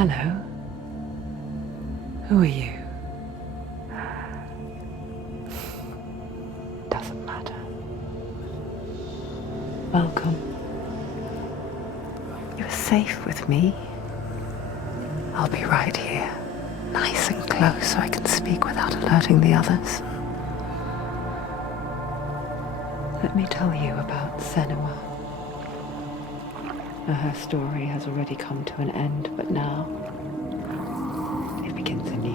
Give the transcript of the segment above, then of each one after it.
Hello. Who are you? Doesn't matter. Welcome. You're safe with me. I'll be right here, nice and close so I can speak without alerting the others. Let me tell you about Senua. Her story has already come to an end, but now it begins anew.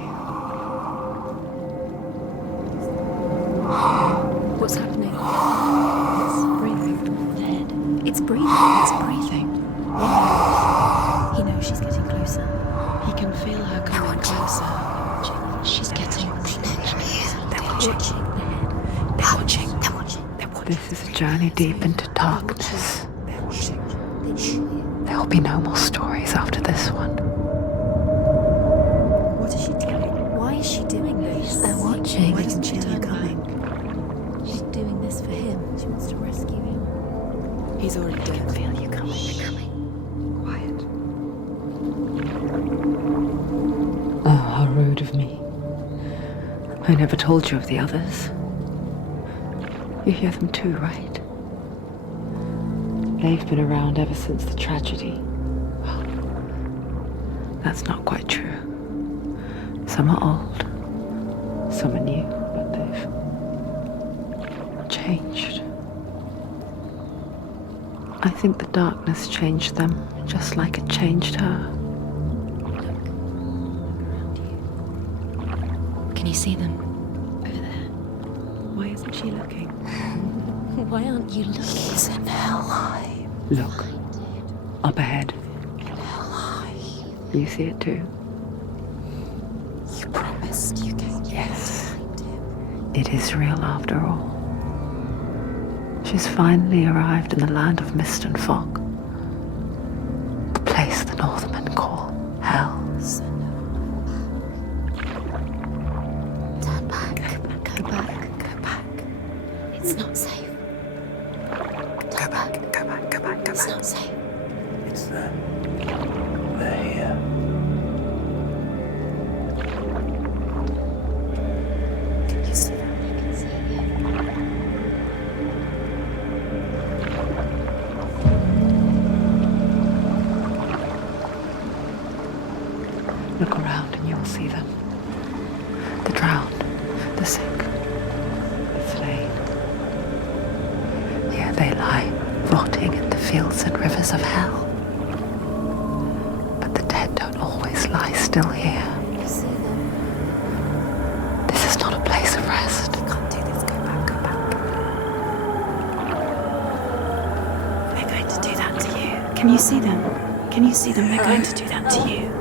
What's happening? It's breathing. The head. It's breathing. It's breathing. He knows she's getting closer. He can feel her coming closer. She's getting closer. They're watching. They're watching. They're watching. They're watching. This is a journey deep into darkness. There will be no more stories after this one. What is she doing? Why is she doing this? They're watching. Why doesn't she turn back? She's doing this for him. She wants to rescue him. He's already dead. I can feel you coming. They're coming. Quiet. Oh, how rude of me. I never told you of the others. You hear them too, right? They've been around ever since the tragedy. Well, that's not quite true. Some are old, some are new, but they've changed. I think the darkness changed them, just like it changed her. Can you see them? Over there. Why isn't she looking? Why aren't you looking? He's in hell. Look, up ahead. You see it too? You promised you could. Yes. It is real after all. She's finally arrived in the land of mist and fog. The place the Northmen call Hell. Turn back. Go back. Go back. It's not safe. Go back. Go back. Go back. Go It's back. not safe. It's them. They're here. Can you see them? I can see you. Look around and you'll see them. The drowned, the sick, the slain. Here they lie, rotting in the fields and rivers of hell. But the dead don't always lie still here. You see them? This is not a place of rest. You can't do this. Go back. Go back. They're going to do that to you. Can you see them? Can you see them? They're going to do that to you.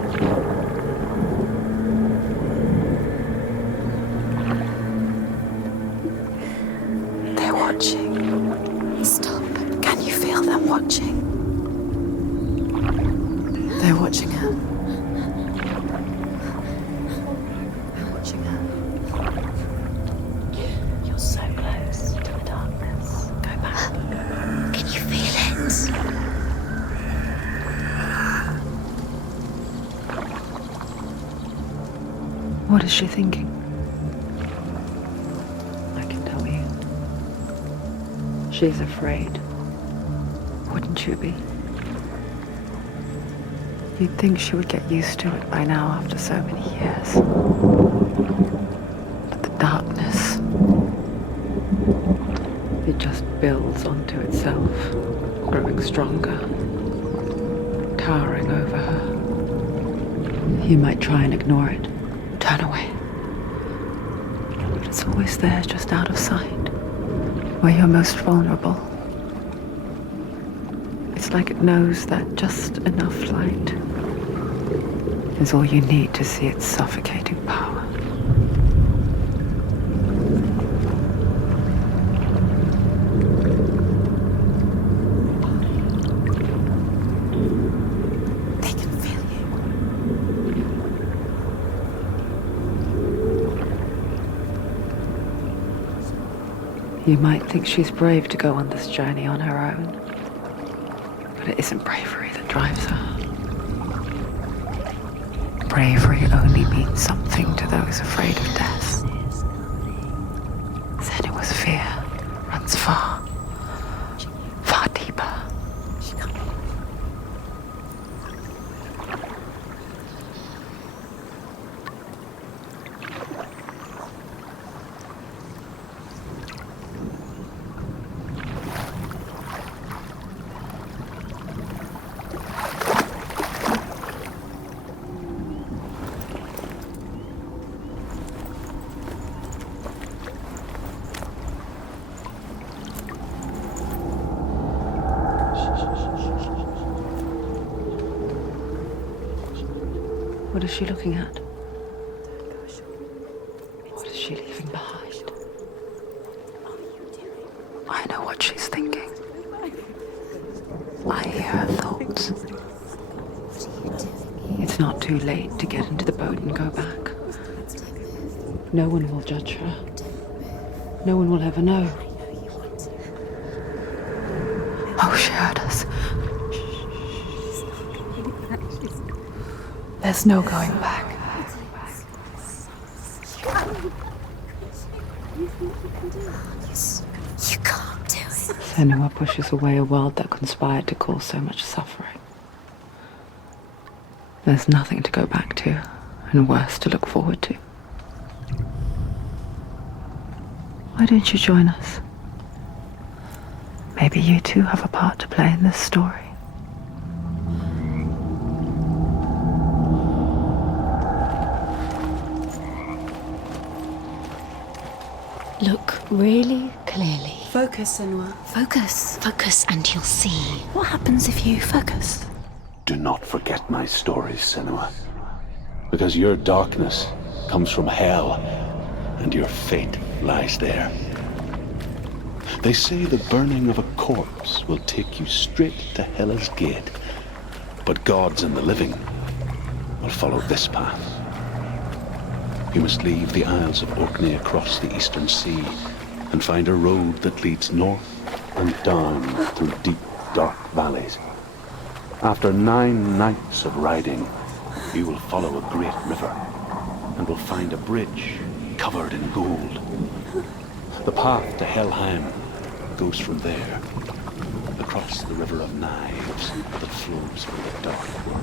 They're watching. Stop. Can you feel them watching? They're watching her. They're watching her. You're so close to the darkness. Go back. Can you feel it? What is she thinking? I can tell you. She's afraid. Wouldn't you be? You'd think she would get used to it by now after so many years. But the darkness, it just builds onto itself, growing stronger, towering over her. You might try and ignore it, turn away. But it's always there, just out of sight, where you're most vulnerable. It's like it knows that just enough light is all you need to see its suffocating power. They can feel you. You might think she's brave to go on this journey on her own, but it isn't bravery that drives her. bravery only means something to those afraid of death, Senua's fear runs far, far deeper. What is she looking at? What is she leaving behind? I know what she's thinking. I hear her thoughts. It's not too late to get into the boat and go back. No one will judge her. No one will ever know. Oh, she heard us. There's no going back. You can't do it. Senua pushes away a world that conspired to cause so much suffering. There's nothing to go back to, and worse to look forward to. Why don't you join us? Maybe you too have a part to play in this story. Look really clearly. Focus, Senua. Focus. Focus and you'll see. What happens if you focus? Do not forget my stories, Senua. Because your darkness comes from hell, and your fate lies there. They say the burning of a corpse will take you straight to Hela's gate, but gods and the living will follow this path. You must leave the Isles of Orkney across the eastern sea and find a road that leads north and down through deep, dark valleys. After 9 nights of riding, you will follow a great river and will find a bridge covered in gold. The path to Helheim goes from there, across the river of knives that flows from the dark world.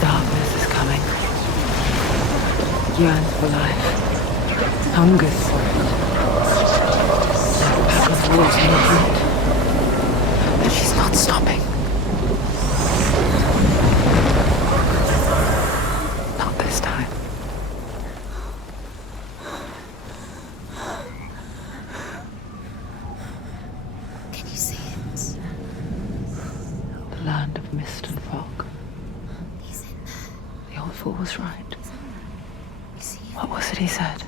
Darkness is coming. Yearns for life. Hungers for it. Like a pack of wolves in the hunt. But she's not stopping. Not this time. Can you see it? The land of mist and fog. He's in there. The old fool was right. You see it? What was it he said?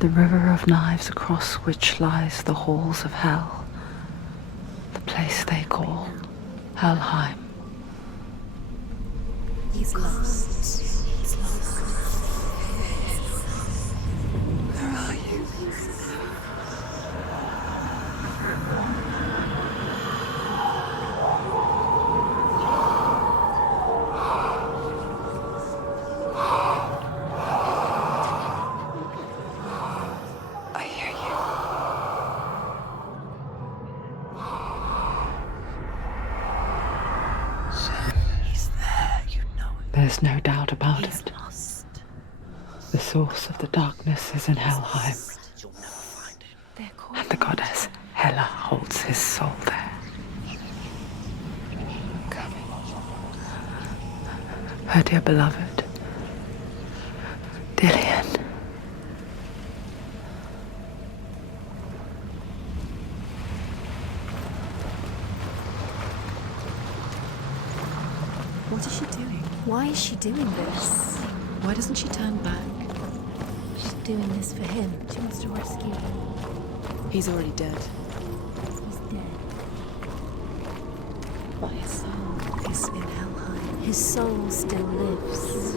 The river of knives across which lies the halls of hell. The place they call Helheim. He's lost. He's lost. Where are you? I hear you. He's there, you know it. There's no doubt about He's it. lost. The source of the darkness is in Helheim, You'll never find him. They're called and the goddess Hela holds his soul there. coming. Her dear beloved, Dillian. What is she doing? Why is she doing this? Why doesn't she turn back? She's doing this for him. She wants to rescue him. He's already dead. He's dead. But his soul is in Helheim. His soul still lives.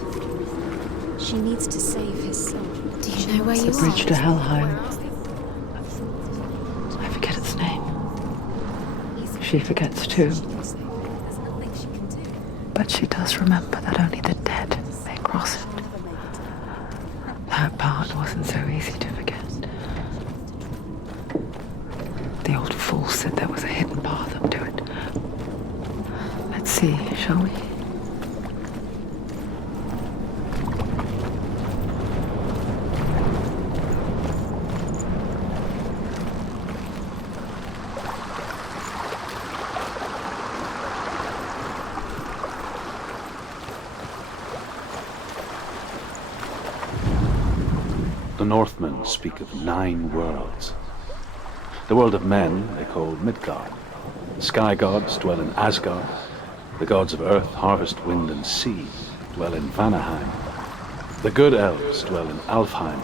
She needs to save his soul. Do you know where you are? The bridge to Helheim. I forget its name. She forgets too. But she does remember that only the dead may cross it. That part wasn't so easy to forget. The old fool said there was a hidden path up to it. Let's see, shall we? The Northmen speak of 9 worlds. The world of men they call Midgard. The sky gods dwell in Asgard. The gods of earth, harvest, wind, and sea dwell in Vanaheim. The good elves dwell in Alfheim.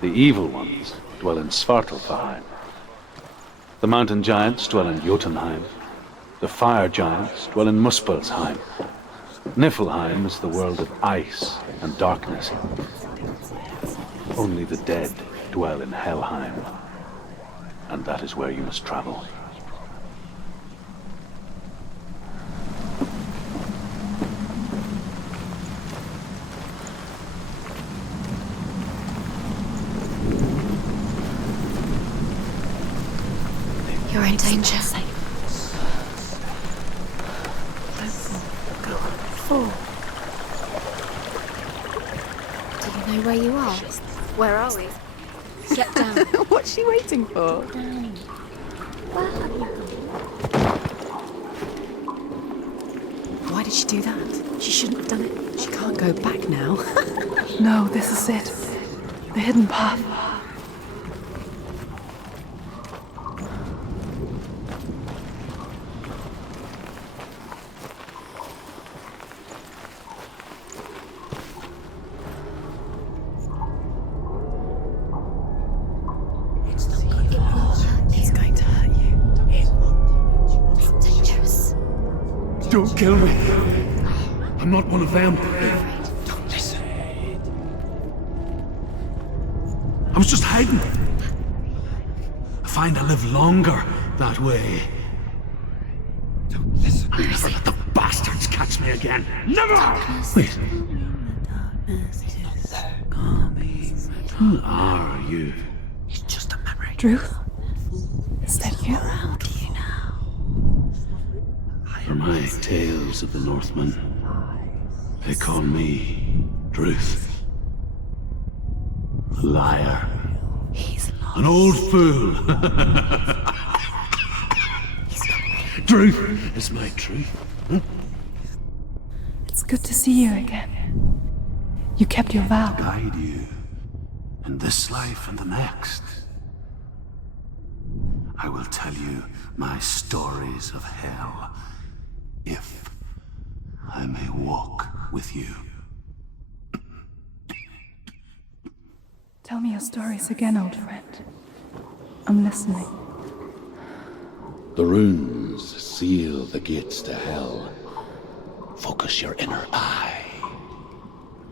The evil ones dwell in Svartalfheim. The mountain giants dwell in Jotunheim. The fire giants dwell in Muspelheim. Niflheim is the world of ice and darkness. Only the dead dwell in Helheim, and that is where you must travel. You're in danger. Go on. 4. Do you know where you are? Where are we? Get down. What's she waiting for? Why did she do that? She shouldn't have done it. She can't go back now. No, this is it. The hidden path. Don't kill me. I'm not one of them. Don't listen. I was just hiding. I find I live longer that way. Don't listen. I'll never let the bastards catch me again. Never! Wait. Who are you? It's just a memory. Druth? Is that you? For my tales of the Northmen, they call me Druth. A liar. He's lost. An old fool. Druth is my truth. Huh? It's good to see you again. You kept your vow. Guide you in this life and the next. I will tell you my stories of hell, if I may walk with you. Tell me your stories again, old friend. I'm listening. The runes seal the gates to hell. Focus your inner eye,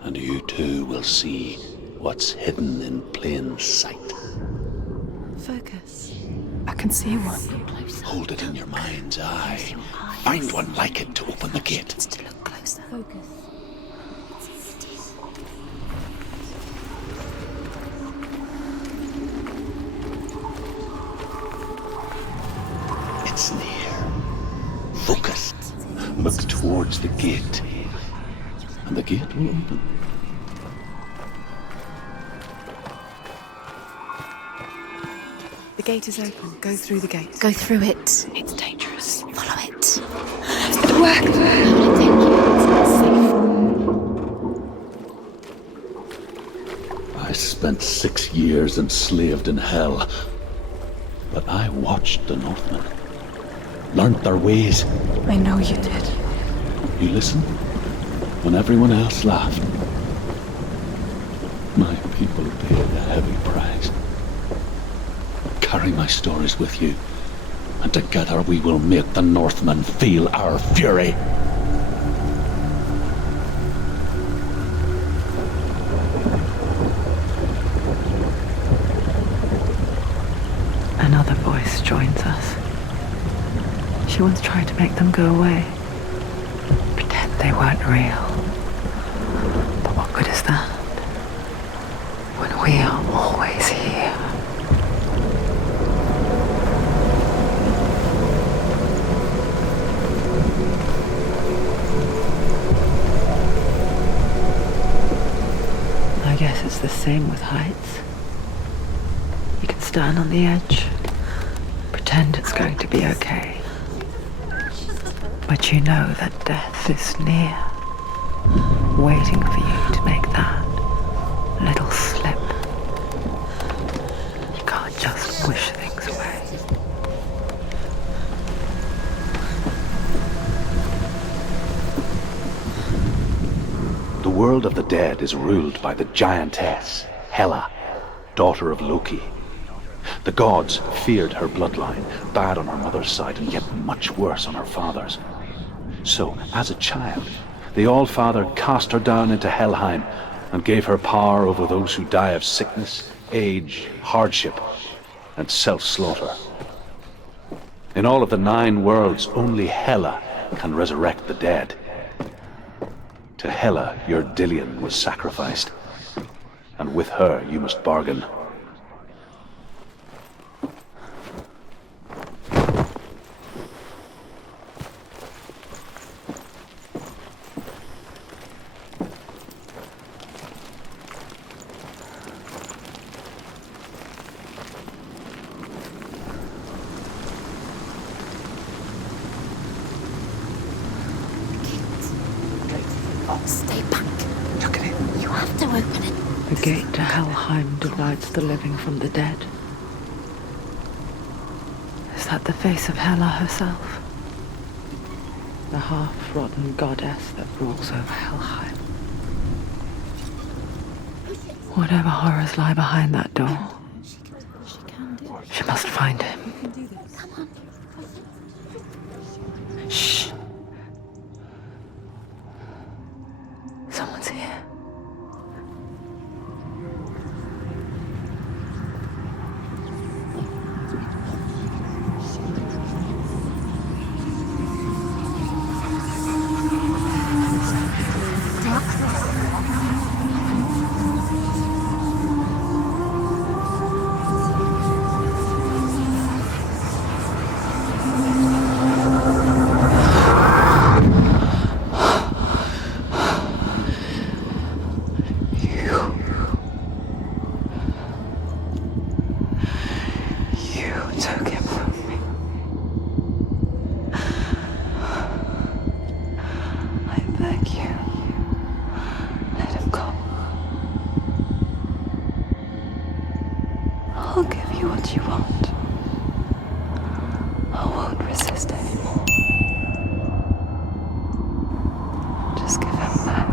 and you too will see what's hidden in plain sight. Focus. I can see one. Hold it in your mind's eye. Find one like it to open the gate. To look closer. Focus. It's near. Focus. Look towards the gate, and the gate will open. The gate is open. Go through the gate. Go through it. It's dangerous. Follow it. It worked. Thank you. It's not safe. I spent 6 years enslaved in hell, but I watched the Northmen, learned their ways. I know you did. You listened when everyone else laughed. My people paid a heavy price. Carry my stories with you, and together we will make the Northmen feel our fury. She once tried to make them go away. Pretend they weren't real. But what good is that? When we are always here. I guess it's the same with heights. You can stand on the edge, pretend it's going to be okay. But you know that death is near, waiting for you to make that little slip. You can't just wish things away. The world of the dead is ruled by the giantess, Hela, daughter of Loki. The gods feared her bloodline, bad on her mother's side and yet much worse on her father's. So, as a child, the All-Father cast her down into Helheim and gave her power over those who die of sickness, age, hardship, and self-slaughter. In all of the 9 worlds, only Hela can resurrect the dead. To Hela, your Dillion was sacrificed, and with her you must bargain. Stay back. Look at it. You have to open it. The gate to Helheim divides the living from the dead. Is that the face of Hela herself? The half-rotten goddess that rules over Helheim. Whatever horrors lie behind that door, she must find him. Shh. Someone's here. I'll give you what you want. I won't resist anymore. Just give him back.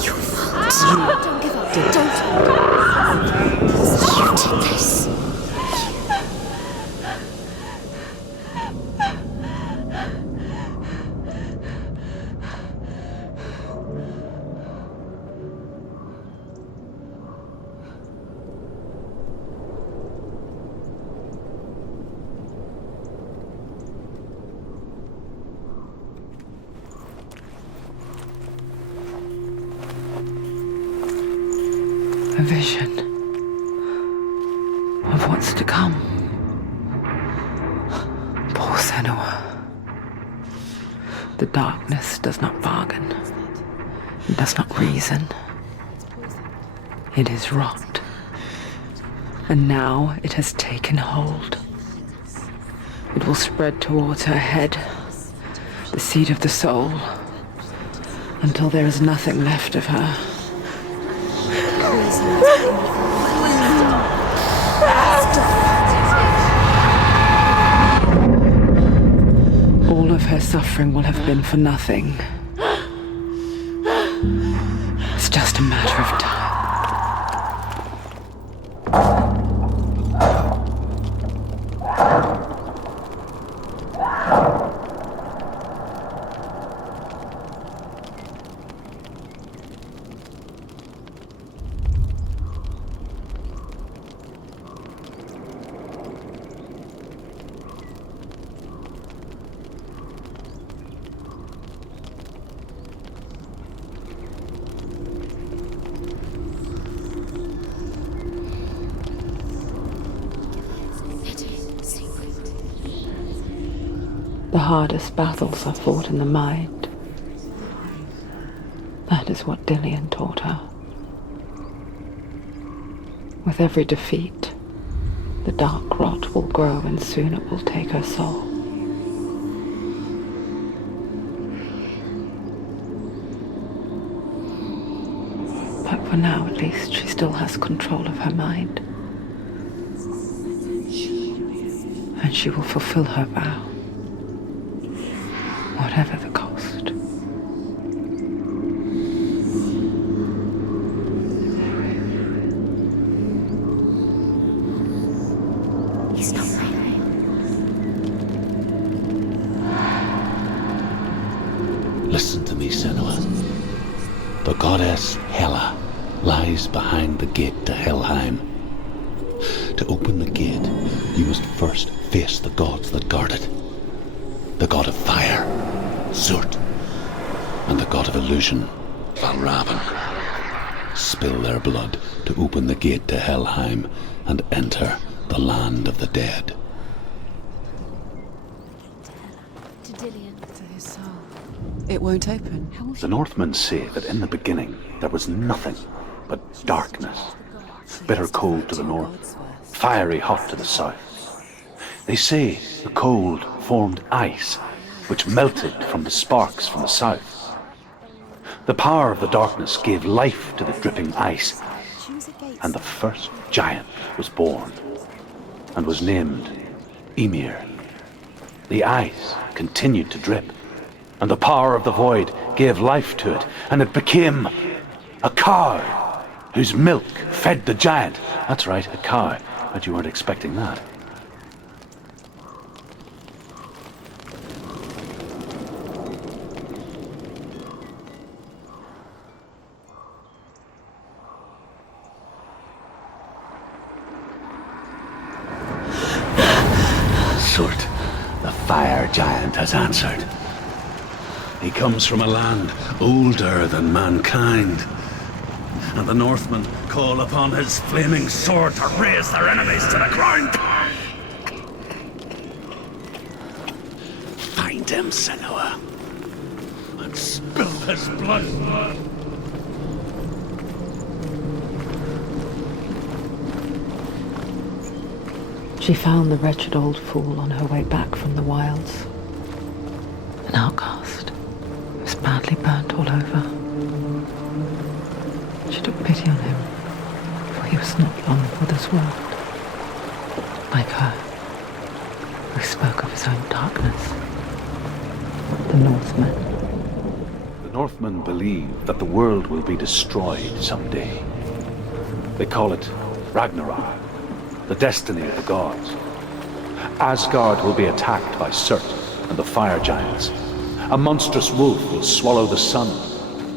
You vision of what's to come. Poor Senua. The darkness does not bargain. It does not reason. It is rot. And now it has taken hold. It will spread towards her head, the seat of the soul, until there is nothing left of her. All of her suffering will have been for nothing. It's just a matter of time. The hardest battles are fought in the mind. That is what Dillian taught her. With every defeat, the dark rot will grow and soon it will take her soul. But for now, at least, she still has control of her mind. And she will fulfill her vow. Whatever the cost. He's not right. Listen to me, Senua. The goddess Hela lies behind the gate to Helheim. To open the gate, you must first face the gods that guard it. The god of fire, Zurt, and the god of illusion, Valravan. Spill their blood to open the gate to Helheim and enter the land of the dead. To Dillian. To his soul. It won't open. The Northmen say that in the beginning there was nothing but darkness. Bitter cold to the north, fiery hot to the south. They say the cold formed ice, which melted from the sparks from the south. The power of the darkness gave life to the dripping ice, and the first giant was born, and was named Ymir. The ice continued to drip, and the power of the void gave life to it, and it became a cow, whose milk fed the giant. That's right, a cow. Bet you weren't expecting that. Zurt, the fire giant, has answered. He comes from a land older than mankind, and the Northmen call upon his flaming sword to raze their enemies to the ground. Find him, Senua, and spill his blood. She found the wretched old fool on her way back from the wilds. An outcast. He was badly burnt all over. She took pity on him, for he was not long with this world. Like her, who spoke of his own darkness. The Northmen. The Northmen believe that the world will be destroyed someday. They call it Ragnarok, the destiny of the gods. Asgard will be attacked by Surt and the fire giants. A monstrous wolf will swallow the sun,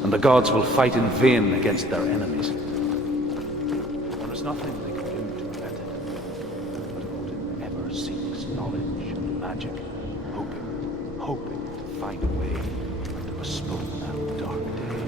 and the gods will fight in vain against their enemies. There is nothing they can do to prevent it. But Odin ever seeks knowledge and magic, hoping to find a way to postpone that dark day.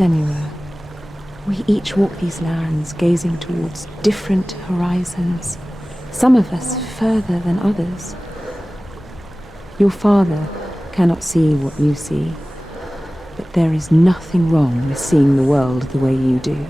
Senua. We each walk these lands, gazing towards different horizons, some of us further than others. Your father cannot see what you see, but there is nothing wrong with seeing the world the way you do.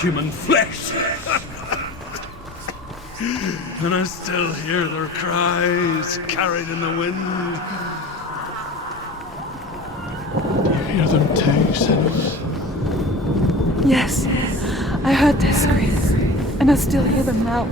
Human flesh. And I still hear their cries carried in the wind. Do you hear them too, Senua? Yes, I heard their screams, and I still hear them now.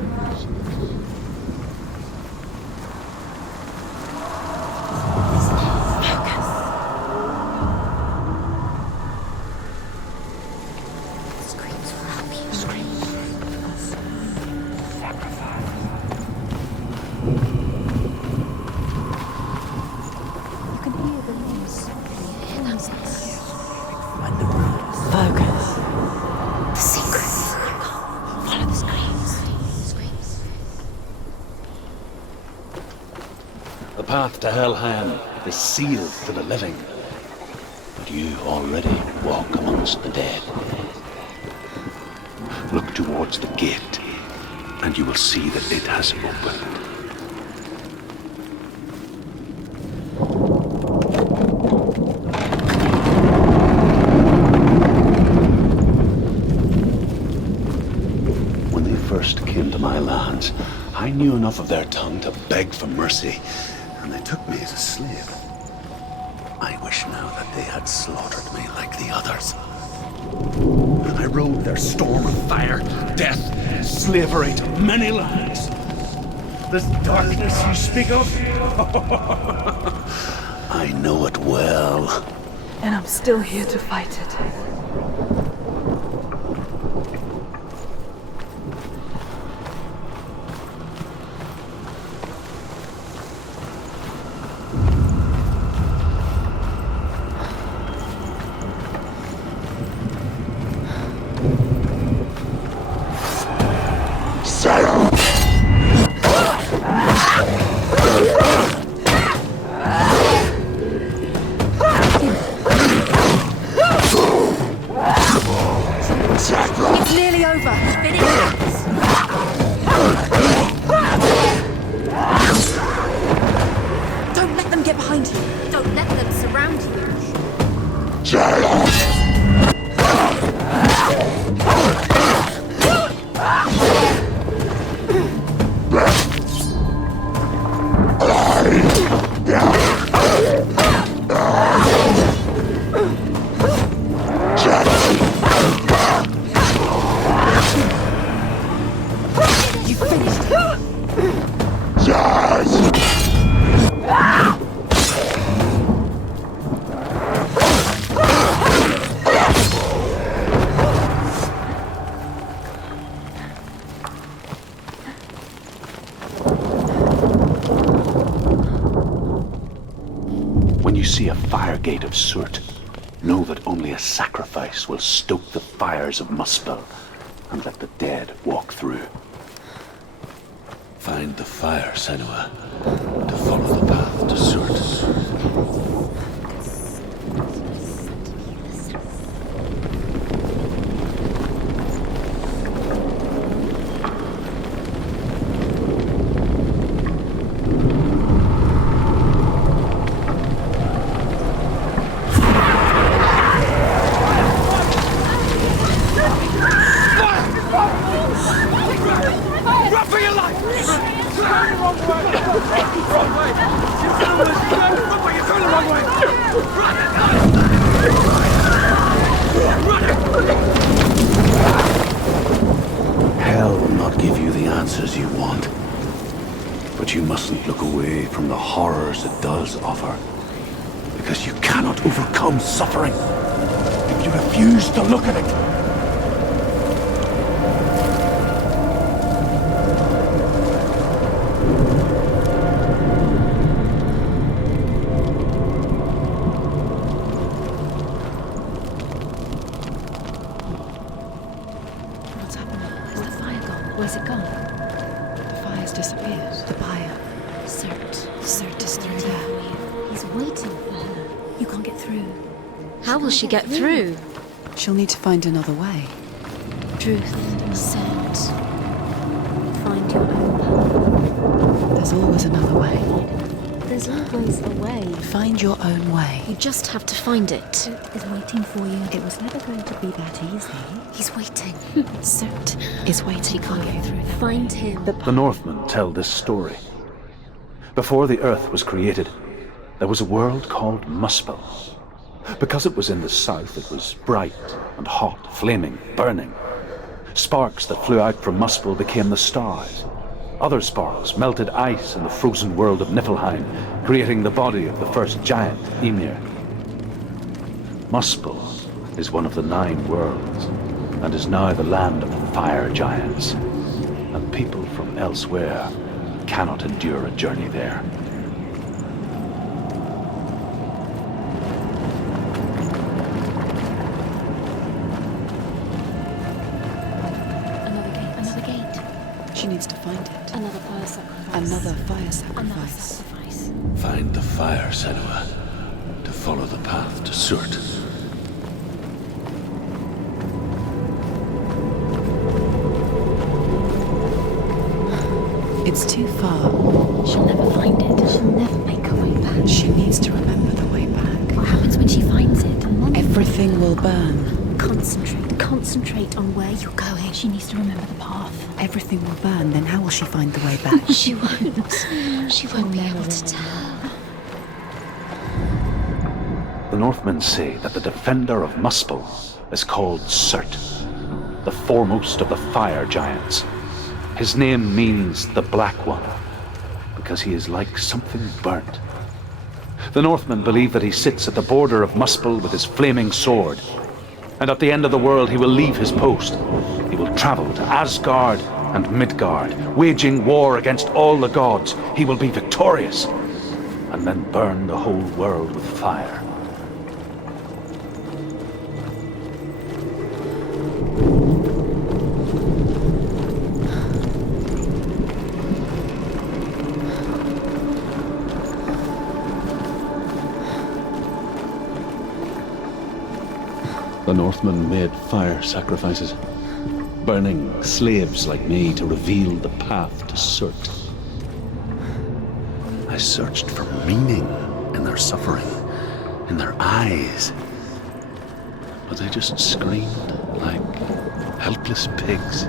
The path to Helheim is sealed to the living, but you already walk amongst the dead. Look towards the gate, and you will see that it has opened. When they first came to my lands, I knew enough of their tongue to beg for mercy, and they took me as a slave. I wish now that they had slaughtered me like the others. I rode their storm of fire, death, slavery to many lands. This darkness you speak of? I know it well. And I'm still here to fight it. It's nearly over. Finish it. Don't let them get behind you. Don't let them surround you. You finished it. you see a fire gate of Surt, know that only a sacrifice will stoke the fires of Muspel and let the dead walk through. Find the fire, Senua, to follow the path to Surt. Hell will not give you the answers you want. But you mustn't look away from the horrors it does offer. Because you cannot overcome suffering if you refuse to look at it. What's happened? Is the fire gone? Where's it gone? The fire's disappeared. The pyre. Surt is through there. there. He's waiting for her. You can't get through. How will she get through? She'll need to find another way. Truth, Surt. Find your own path. There's always another way. There's always a way. Find your own way. You just have to find it. Surt is waiting for you. It was never going to be that easy. He's waiting. Surt Is waiting for you. Find him. The Northmen tell this story. Before the earth was created, there was a world called Muspel. Because it was in the south, it was bright and hot, flaming, burning. Sparks that flew out from Muspel became the stars. Other sparks melted ice in the frozen world of Niflheim, creating the body of the first giant, Ymir. Muspel is one of the 9 worlds, and is now the land of the fire giants. And people from elsewhere cannot endure a journey there. Another gate. She needs to find it. Another fire sacrifice. Another fire Another sacrifice. sacrifice. Find the fire, Senua, to follow the path to Surt. It's too far. She'll never find it. She'll never make her way back. She needs to remember the way back. What happens when she finds it? Everything will burn. Concentrate on where you're going. She needs to remember the path. Everything will burn, then how will she find the way back? She won't. She won't be able to tell. The Northmen say that the defender of Muspel is called Surt, the foremost of the fire giants. His name means the Black One, because he is like something burnt. The Northmen believe that he sits at the border of Muspel with his flaming sword, and at the end of the world he will leave his post. He will travel to Asgard and Midgard, waging war against all the gods. He will be victorious, and then burn the whole world with fire. The Northmen made fire sacrifices, burning slaves like me to reveal the path to Surt. I searched for meaning in their suffering, in their eyes, but they just screamed like helpless pigs.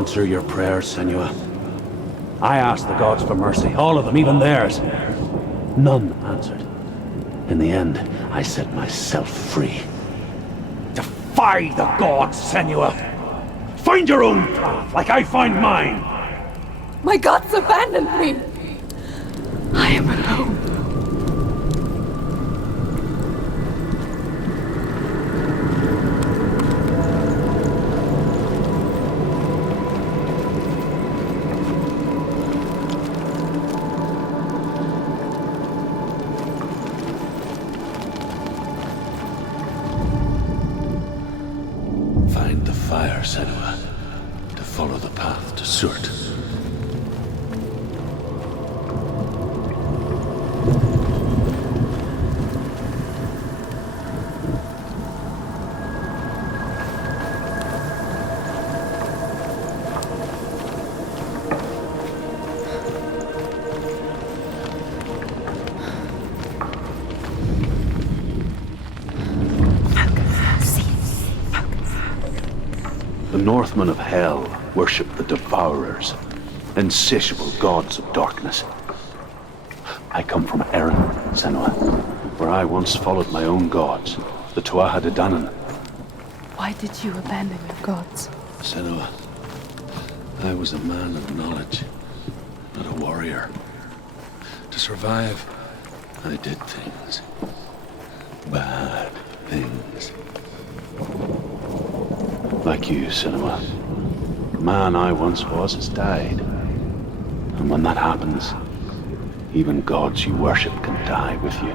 answer your prayers, Senua. I asked the gods for mercy, all of them, even theirs. None answered. In the end, I set myself free. Defy the gods, Senua! Find your own path, like I find mine! My gods abandoned me! I am alone. Find the fire, Senua, to follow the path to Surt. The Northmen of Hell worship the Devourers, insatiable gods of darkness. I come from Erin, Senua, where I once followed my own gods, the Tuatha De Danann. Why did you abandon your gods? Senua, I was a man of knowledge, not a warrior. To survive, I did things. Bad things. Like you, Senua. The man I once was has died. And when that happens, even gods you worship can die with you.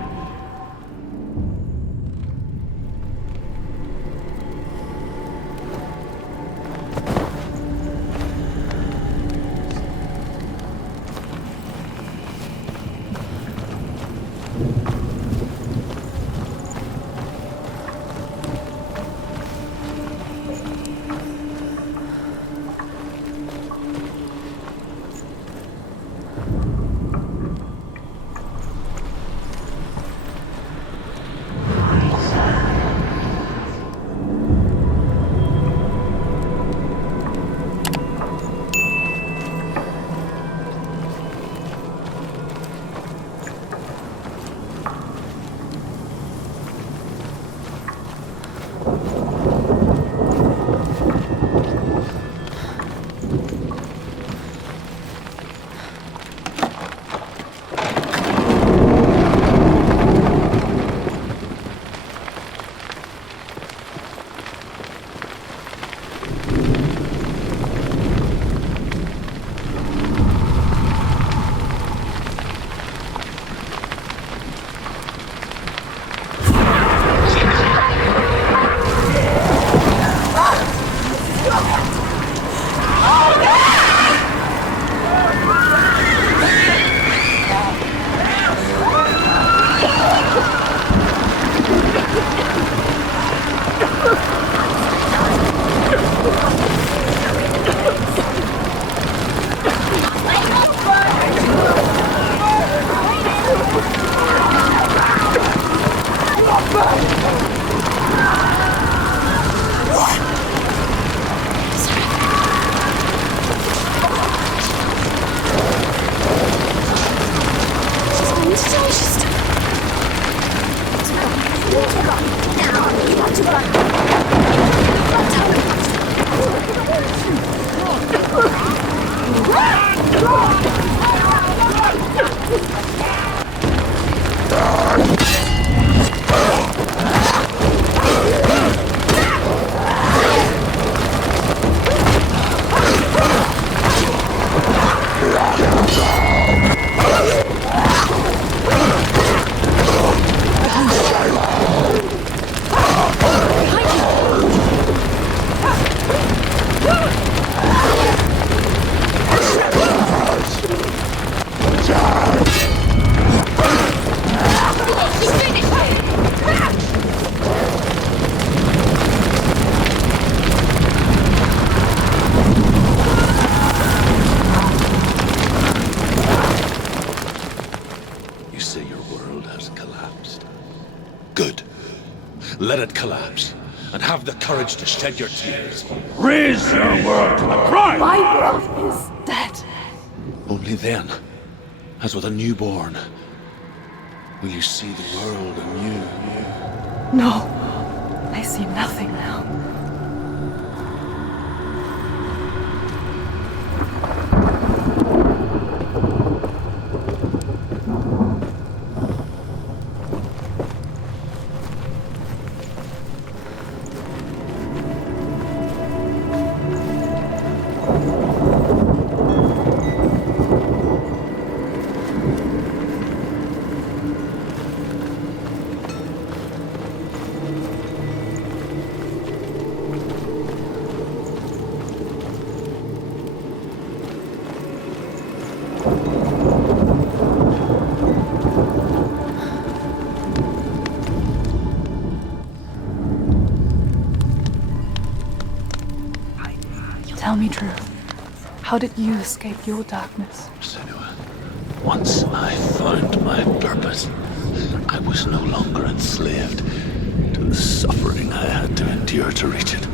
Let it collapse, and have the courage to shed your tears. Raise your world to the prime! My world is dead. Only then, as with a newborn, will you see the world anew. No, I see nothing now. Tell me true. How did you escape your darkness? Senua, once I found my purpose, I was no longer enslaved to the suffering I had to endure to reach it.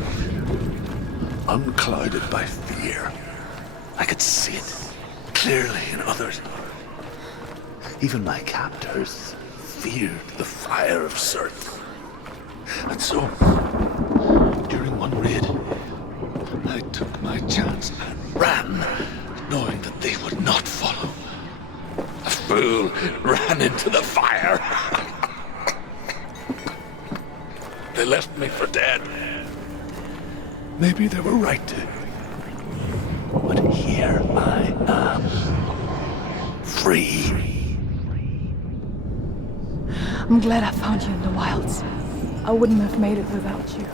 Unclouded by fear, I could see it clearly in others. Even my captors feared the fire of Surt. And so, during one raid, I took my chance and ran, knowing that they would not follow. A fool ran into the fire. They left me for dead. Maybe they were right to. But here I am, free. I'm glad I found you in the wilds. I wouldn't have made it without you.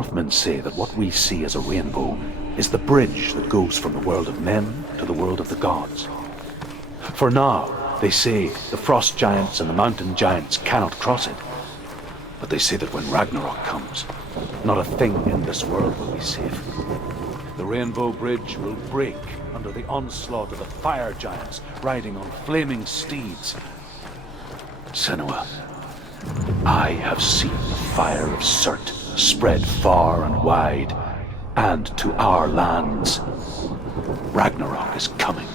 Northmen say that what we see as a rainbow is the bridge that goes from the world of men to the world of the gods. For now, they say the frost giants and the mountain giants cannot cross it. But they say that when Ragnarok comes, not a thing in this world will be safe. The rainbow bridge will break under the onslaught of the fire giants riding on flaming steeds. Senua, I have seen the fire of Surt spread far and wide, and to our lands. Ragnarok is coming.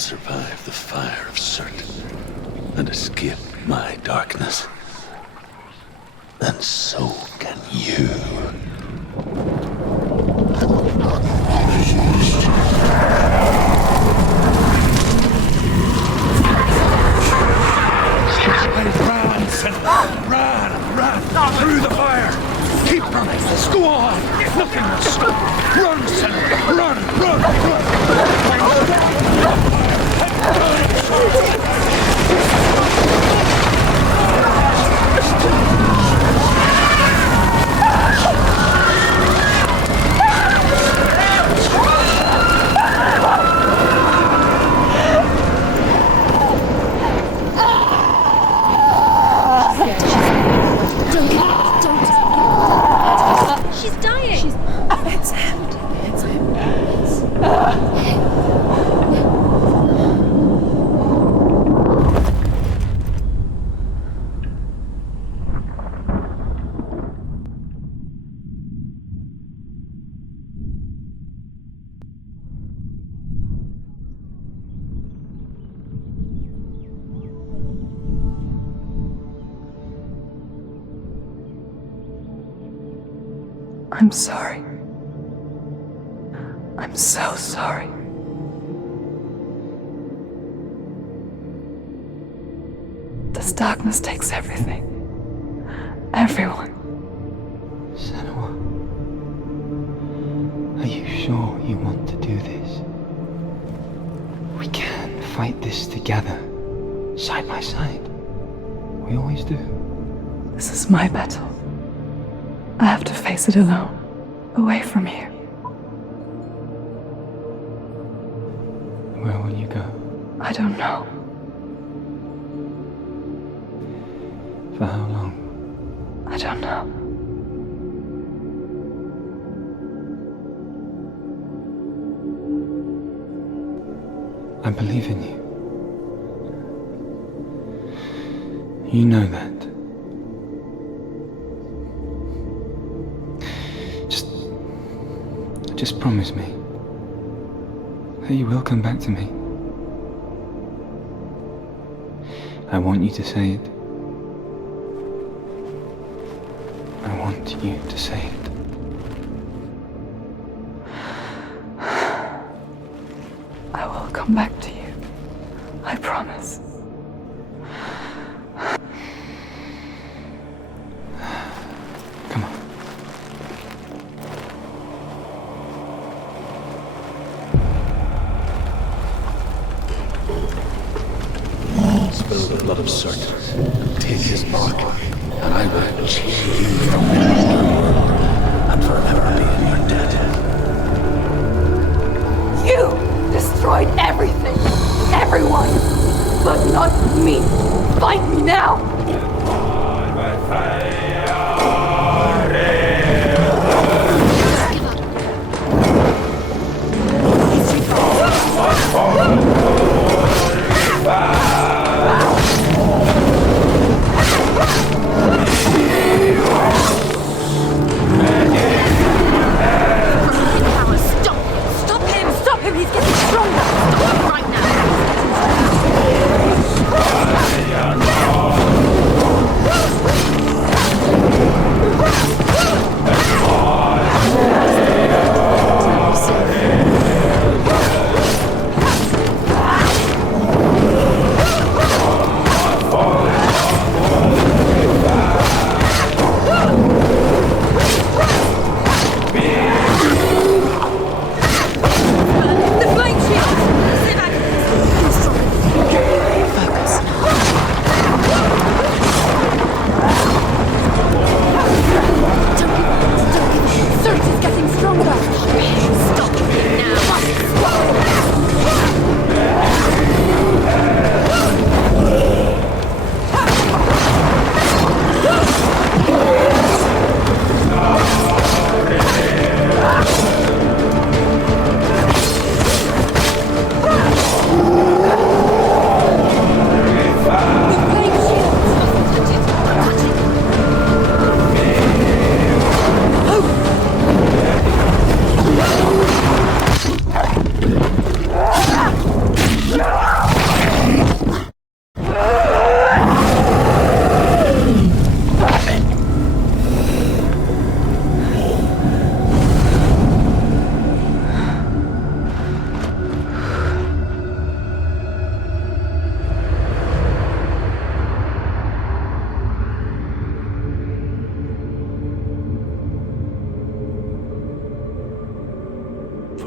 Survive the fire of Surt and escape my darkness, and so can you. through the fire! Keep running! Go on! Nothing will stop! Run, Senua! Run! Run! She's dying! It's him. It's him. I'm sorry. I'm so sorry. This darkness takes everything. Everyone. Senua, are you sure you want to do this? We can fight this together, side by side. We always do. This is my battle. I have to face it alone, away from here. Where will you go? I don't know. For how long? I don't know. I believe in you. You know that. Just promise me that you will come back to me. I want you to say it. I want you to say it. I will come back to you. I promise. Come on. Spill the blood of Surt, take his mark, and I will change you from the world and forever be in your debt. You destroyed everything, everyone, but not me. Fight me now.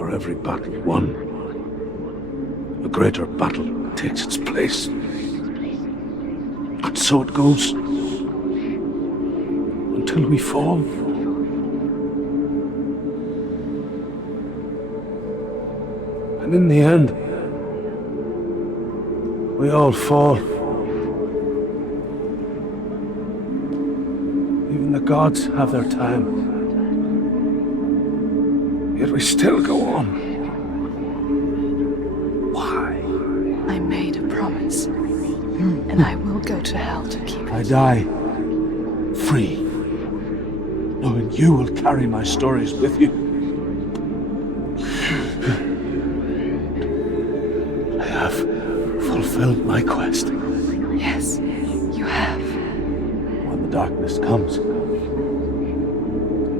For every battle won, a greater battle takes its place. And so it goes. Until we fall. And in the end, we all fall. Even the gods have their time. Yet we still go on. Why? I made a promise, and I will go to hell to keep it. I die free, knowing you will carry my stories with you. I have fulfilled my quest. Yes, you have. When the darkness comes,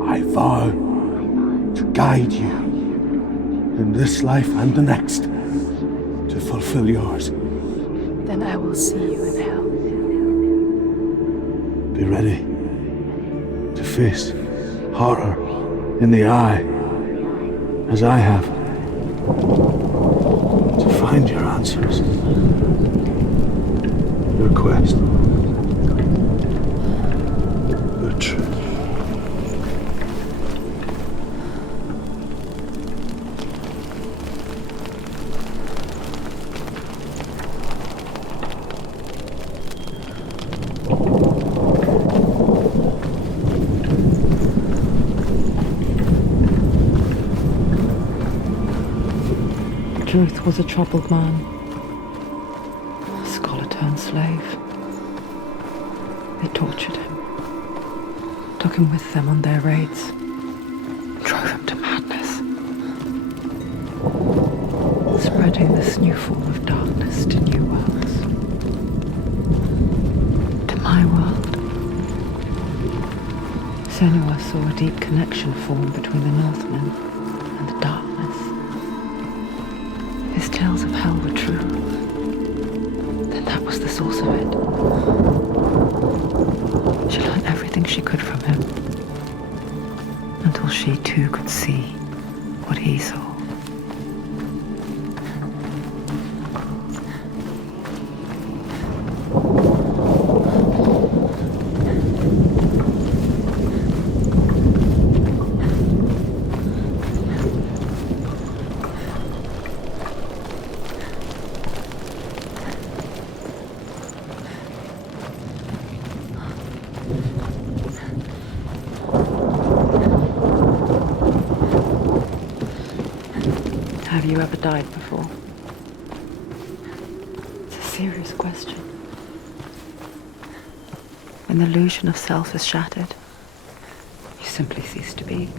I vow to guide you in this life and the next to fulfill yours. Then I will see you in hell. Be ready to face horror in the eye, as I have, to find your answers, your quest, your truth. Druth was a troubled man, a scholar turned slave. They tortured him, took him with them on their raids, drove him to madness, spreading this new form of darkness to new worlds. To my world, Senua saw a deep connection form between the Northmen and the darkness. His tales of hell were true. Then that was the source of it. She learned everything she could from him, until she too could see what he saw. Have you ever died before? It's a serious question. When the illusion of self is shattered, you simply cease to be.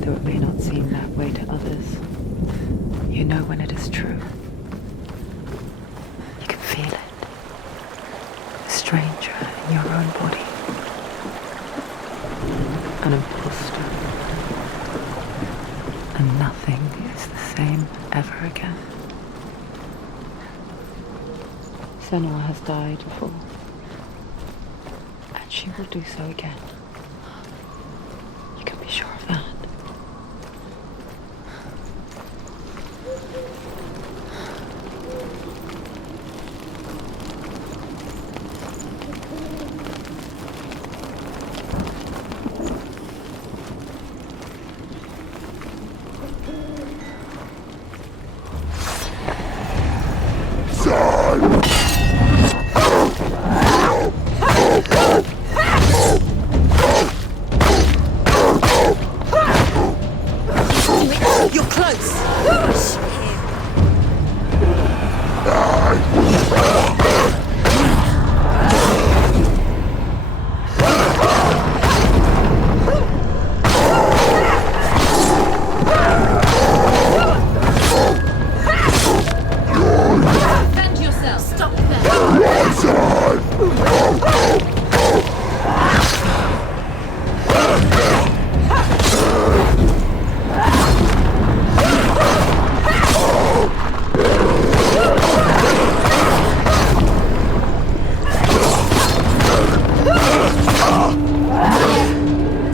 Though it may not seem that way to others, you know when it is true. You can feel it. A stranger in your own body. An imposter. And nothing is the same ever again. Senua has died before, and she will do so again. You can be sure of that.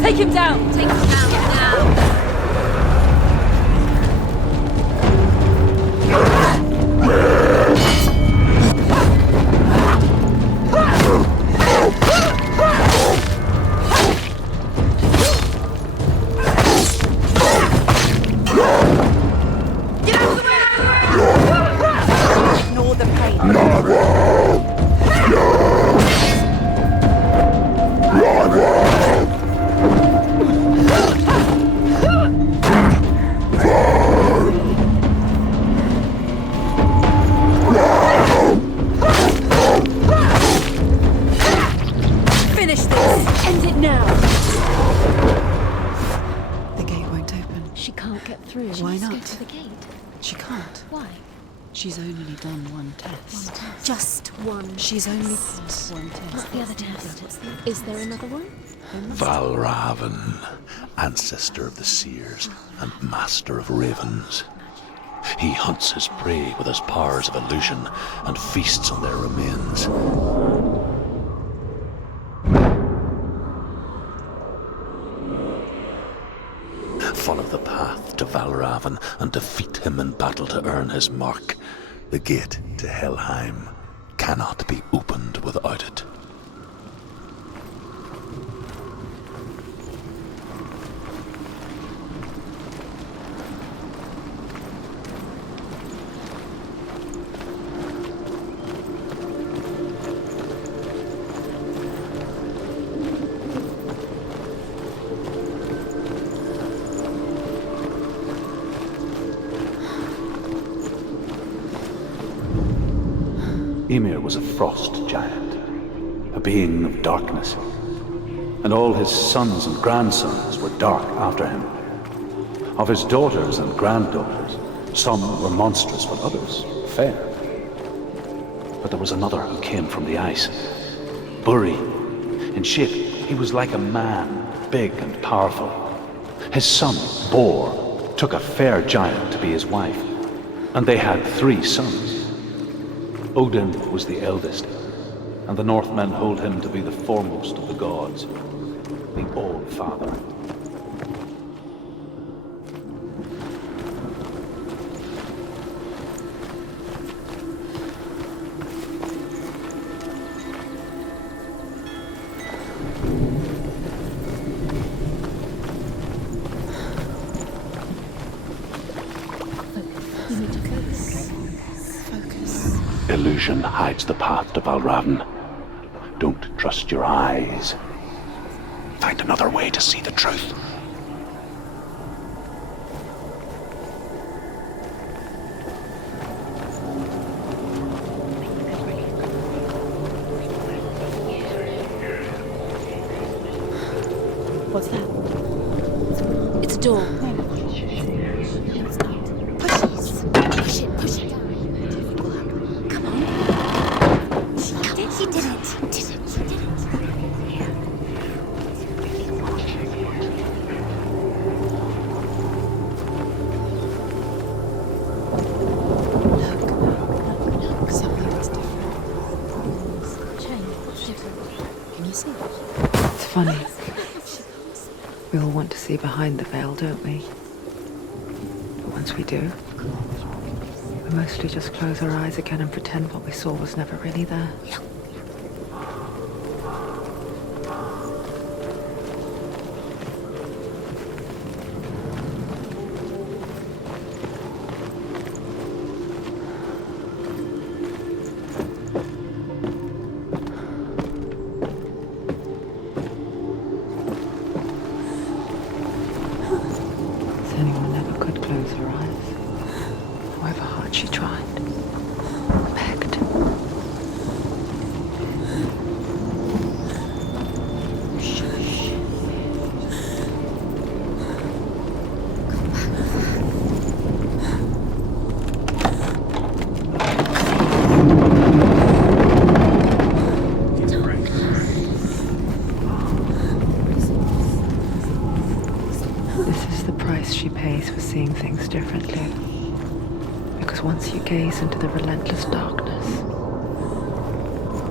Take him down now. Finish this! End it now! The gate won't open. She can't get through. Why Let's not? go to the gate. She can't. Why? She's only done one test. Just one. She's only passed one test. What's the other test? Is there another one? Valravan, ancestor of the seers and master of ravens. He hunts his prey with his powers of illusion and feasts on their remains. Follow the path to Valravan and defeat him in battle to earn his mark. The gate to Helheim cannot be opened without it. Ymir was a frost giant, a being of darkness, and all his sons and grandsons were dark after him. Of his daughters and granddaughters, some were monstrous, but others fair. But there was another who came from the ice. Buri. In shape, he was like a man, big and powerful. His son, Bor, took a fair giant to be his wife, and they had 3 sons. Odin was the eldest, and the Northmen hold him to be the foremost of the gods, the All-Father. Illusion hides the path to Valravan. Don't trust your eyes. Find another way to see the truth. What's that? It's a door. Push it. Push it. Come on. She did it. Look, something's different. Change. What's different? Can you see? It's funny. We all want to see behind the veil, don't we? But once we do, we mostly just close our eyes again and pretend what we saw was never really there. Senua never could close her eyes, however hard she tried. Begged. This is the price she pays for seeing things differently. Because once you gaze into the relentless darkness,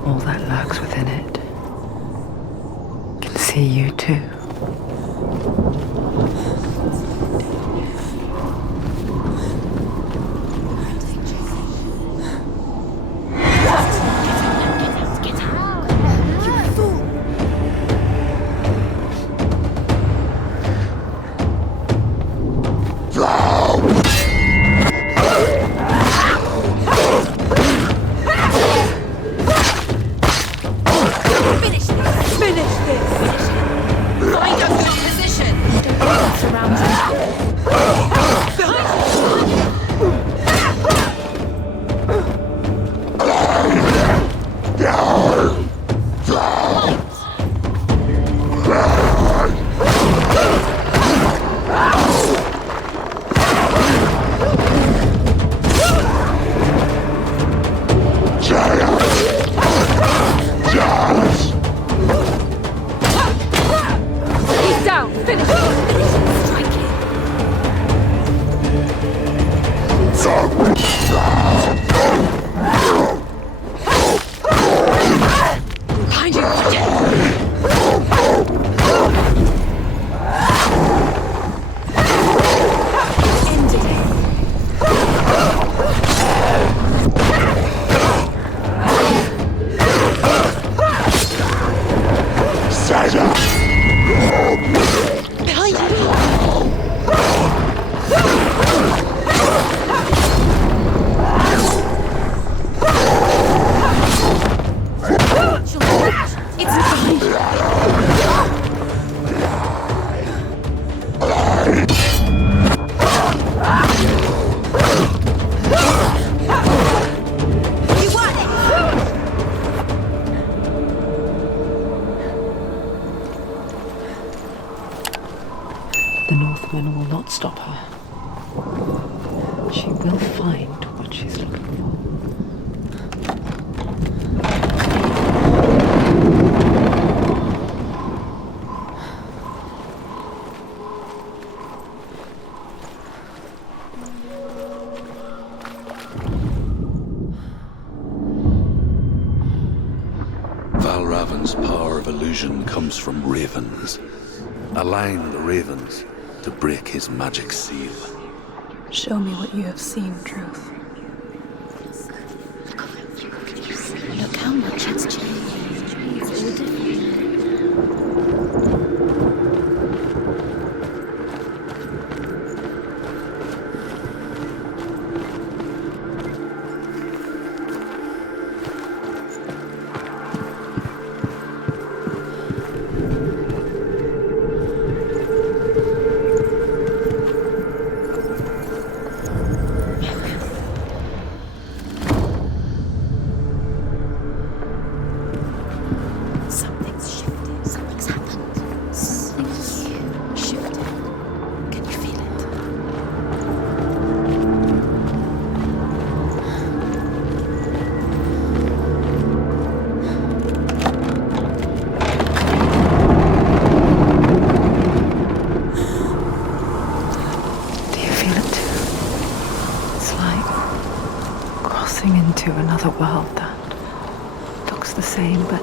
all that lurks within it can see you too. Finish this! Find a good position! Northman will not stop her. She will find what she's looking for. Valravan's power of illusion comes from ravens. Align the ravens to break his magic seal. Show me what you have seen, Truth. Look how much it's changed. It's all different. Into another world that looks the same but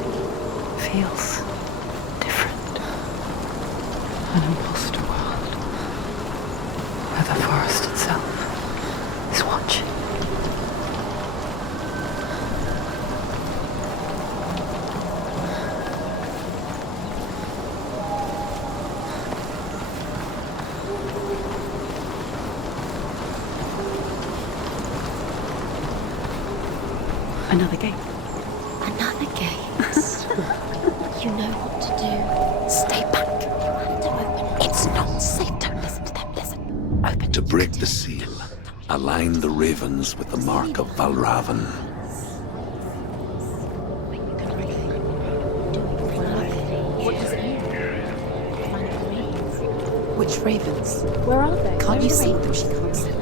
feels different. An imposter world where the forest itself is watching. Another gate. Another gate. You know what to do. Stay back. You have to open it. It's not safe. Don't listen to them. Listen. Open To it. break the seal, align the ravens with the mark of Valravan. Which ravens? Where are they? Can't you see them? She can't see them.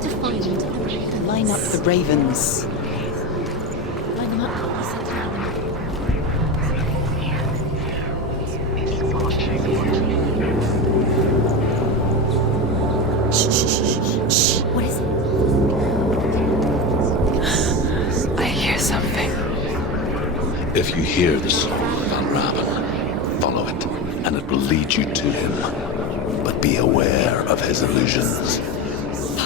To find them. Line up the ravens. Line them up. You said to line them up. Shh, shh, shh, shh. What is it? I hear something. If you hear the song of Valravan, follow it, and it will lead you to him. But be aware of his illusions.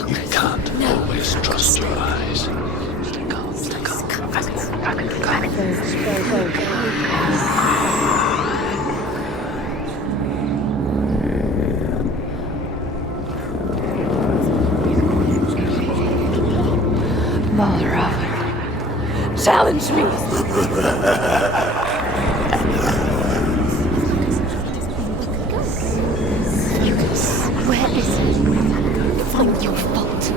You can't always trust your eyes. Valravan. Challenge me! Where is it? Find your fault.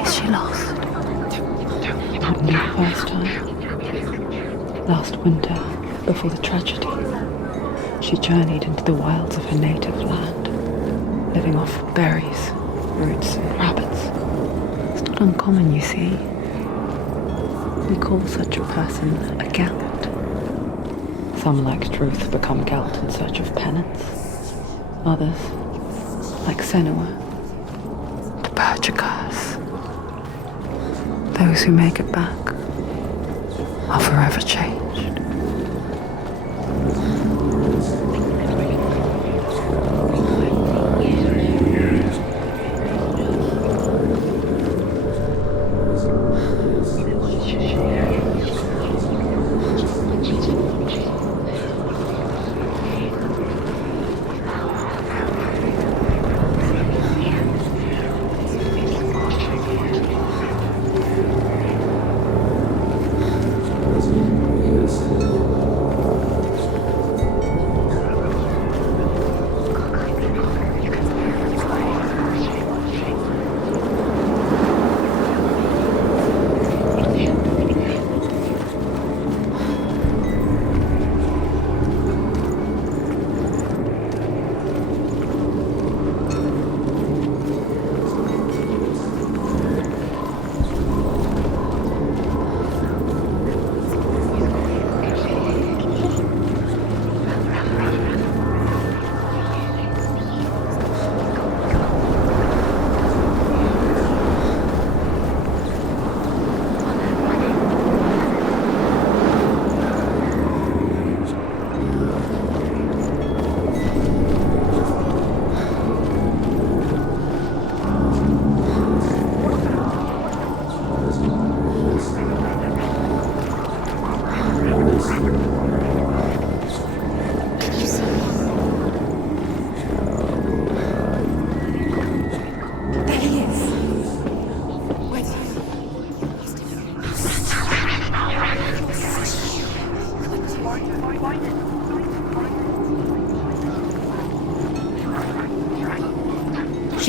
Is she lost? Not the first time. Last winter, before the tragedy, she journeyed into the wilds of her native land, living off berries, roots, and rabbits. It's not uncommon, you see. We call such a person a Gelt. Some, like Truth, become Gelt in search of penance. Others, like Senua, to purge a curse. Those who make it back are forever changed.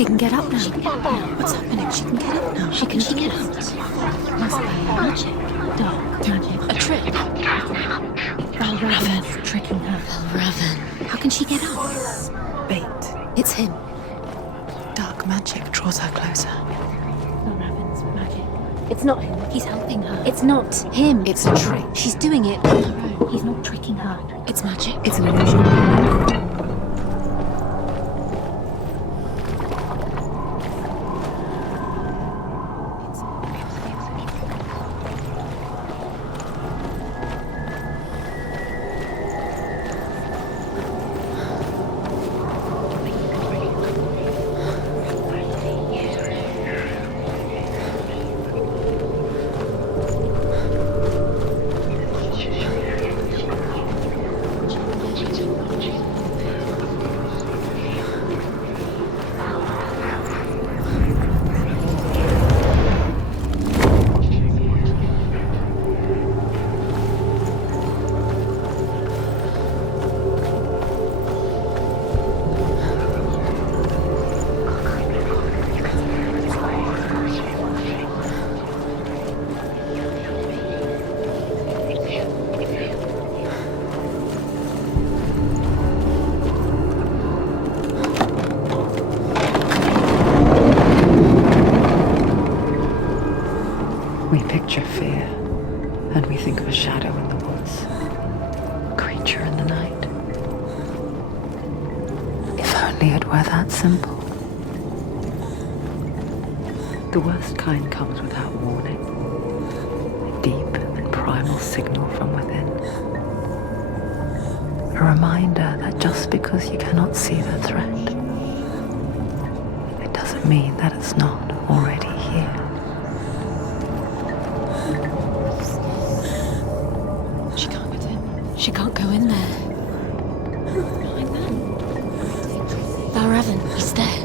She can get up now. What's happening? She can get up now. She can get up. Must be magic. Dark magic. A trick. Valravan tricking her. Valravan. How can she get up? Bait. It's him. Dark magic draws her closer. Valravan's magic. It's not him. He's helping her. It's not him. It's a trick. She's doing it on her own. He's not tricking her. It's magic. It's an illusion. We picture fear, and we think of a shadow in the woods, a creature in the night. If only it were that simple. The worst kind comes without warning, a deep and primal signal from within. A reminder that just because you cannot see the threat, it doesn't mean that it's not already here. She can't go in there. Valravan, he's there.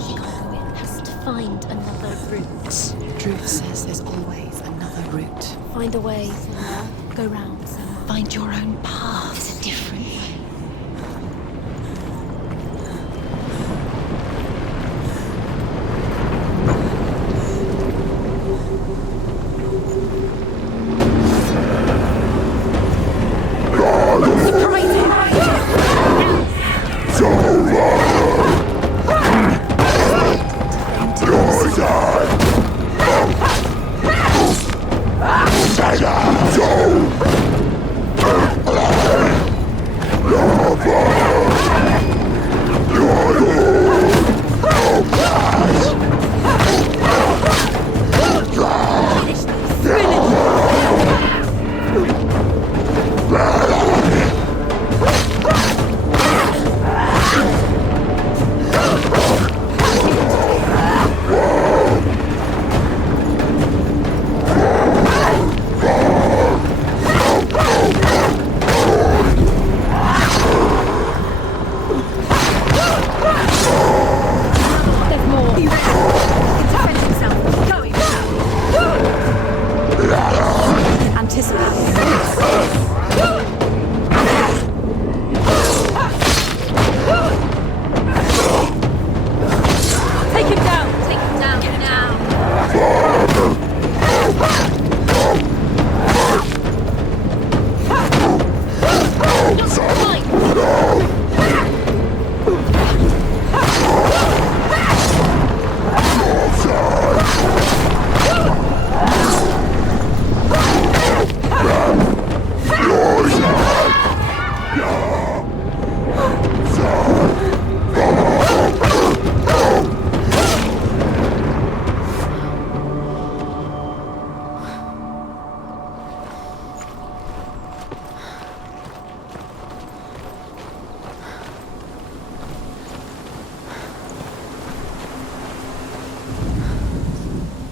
She can't go in. Has to find another route. Druid says there's always another route. Find a way, Senua. Go round, Senua. Find your own path. There's a different way.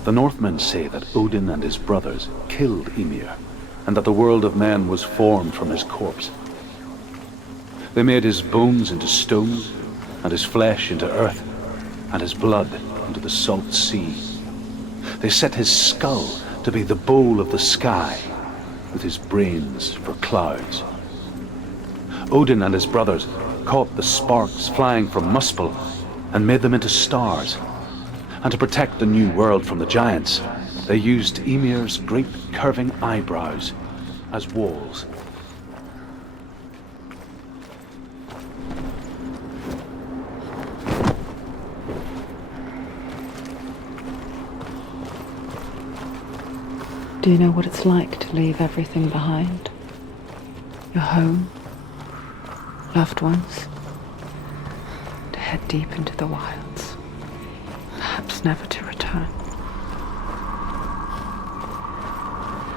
The Northmen say that Odin and his brothers killed Ymir, and that the world of men was formed from his corpse. They made his bones into stone, and his flesh into earth, and his blood into the salt sea. They set his skull to be the bowl of the sky, with his brains for clouds. Odin and his brothers caught the sparks flying from Muspel and made them into stars. And to protect the new world from the giants, they used Ymir's great curving eyebrows as walls. Do you know what it's like to leave everything behind? Your home, loved ones, to head deep into the wilds, perhaps never to return.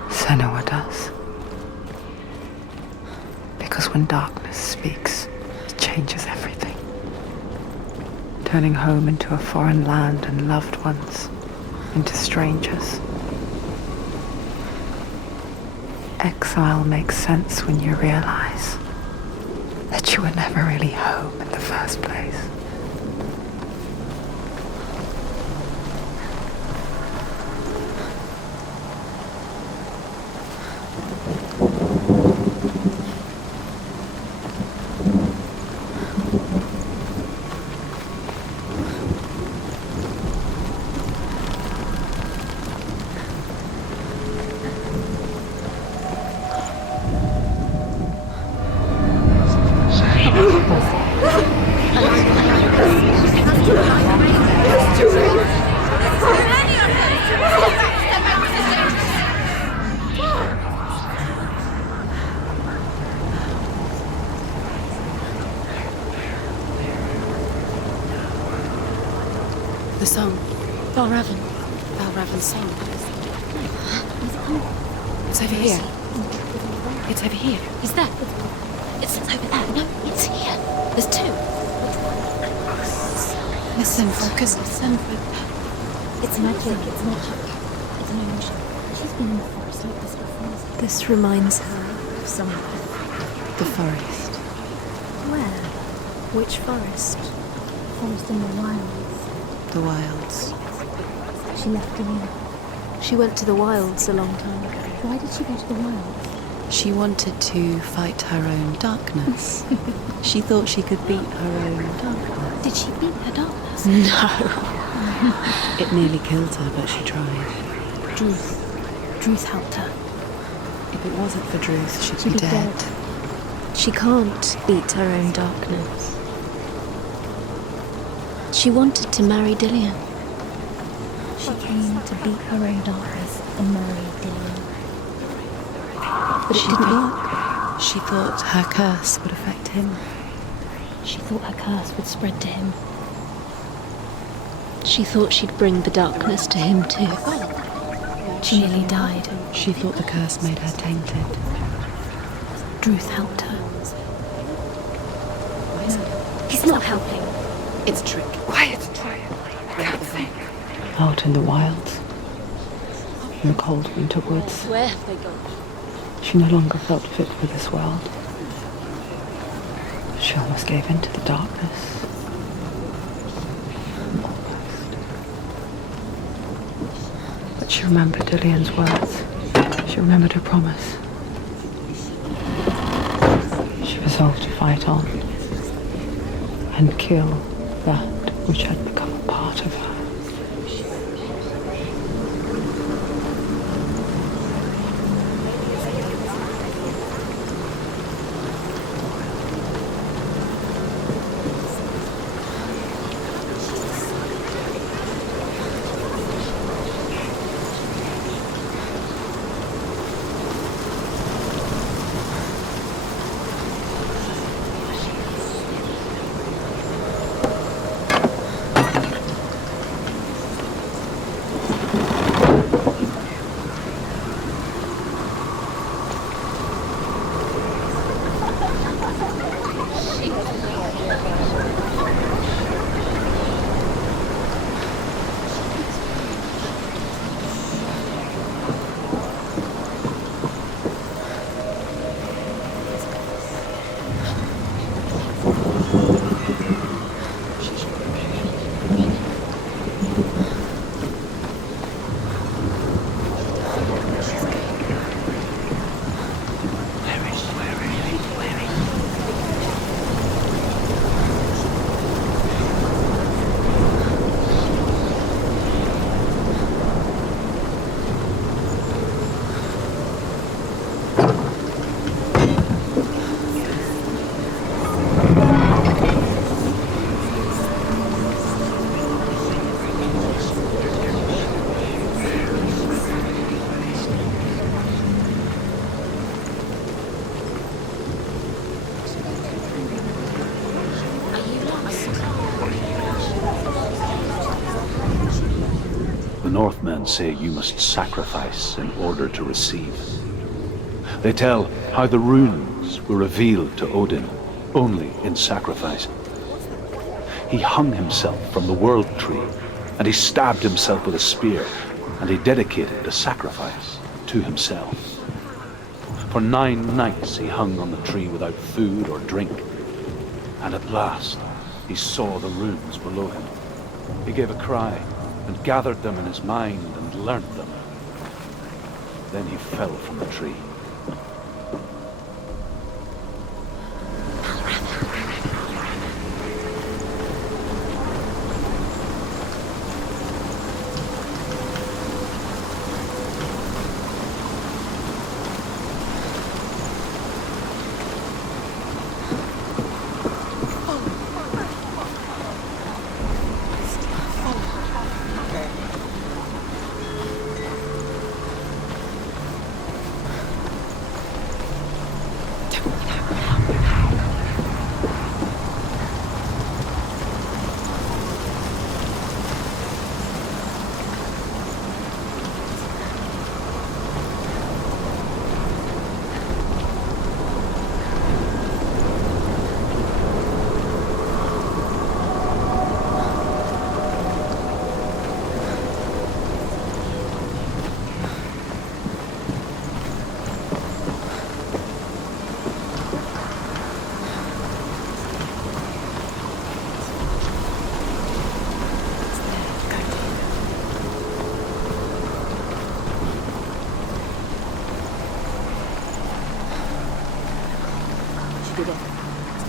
Senua does. Because when darkness speaks, it changes everything. Turning home into a foreign land and loved ones into strangers. Exile makes sense when you realize that you were never really home in the first place. The song. Balraven's song. It's over here. It's over here. Is that? It's over there. No, it's here. There's two. Listen, focus, listen. It's magic, it's not it's an illusion. She's been in the forest like this before. This reminds her Of somewhere. the forest. Where? Which forest? Forest in the wilds. The wilds. She left Galena. She went to the wilds a long time ago. Why did she go to the wilds? She wanted to fight her own darkness. She thought she could beat her own darkness. Did she beat her darkness? No. It nearly killed her, but she tried. Druth helped her. If it wasn't for Druth, she'd She'd be be dead. dead. She can't beat her own darkness. She wanted to marry Dillian. She came to beat her own darkness and marry Dillian. But it didn't work. She thought her curse would affect him. She thought her curse would spread to him. She thought she'd bring the darkness to him too. She nearly died. She thought the curse made her tainted. Druth helped her. He's not helping. It's a trick. Quiet. Out in the wilds, in the cold winter woods, Where have they gone? she no longer felt fit for this world. She almost gave in to the darkness. Almost. But she remembered Dillian's words. She remembered her promise. She resolved to fight on and kill that which had become a part of her. and say you must sacrifice in order to receive. They tell how the runes were revealed to Odin only in sacrifice. He hung himself from the world tree, and he stabbed himself with a spear, and he dedicated the sacrifice to himself. For 9 nights he hung on the tree without food or drink, and at last he saw the runes below him. He gave a cry and gathered them in his mind and learnt them. Then he fell from the tree.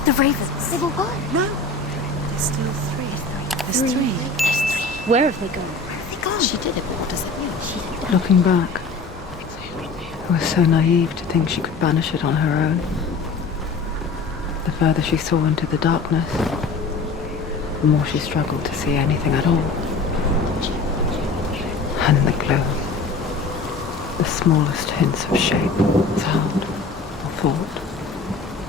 The ravens. They've all gone. No. There's still 3. There's 3. There's 3. Where have they gone? Where have they gone? She did it, but what does it mean? She did that. Looking back, I was so naive to think she could banish it on her own. The further she saw into the darkness, the more she struggled to see anything at all. And the gloom, the smallest hints of shape, sound, or thought,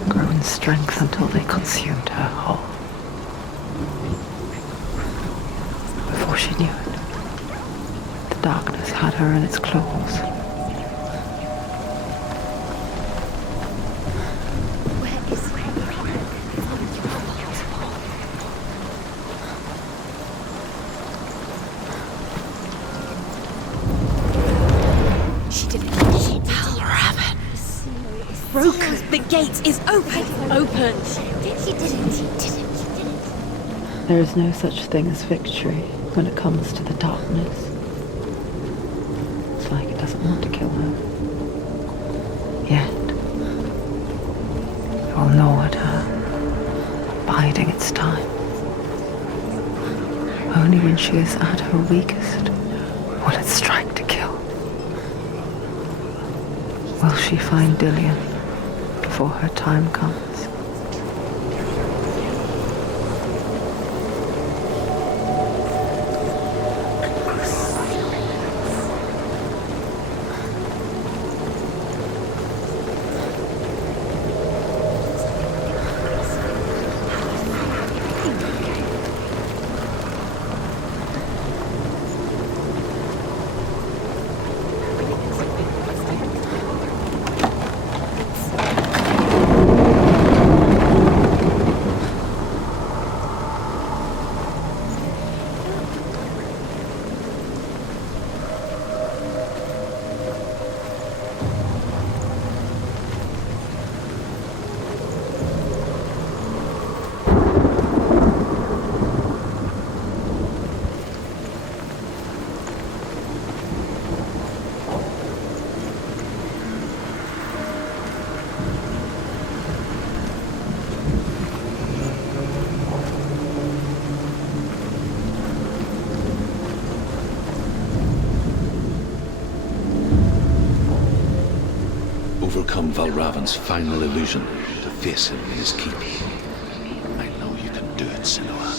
grew in strength until they consumed her whole. Before she knew it, the darkness had her in its claws. The gate is open! Open! She did it. There is no such thing as victory when it comes to the darkness. It's like it doesn't want to kill her. Yet, it will gnaw at her, biding its time. Only when she is at her weakest will it strike to kill. Will she find Dillion before her time comes? Overcome Valravan's final illusion to face him in his keep. I know you can do it, Senua.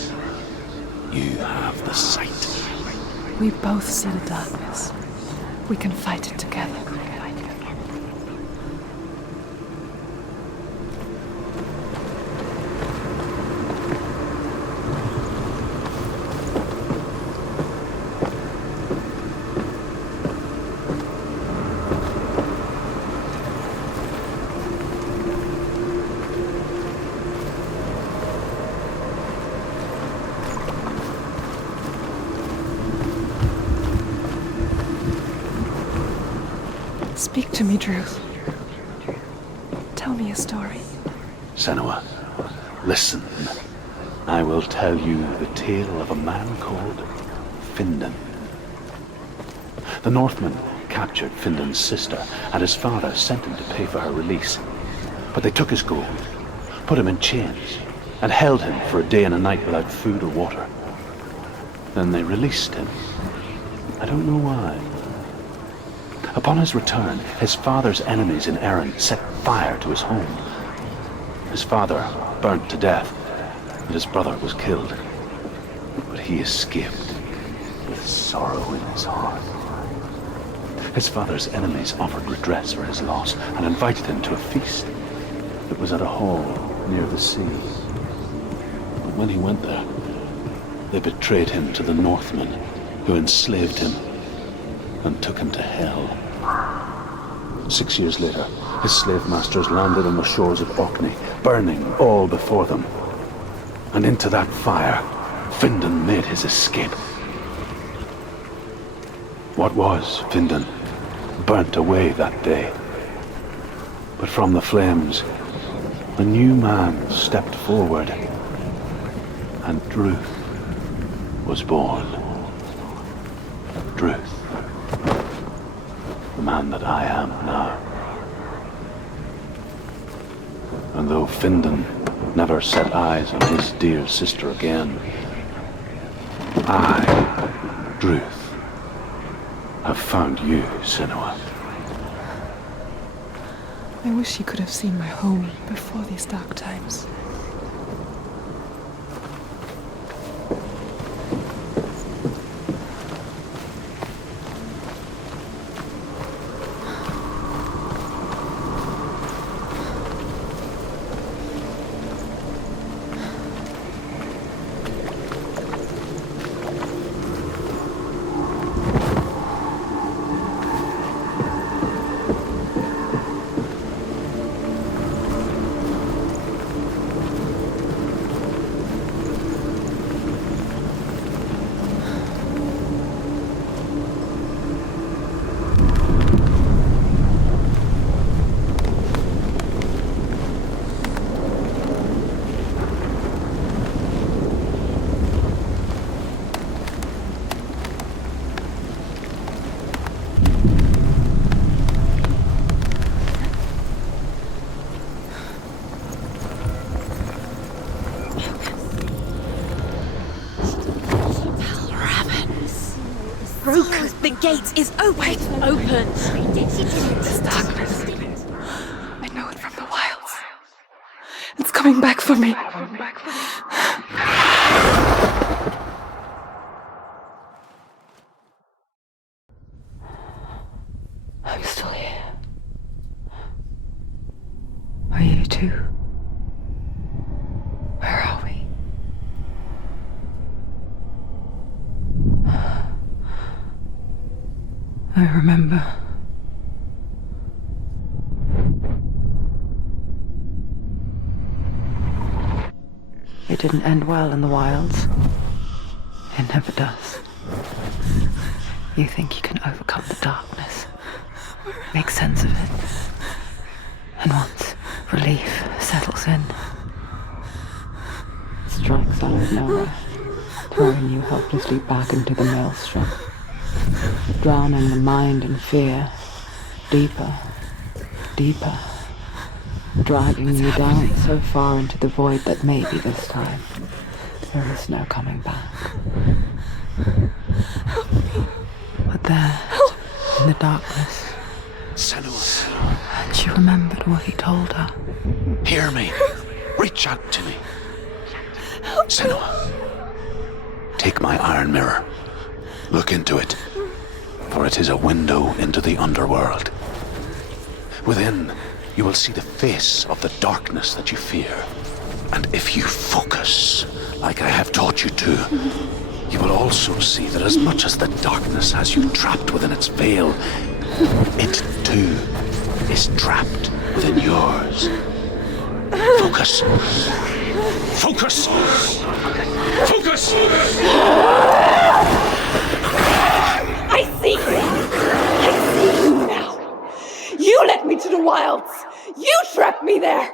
You have the sight. We both see the darkness. We can fight it together. Speak to me, Druth. Tell me a story. Senua, listen. I will tell you the tale of a man called Findan. The Northmen captured Findan's sister, and his father sent him to pay for her release. But they took his gold, put him in chains, and held him for a day and a night without food or water. Then they released him. I don't know why. Upon his return, his father's enemies in Erin set fire to his home. His father burnt to death, and his brother was killed. But he escaped with sorrow in his heart. His father's enemies offered redress for his loss and invited him to a feast. It was at a hall near the sea. But when he went there, they betrayed him to the Northmen, who enslaved him and took him to hell. 6 years later, his slave masters landed on the shores of Orkney, burning all before them. And into that fire, Findan made his escape. What was Findan burnt away that day. But from the flames, a new man stepped forward, and Druth was born. Druth, the man that I am now. And though Findan never set eyes on his dear sister again, I, Druth, have found you, Senua. I wish you could have seen my home before these dark times. The gate is open. Open. This darkness. I know it from the wilds. It's coming back for me. I'm still here. Are you too? Where are we? I remember. It didn't end well in the wilds. It never does. You think you can overcome the darkness, make sense of it, and once relief settles in, it strikes out of nowhere, throwing you helplessly back into the maelstrom, drowning the mind in fear, deeper, deeper, dragging you down so far into the void that maybe this time there is no coming back. But there, in the darkness, Senua, and she remembered what he told her. hear me. Reach out to me. Senua, take my iron mirror. Look into it, for it is a window into the underworld. Within, you will see the face of the darkness that you fear. And if you focus, like I have taught you to, you will also see that as much as the darkness has you trapped within its veil, it too is trapped within yours. Focus. Focus! Focus! I see you! I see you now! into the wilds! You trapped me there!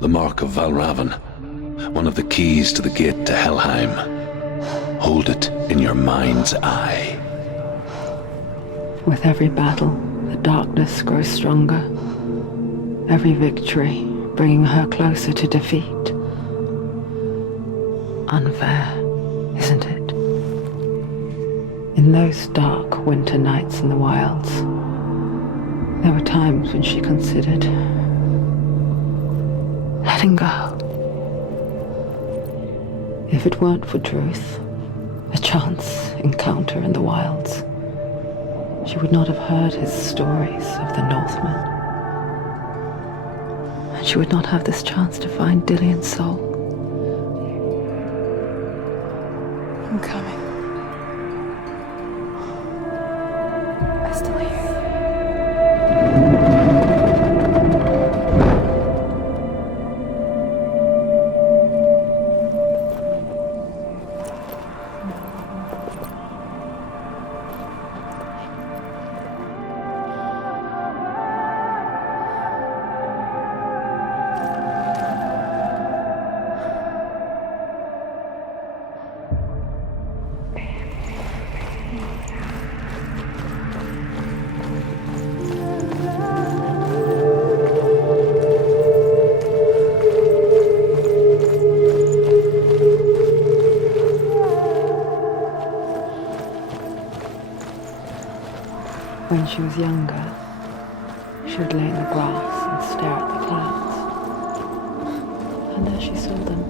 The mark of Valravan, one of the keys to the gate to Helheim. Hold it in your mind's eye. With every battle, the darkness grows stronger. Every victory bringing her closer to defeat. Unfair, isn't it? In those dark winter nights in the wilds, there were times when she considered letting go. If it weren't for Truth, a chance encounter in the wilds, she would not have heard his stories of the Northmen. And she would not have this chance to find Dillion's soul. I'm coming. I still hear you. she was younger, she would lay in the grass and stare at the clouds. And there she saw them.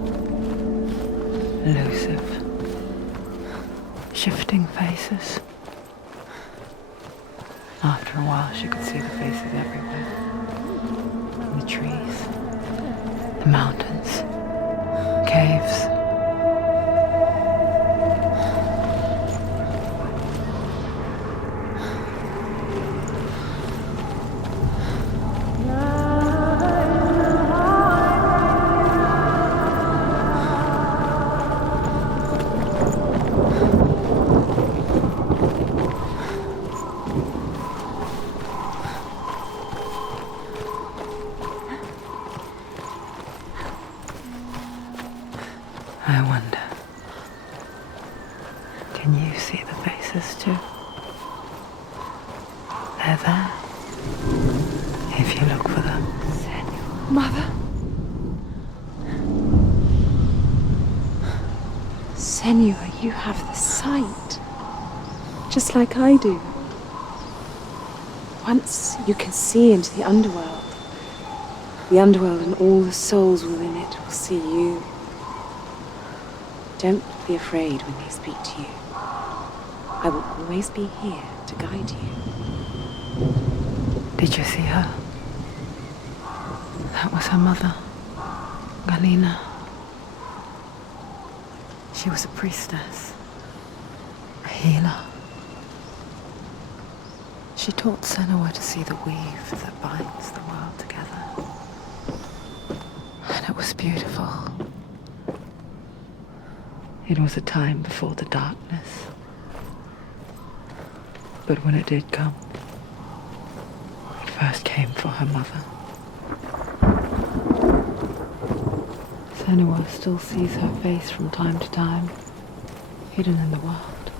Elusive. Shifting faces. After a while, she could see the faces everywhere. In the trees, the mountains, caves. I wonder, can you see the faces too? They're there, if you look for them. Mother? Senua, you have the sight, just like I do. Once you can see into the underworld and all the souls within it will see you. Don't be afraid when they speak to you. I will always be here to guide you. Did you see her? That was her mother, Galina. She was a priestess, a healer. She taught Senua to see the weave that binds the world together. And it was beautiful. It was a time before the darkness. But when it did come, it first came for her mother. Senua still sees her face from time to time, hidden in the world.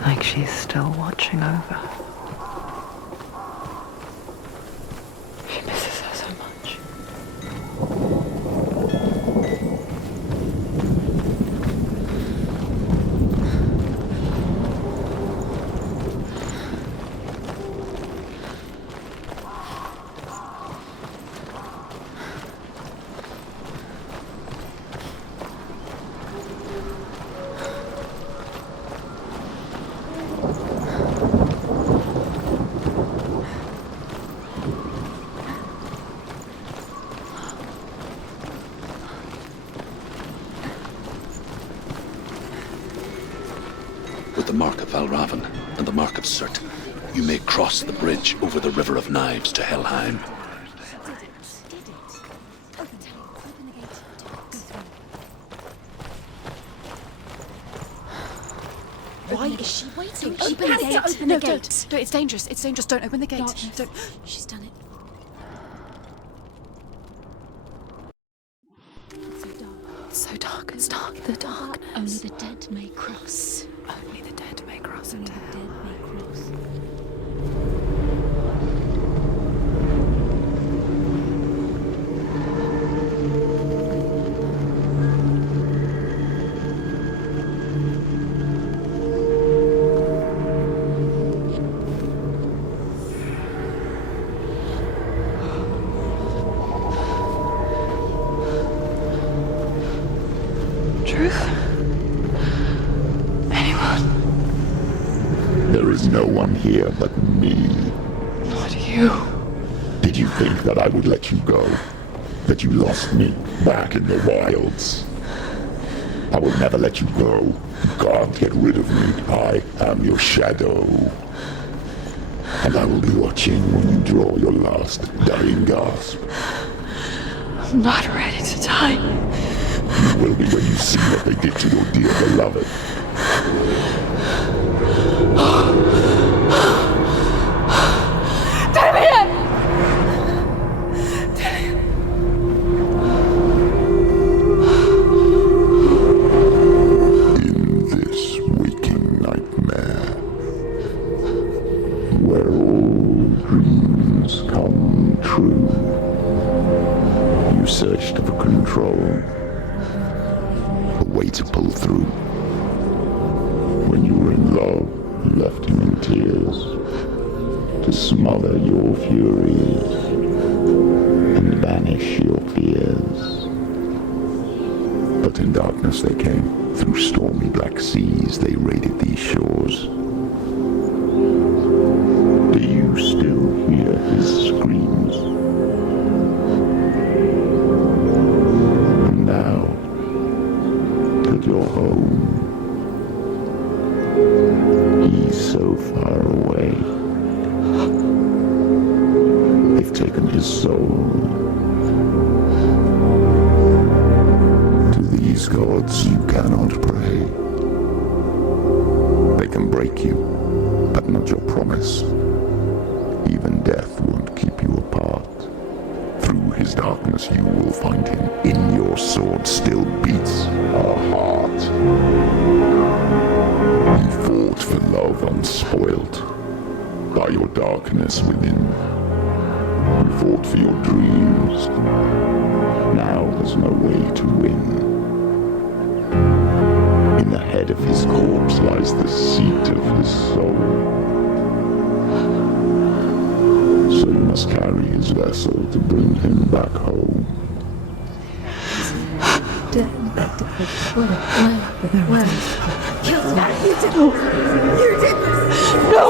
Like she's still watching over her. She misses her so much. With the mark of Valravan and the mark of Surt, you may cross the bridge over the River of Knives to Helheim. Why is she waiting? Open the gate. Open the gate. Don't. It's dangerous. It's dangerous. Don't open the gate. Don't. She's done it. So dark, it's dark, the darkness. Only the dead may cross. Only the dead may cross Only into the hell. dead may cross. There is no one here but me. Not you. Did you think that I would let you go? That you lost me back in the wilds? I will never let you go. You can't get rid of me. I am your shadow. And I will be watching when you draw your last dying gasp. I'm not ready to die. You will be when you see what they did to your dear beloved. In this waking nightmare, where all dreams come true, you searched for control, a way to pull through. When you were in love, left him in tears to smother your furies and banish your fears. But in darkness they came, through stormy black seas they raided these shores. Do you still hear his screams? And now that you're home, he's so far away. They've taken his soul. To these gods you cannot pray. They can break you, but not your promise. Even death won't keep you apart. Through his darkness you will find him. In your sword still beats a heart. He fought for love unspoilt by your darkness within. He fought for your dreams. Now there's no way to win. In the head of his corpse lies the seat of his soul. So you must carry his vessel to bring him back home. Where? Killed me. You did this. You did this. No.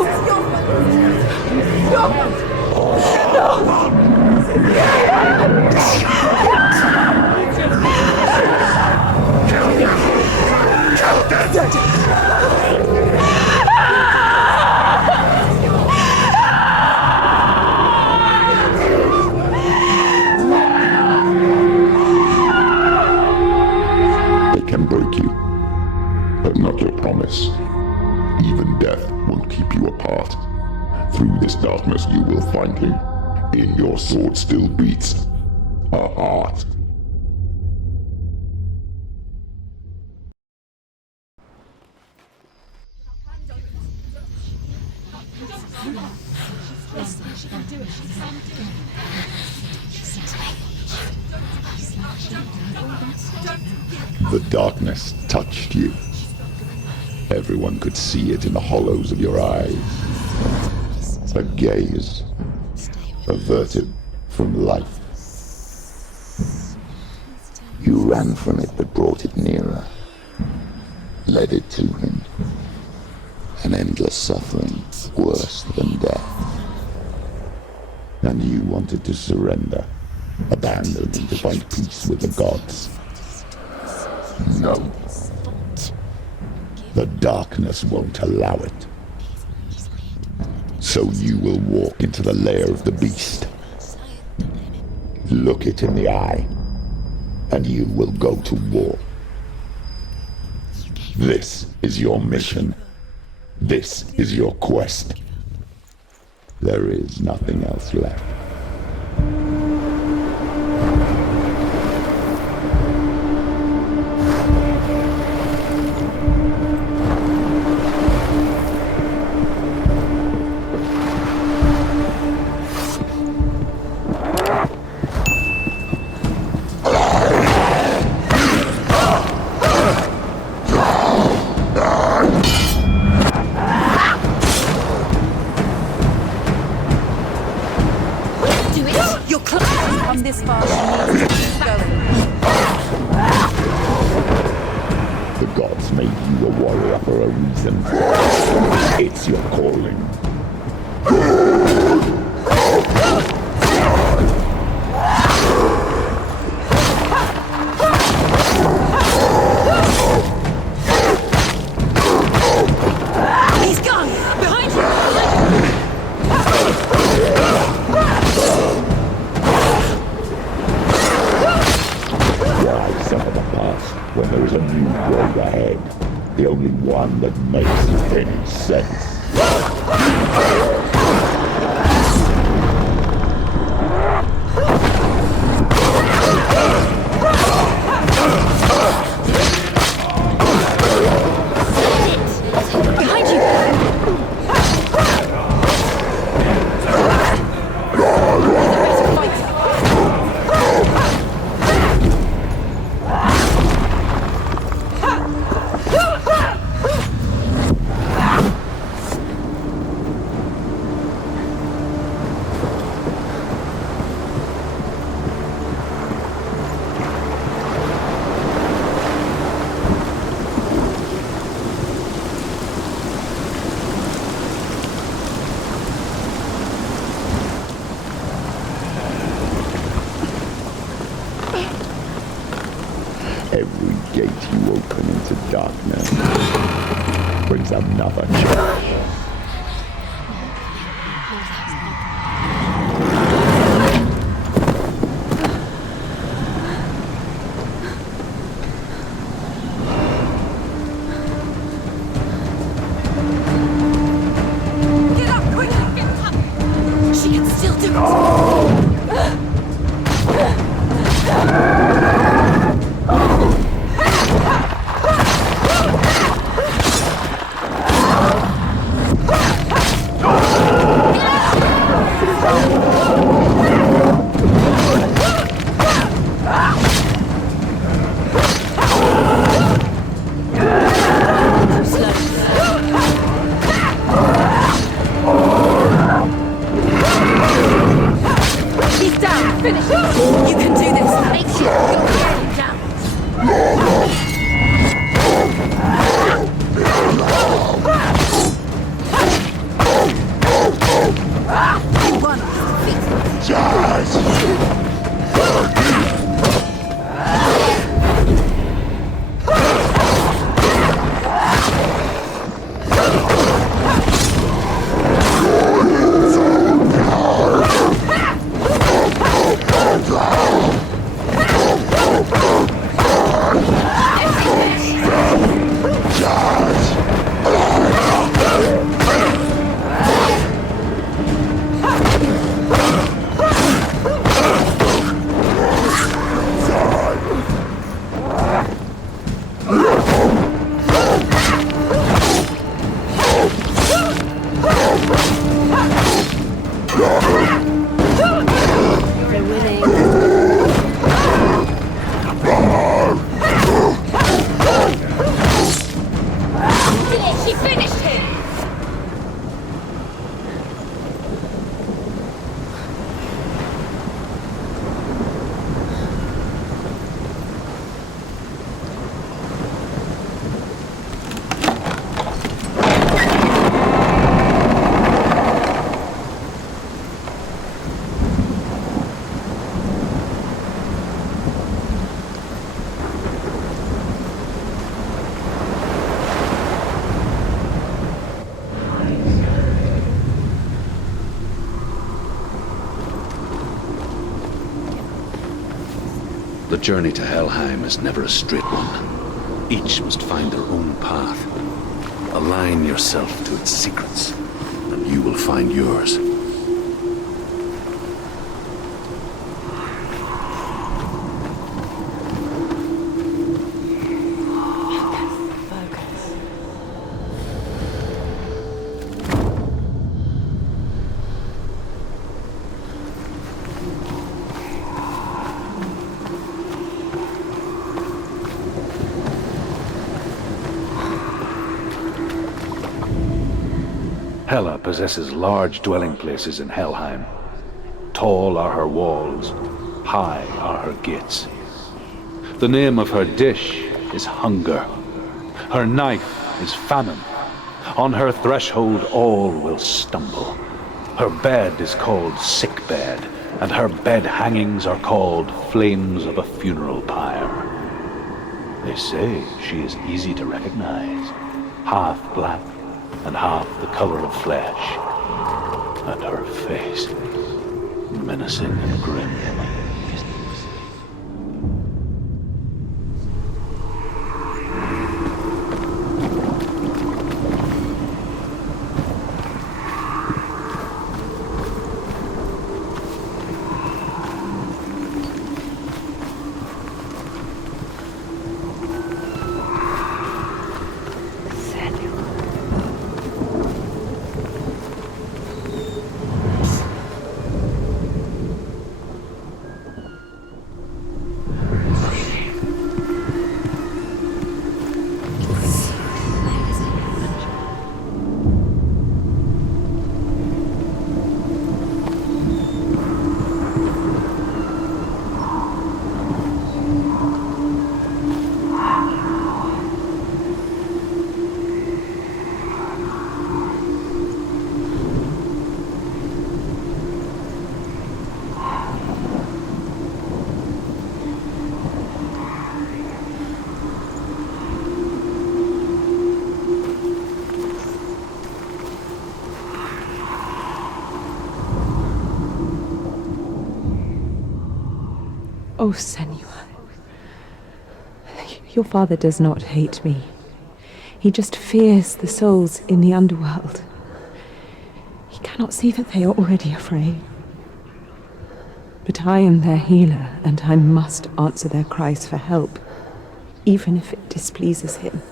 This is your fault. They can break you, but not your promise. Even death won't keep you apart. Through this darkness you will find him. In your sword still beats a heart. The darkness touched you. Everyone could see it in the hollows of your eyes. A gaze averted from life. You ran from it but brought it nearer, led it to him. An endless suffering worse than death. And you wanted to surrender, abandon and to find peace with the gods. No. The darkness won't allow it. So you will walk into the lair of the beast. Look it in the eye, and you will go to war. This is your mission. This is your quest. There is nothing else left. The gods made you a warrior for a reason. It's your calling. He's gone! Behind you! Why suffer the past when there is a new road ahead? The only one that makes any sense. Behind you! Every gate you open into darkness brings another change. Get up, quickly! Get up! She can still do it! He's down! Finish him! You can do this! Make sure you'll wear him down! One She finished him! The journey to Helheim is never a straight one. Each must find their own path. Align yourself to its secrets, and you will find yours. Hela possesses large dwelling places in Helheim. Tall are her walls, high are her gates. The name of her dish is hunger. Her knife is famine. On her threshold all will stumble. Her bed is called sick bed, and her bed hangings are called flames of a funeral pyre. They say she is easy to recognize, half black and half the color of flesh, and her face menacing and grim. Oh, Senua. Your father does not hate me. He just fears the souls in the underworld. He cannot see that they are already afraid. But I am their healer, and I must answer their cries for help, even if it displeases him.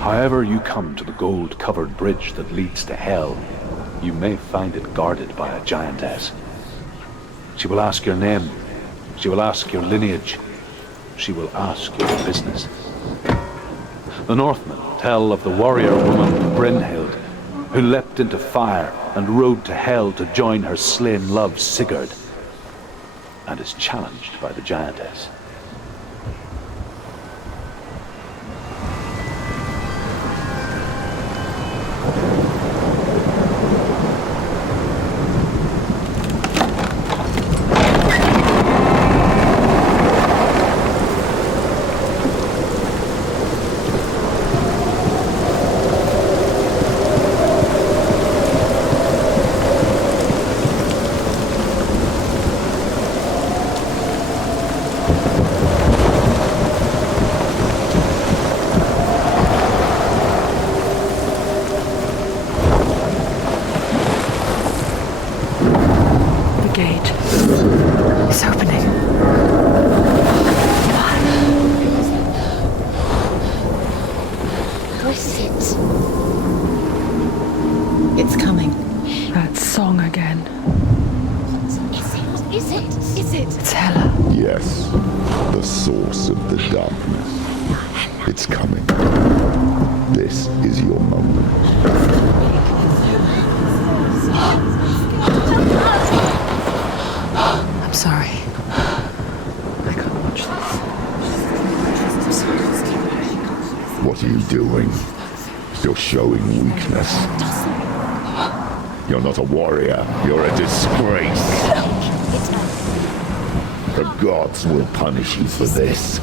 However you come to the gold-covered bridge that leads to Hell, you may find it guarded by a giantess. She will ask your name. She will ask your lineage. She will ask your business. The Northmen tell of the warrior woman Brynhild, who leapt into fire and rode to Hell to join her slain love Sigurd, and is challenged by the giantess. You're not a warrior, you're a disgrace. The gods will punish you for this.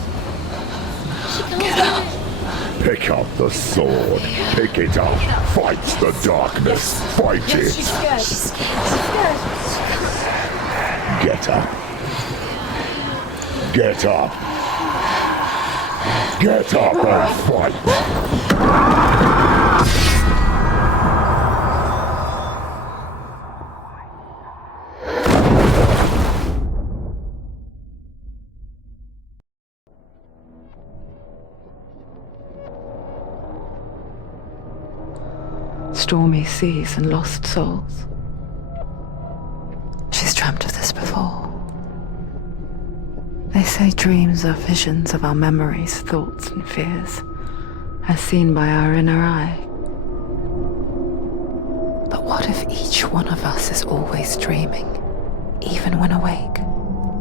Pick up the sword. Pick it up. Fight the darkness. Fight it. She's scared. She's scared. Get up. Get up. Get up and fight. Stormy seas and lost souls. She's dreamt of this before. They say dreams are visions of our memories, thoughts and fears, as seen by our inner eye. But what if each one of us is always dreaming, even when awake,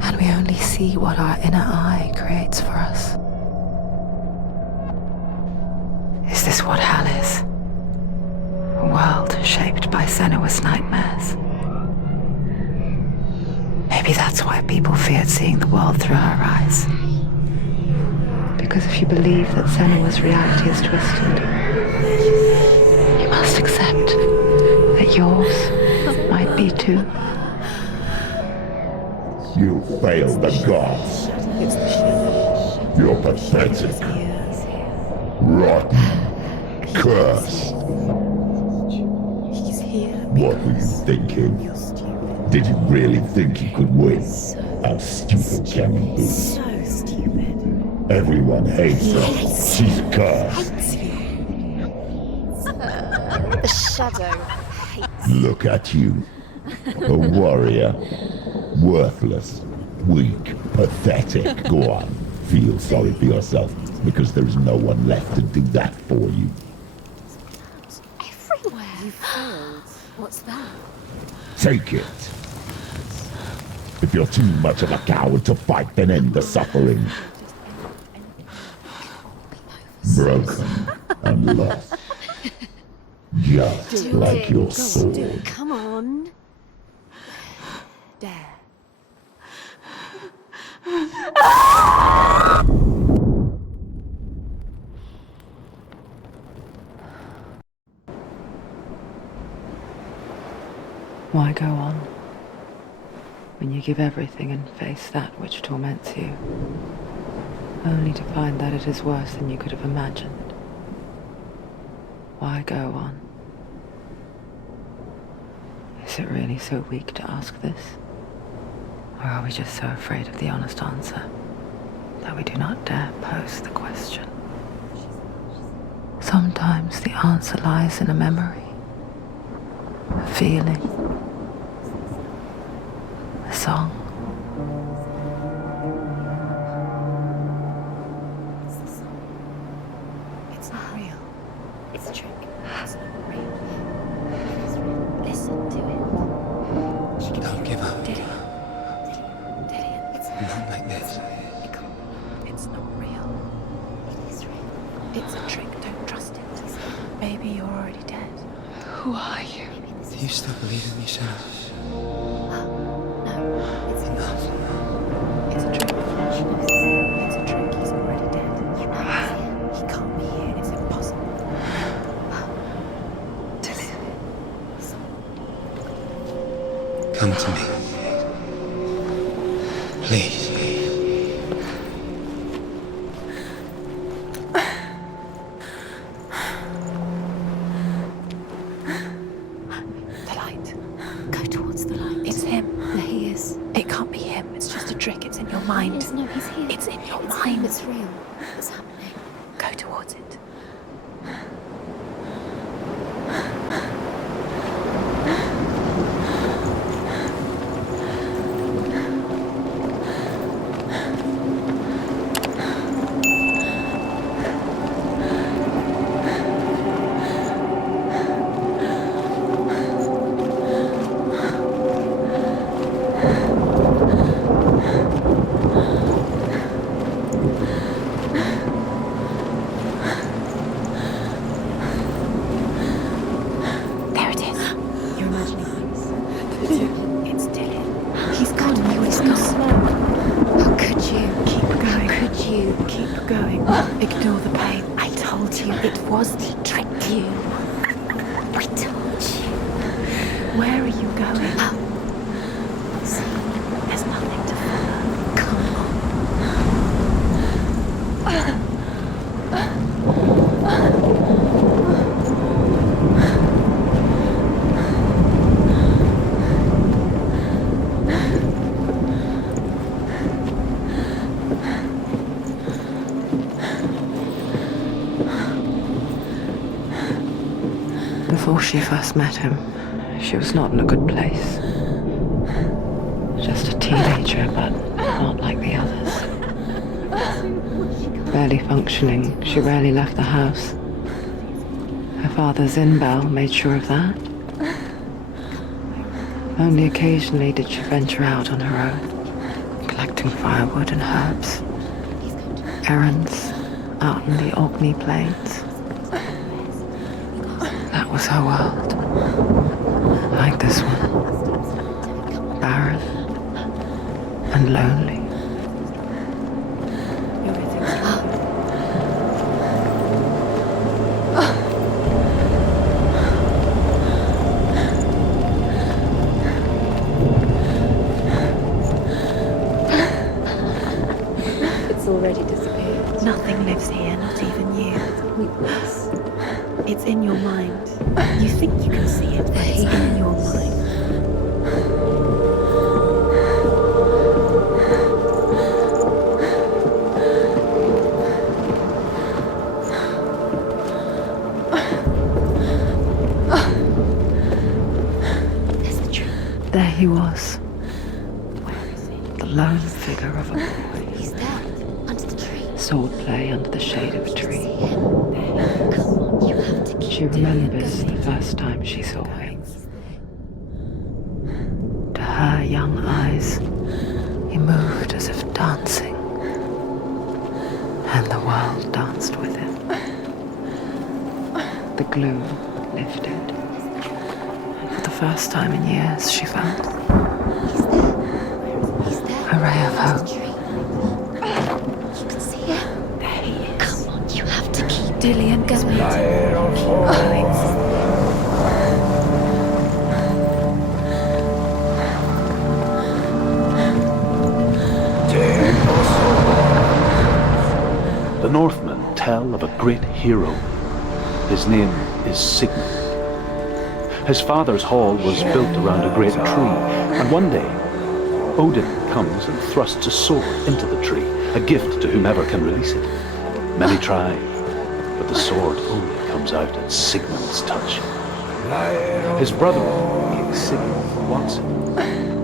and we only see what our inner eye creates for us? Is this what hell is? A world shaped by Senua's nightmares. Maybe that's why people feared seeing the world through her eyes. Because if you believe that Senua's reality is twisted, you must accept that yours might be too. You failed the gods. You're pathetic. rotten, cursed. He's here. What were you thinking? You're stupid. Did you really think you could win? How stupid can you be? So stupid. Everyone hates her. She's cursed. Hates you. The shadow hates Look at you. A warrior. Worthless. Weak. Pathetic. Go on. Feel sorry for yourself, because there is no one left to do that for you. everywhere. You failed. What's that? Take it. If you're too much of a coward to fight, then end the suffering. Broken and lost. Just like your sword. Come on. Dare. Why go on when you give everything and face that which torments you, only to find that it is worse than you could have imagined? Why go on? Is it really so weak to ask this? Or are we just so afraid of the honest answer that we do not dare pose the question? Sometimes the answer lies in a memory, a feeling, a song. It's not real. It's a trick. It's not real. It is real. Listen to it. She can Don't give up. Did it? It's Not like this. It's not real. It is real. It's a trick. Don't trust it. Maybe you're already dead. Who are you? Do you still believe in me, Senua? No, it's enough. It's a trick. She knows this. It's a trick. He's already dead. He can't be here. It's impossible. Come to me. Please. The light. Go towards the light. It's him. There he is. It can't be him. It's just a trick. It's in your mind. No, he's here. It's in your mind. It's real. It's happening. Go towards it. There it is. You're imagining things. It's Dylan. He's gone. He's gone. How could you? Keep going. How could you? Keep going. Ignore the pain. I told you it was the trick. You. I told you. Where are you going? See, there's nothing to follow. Come on. Before she first met him, she was not in a good place. Just a teenager, but not like the others. Barely functioning, she rarely left the house. Her father, Zinbal, made sure of that. Only occasionally did she venture out on her own, collecting firewood and herbs. Errands out in the Orkney Plains. That was her world. Like this one. Barren and lonely. It's already disappeared. Nothing lives here, not even you. Weakness. It's in your mind. You think you can see it, but it's in your mind. There's the tree. There he was, Where is he? the lone figure of a boy. He's there, under the tree. Swordplay under the shade of a tree. Come on, you have to keep She remembers the first time she saw him. To her young eyes, he moved as if dancing, and the world danced with him. The gloom lifted. For the first time in years, she felt He's there. a ray of Under hope. the tree. You can see him. There he is. Come on, you have to keep Dillian is waiting. The Northmen tell of a great hero. His name is Sigmund. His father's hall was built around a great tree, and one day, Odin comes and thrusts a sword into the tree, a gift to whomever can release it. Many try, but the sword only comes out at Sigmund's touch. His brother, King Sigurd, wants it,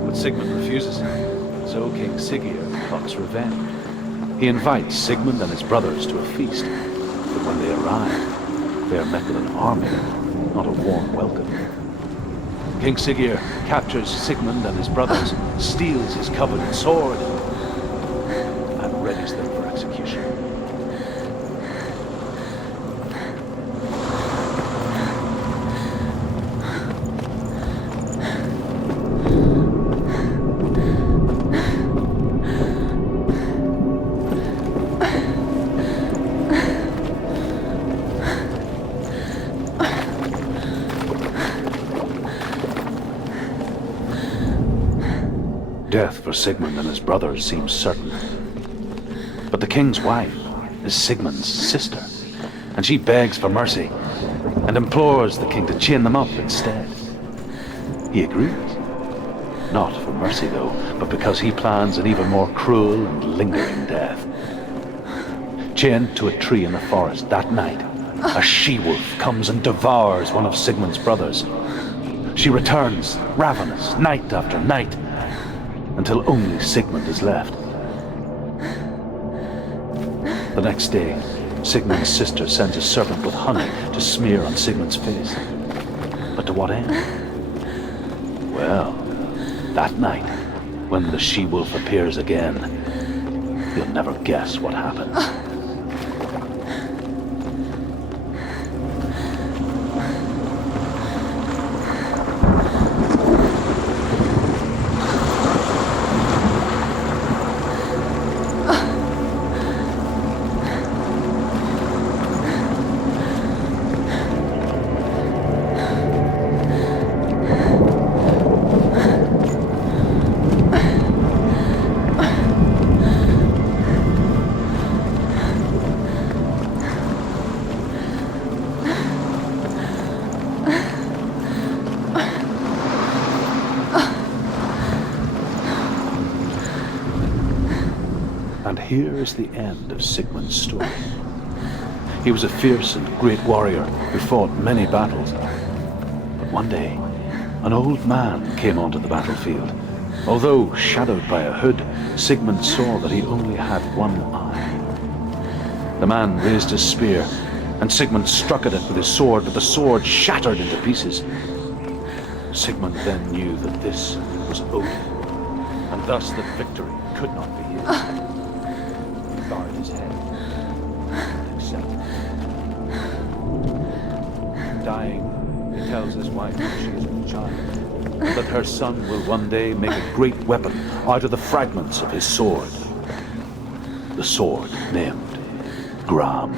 but Sigmund refuses it, so King Sigurd plots revenge. He invites Sigmund and his brothers to a feast, but when they arrive, they are met with an army, not a warm welcome. King Sigurd captures Sigmund and his brothers, steals his coveted sword, and readies them for execution. Death for Sigmund and his brothers seems certain. But the king's wife is Sigmund's sister, and she begs for mercy and implores the king to chain them up instead. He agrees. Not for mercy, though, but because he plans an even more cruel and lingering death. Chained to a tree in the forest that night, a she-wolf comes and devours one of Sigmund's brothers. She returns, ravenous, night after night, until only Sigmund is left. The next day, Sigmund's sister sends a serpent with honey to smear on Sigmund's face. But to what end? Well, that night, when the she-wolf appears again, you'll never guess what happens. And here is the end of Sigmund's story. He was a fierce and great warrior who fought many battles. But one day, an old man came onto the battlefield. Although shadowed by a hood, Sigmund saw that he only had one eye. The man raised his spear, and Sigmund struck at it with his sword, but the sword shattered into pieces. Sigmund then knew that this was Odin, and thus that victory could not be his. He bowed his head and accepted. Dying, he tells his wife that she is with child, that her son will one day make a great weapon out of the fragments of his sword. The sword named Gram.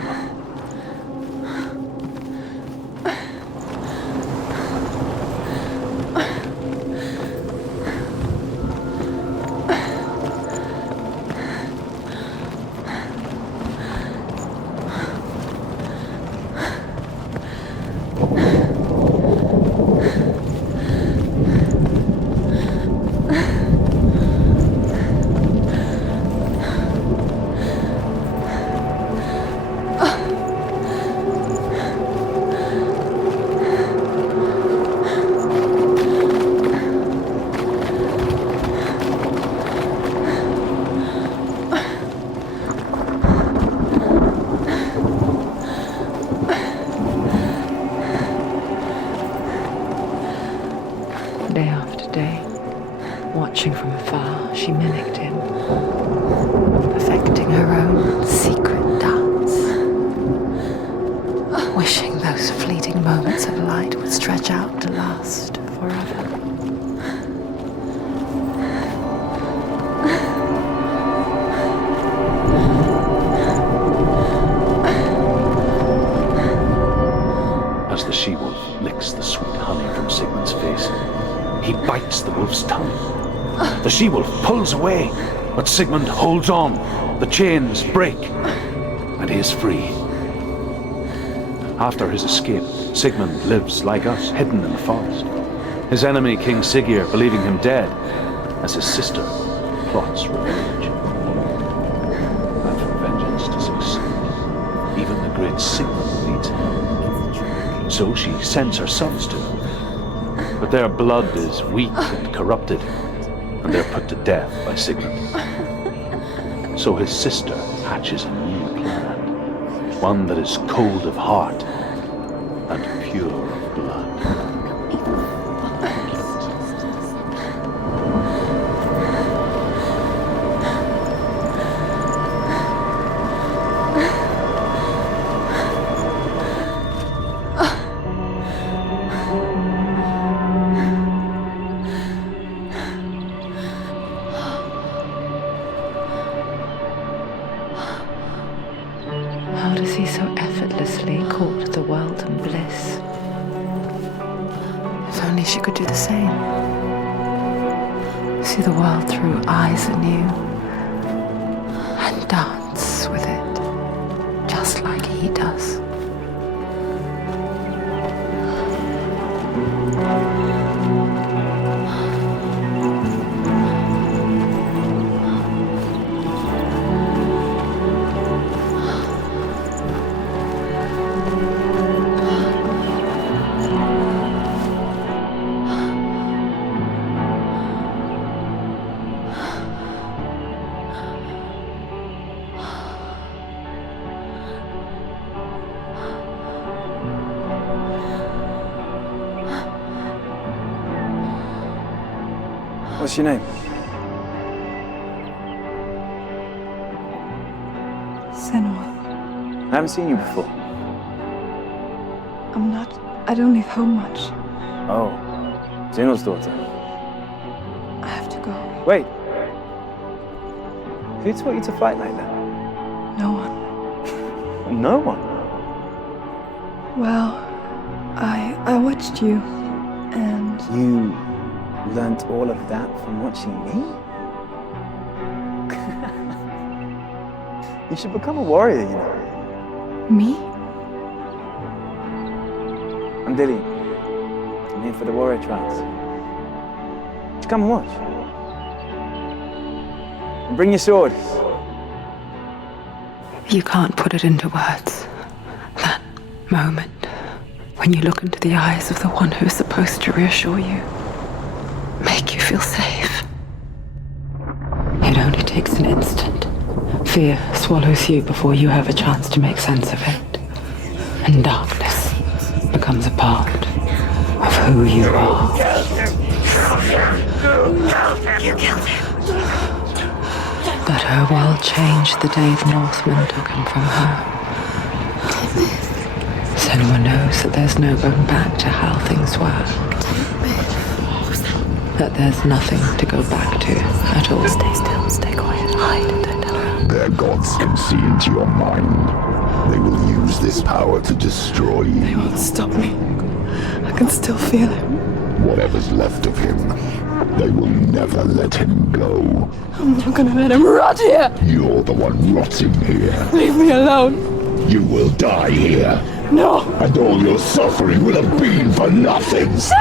she mimicked him, perfecting her own secret dance, wishing those fleeting moments of light would stretch out to last forever. As the she-wolf licks the sweet honey from Sigmund's face, he bites the wolf's tongue. The she-wolf pulls away, but Sigmund holds on. The chains break, and he is free. After his escape, Sigmund lives like us, hidden in the forest. His enemy, King Siggeir, believing him dead, as his sister plots revenge. And for vengeance to succeed, even the great Sigmund needs him. So she sends her sons to him. But their blood is weak and corrupted, and they're put to death by Sigmund. So his sister hatches a new plan, one that is cold of heart and pure of blood. How does he so effortlessly court the world and bliss? If only she could do the same. See the world through eyes anew and dance with it, just like he does. What's your name? Senua. I haven't seen you before. I don't leave home much. Oh, Zeno's daughter. I have to go. Wait. Who taught you to fight like that? No one. No one? Well, I watched you, and... You learnt all of that from watching me? You should become a warrior, you know. Me? I'm Dilly. I'm here for the warrior trials. Just come and watch. And bring your sword. You can't put it into words. That moment when you look into the eyes of the one who's supposed to reassure you, make you feel safe. It only takes an instant. Fear swallows you before you have a chance to make sense of it. And darkness becomes a part of who you are. You killed him. But her world changed the day the Northmen took him from her. Senua knows that there's no going back to how things were. That there's nothing to go back to at all. Stay still, stay quiet, hide, don't tell her. Their gods can see into your mind. They will use this power to destroy you. They won't stop me. I can still feel him. Whatever's left of him, they will never let him go. I'm not gonna let him rot here. You're the one rotting here. Leave me alone. You will die here. No. And all your suffering will have been for nothing. Shut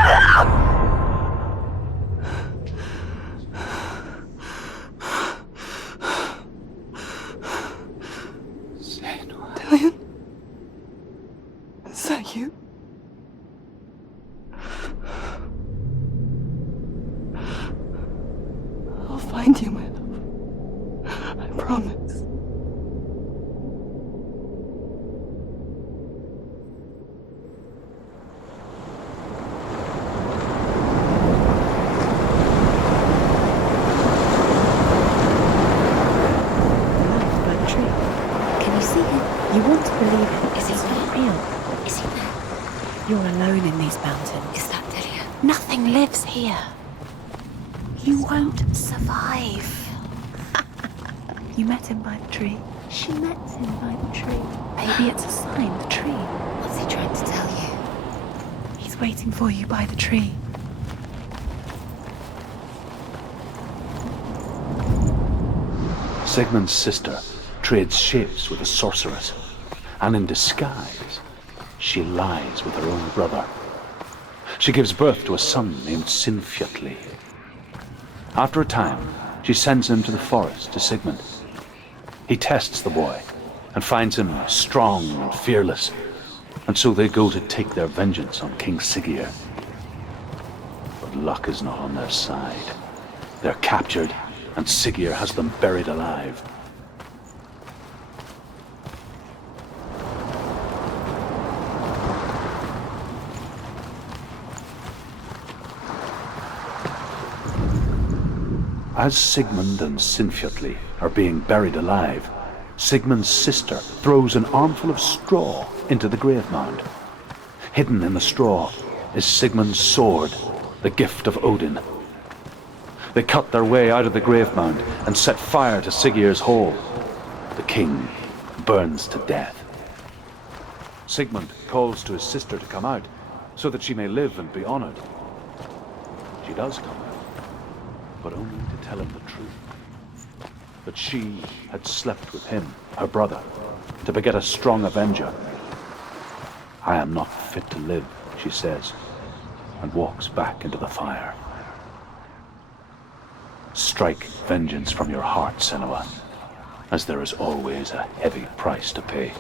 up! Dillian? Is that you? I'll find you, my love. I promise. want to believe it. Is he not there? real. Is he there? You're alone in these mountains. Is that Delia? Nothing lives here. You won't survive. You met him by the tree. She met him by the tree. Maybe it's a sign, the tree. What's he trying to tell you? He's waiting for you by the tree. Sigmund's sister trades shapes with a sorceress, and in disguise, she lies with her own brother. She gives birth to a son named Sinfjotli. After a time, she sends him to the forest to Sigmund. He tests the boy and finds him strong and fearless, and so they go to take their vengeance on King Siggeir. But luck is not on their side. They're captured, and Siggeir has them buried alive. As Sigmund and Sinfjotli are being buried alive, Sigmund's sister throws an armful of straw into the grave mound. Hidden in the straw is Sigmund's sword, the gift of Odin. They cut their way out of the grave mound and set fire to Siggeir's hall. The king burns to death. Sigmund calls to his sister to come out so that she may live and be honored. She does come out, but only to tell him the truth. That she had slept with him, her brother, to beget a strong avenger. I am not fit to live, she says, and walks back into the fire. Strike vengeance from your heart, Senua, as there is always a heavy price to pay.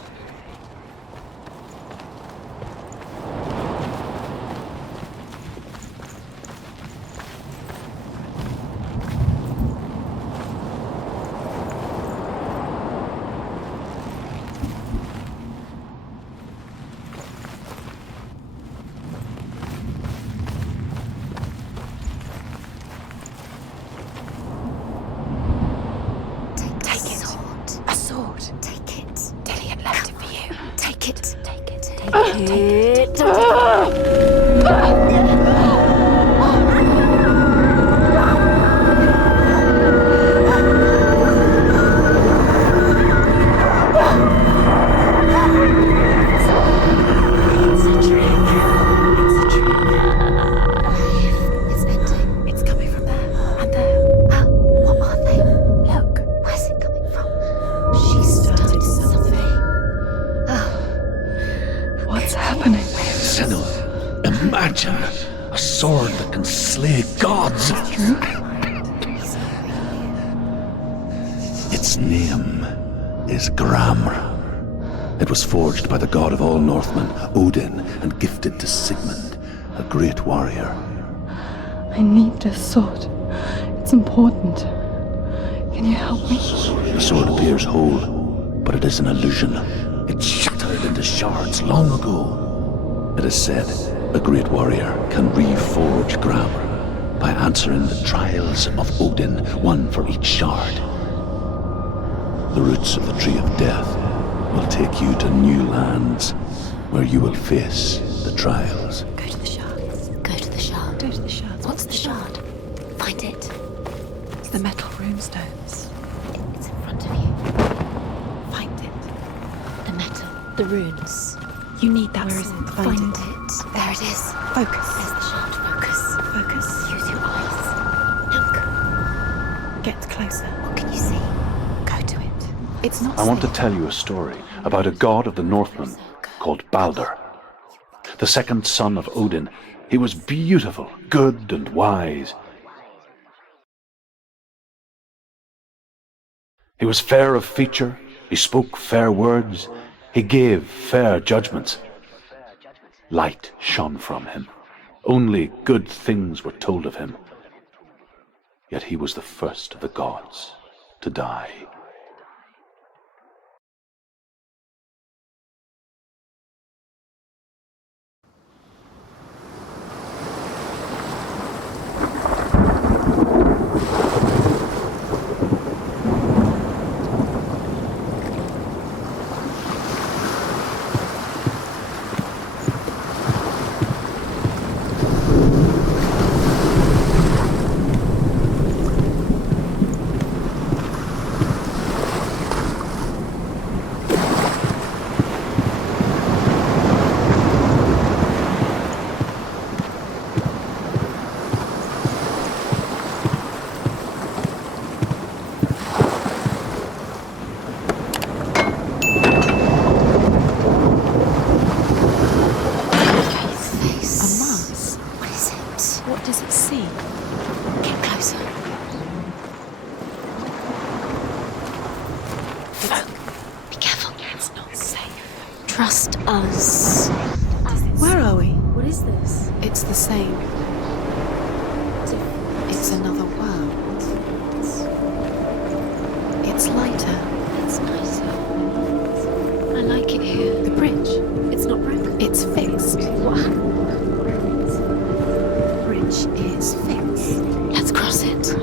Forged by the god of all Northmen, Odin, and gifted to Sigmund, a great warrior. I need this sword. It's important. Can you help me? The sword appears whole, but it is an illusion. It shattered into shards long ago. It is said a great warrior can reforge Gramr by answering the trials of Odin, one for each shard. The roots of the Tree of Death will take you to new lands where you will face the trials. Go to the shards. Go to the shard. Go to the shards. What's the shard? Find it. It's the metal runestones. It's in front of you. Find it. The metal. The runes. You need that. Where is it? Find it. There it is. Focus. There's the shard. Focus. Focus. Use your eyes. Look. Get closer. What can you see? Go to it. It's not I want to safe. tell you a story about a god of the Northmen called Balder. The second son of Odin. He was beautiful, good, and wise. He was fair of feature, he spoke fair words, he gave fair judgments. Light shone from him. Only good things were told of him. Yet he was the first of the gods to die. just us. Where are we? What is this? It's the same. It's another world. It's lighter. It's nicer. I like it here. The bridge. It's not broken. It's fixed. What? The bridge is fixed. Let's cross it.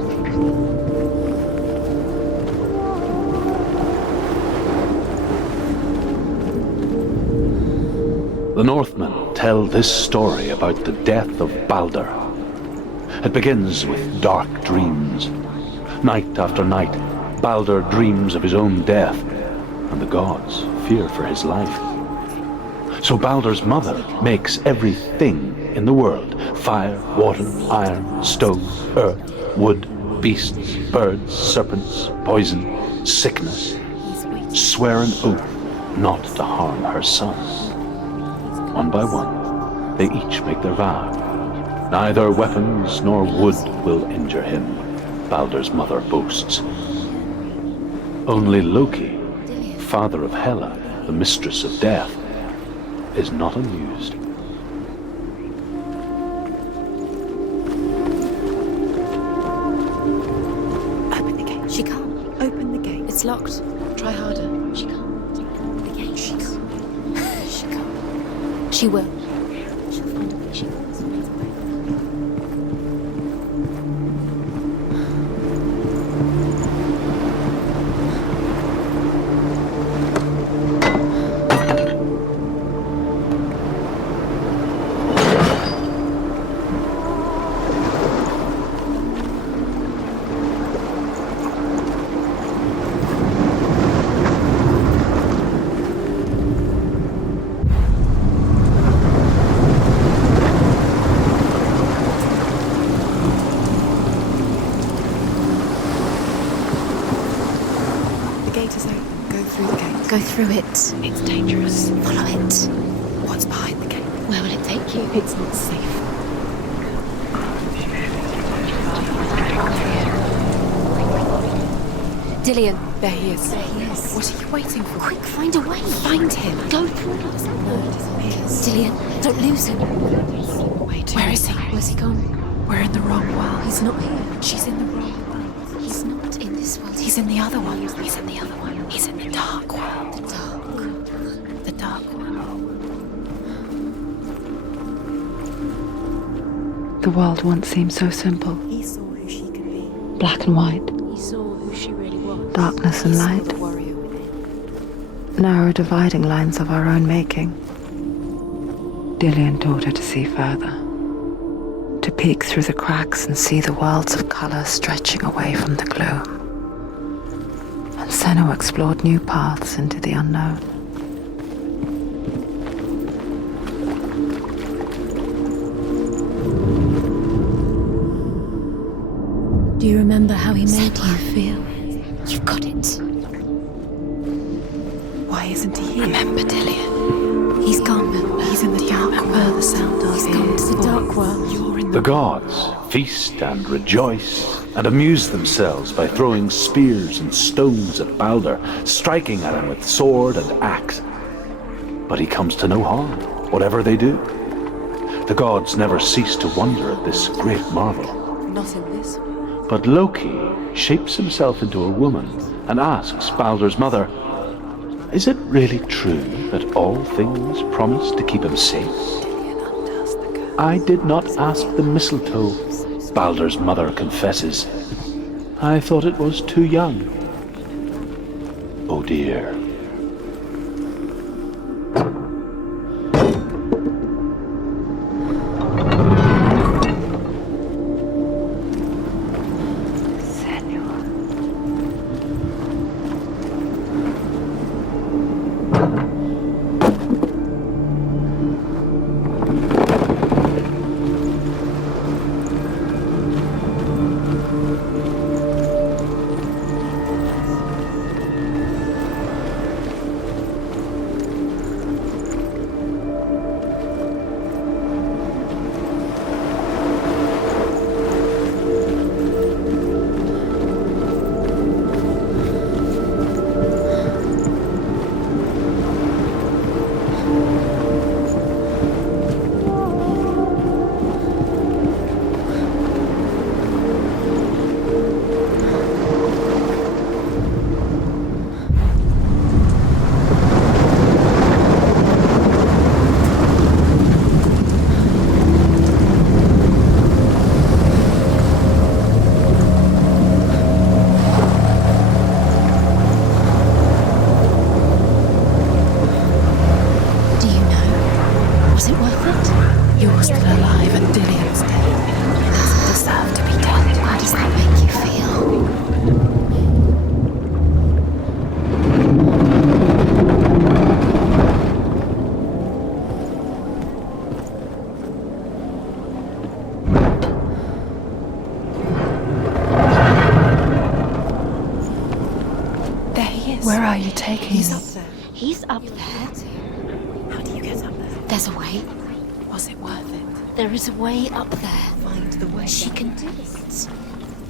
The Northmen tell this story about the death of Baldur. It begins with dark dreams. Night after night, Baldur dreams of his own death, and the gods fear for his life. So Baldur's mother makes everything in the world: fire, water, iron, stone, earth, wood, beasts, birds, serpents, poison, sickness, swear an oath not to harm her son. One by one, they each make their vow. Neither weapons nor wood will injure him, Baldur's mother boasts. Only Loki, father of Hela, the mistress of death, is not amused. Open the gate. She can't. Open the gate. It's locked. Try harder. She can't. The gate. She can't. She can't. She will. She'll find a way. She always finds a way. Go through it. It's dangerous. Follow it. What's behind the gate? Where will it take you? It's not safe. Dillian. There he is. There he is. What are you waiting for? Quick, find a way. Find him. Go through it. Dillian, don't lose him. Where is he? Where's he gone? We're in the wrong world. He's not here. She's in the wrong world. He's not in this world. He's in the other one. He's in the other one. He's in the dark world. The dark. The dark world. The world once seemed so simple. He saw who she could be. Black and white, He saw who she really was. darkness and light. The warrior within. Narrow dividing lines of our own making. Dillian taught her to see further. To peek through the cracks and see the worlds of color stretching away from the gloom. And Senua explored new paths into the unknown. Do you remember how he made you feel? You've got it. Why isn't he here? Remember, Dillian. He's gone. He's in the dark world. The sound of He's gone to the dark world. You're in The gods feast and rejoice and amuse themselves by throwing spears and stones at Baldur, striking at him with sword and axe. But he comes to no harm, whatever they do. The gods never cease to wonder at this great marvel. Not in this world. But Loki shapes himself into a woman and asks Baldur's mother, "Is it really true that all things promise to keep him safe?" "I did not ask the mistletoe," Baldur's mother confesses. "I thought it was too young." Oh dear. taking He's me? up there. He's up there. How do you get up there? There's a way. Was it worth it? There is a way up there. Find the way. She down. can do this.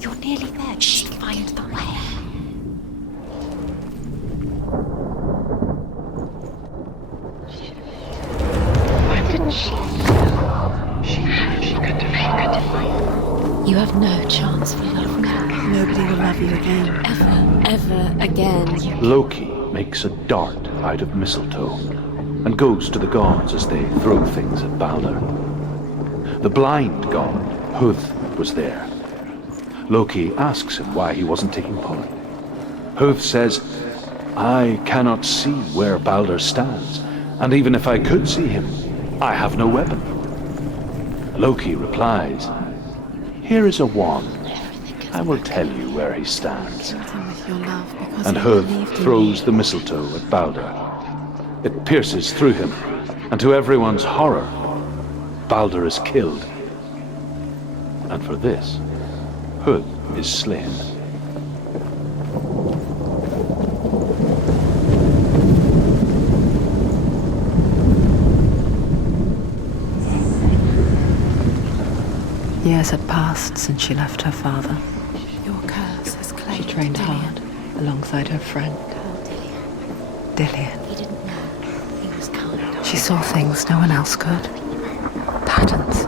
You're nearly there. She can find the way. Why didn't she? She could have. You have no chance for love now. Nobody will love you again. Ever again. Loki makes a dart out of mistletoe and goes to the gods as they throw things at Balder. The blind god, Huth, was there. Loki asks him why he wasn't taking part. Huth says, I cannot see where Balder stands, and even if I could see him, I have no weapon. Loki replies, here is a wand. I will tell you where he stands. With your love, because And he Huth believed in throws you. the mistletoe at Balder. It pierces through him, and to everyone's horror, Balder is killed. And for this, Huth is slain. Years had passed since she left her father. Your curse has claimed She trained Dillian. hard alongside her friend, Dillian. He didn't know. He was kind. She saw things no one else could. Patterns,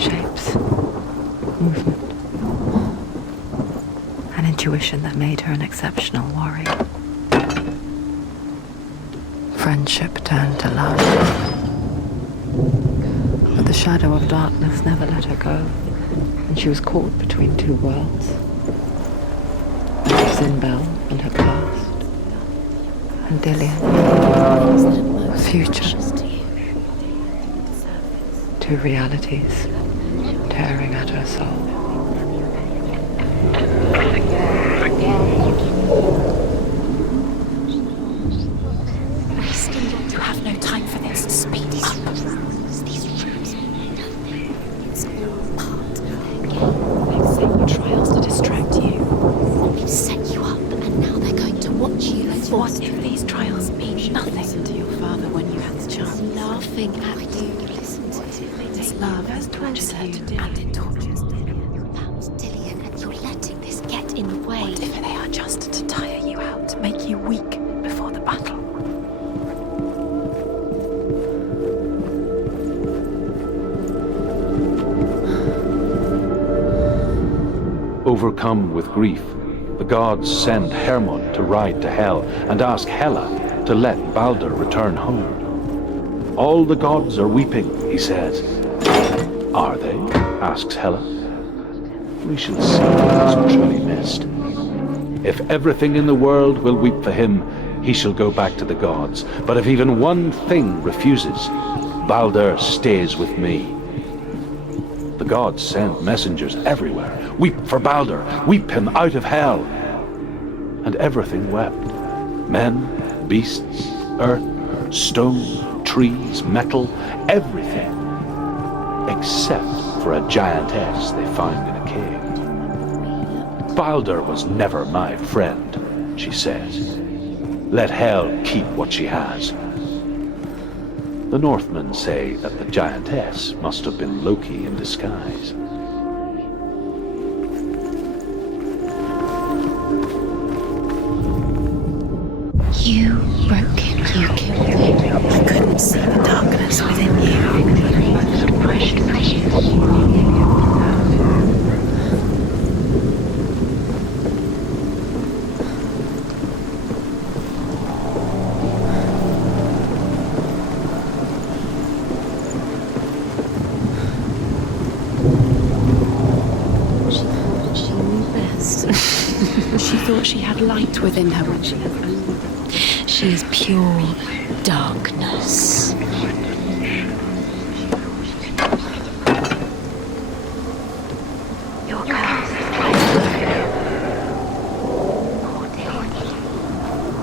shapes, movement. An intuition that made her an exceptional warrior. Friendship turned to love. But the shadow of darkness never let her go, and she was caught between two worlds. Zinbel and her past, and Dillian, her future. Two realities tearing at her soul. You have no time for this. Speed up. It's all part of their game. They've set you trials to distract you. We've set you up, and now they're going to watch you. What if these trials mean nothing to your father when you had the chance? Laughing at you. This love has tortured you, and it tortures Dillian. That's Dillian, and you're letting this get in the way. What if they are just to tire you out, to make you weak before the battle? Overcome with grief, the gods send Hermod to ride to Hell and ask Hela to let Balder return home. All the gods are weeping, he says. Are they? Asks Hela. We shall see what is truly missed. If everything in the world will weep for him, he shall go back to the gods. But if even one thing refuses, Balder stays with me. The gods send messengers everywhere. Weep for Balder, weep him out of Hell. And everything wept. Men, beasts, earth, stone, trees, metal, everything. Except for a giantess they found in a cave. Balder was never my friend, she says. Let Hell keep what she has. The Northmen say that the giantess must have been Loki in disguise. You broke him. You killed him. I couldn't see the darkness within you. She thought she knew best. She thought she had light within her when she had only. She is pure darkness. Your curse.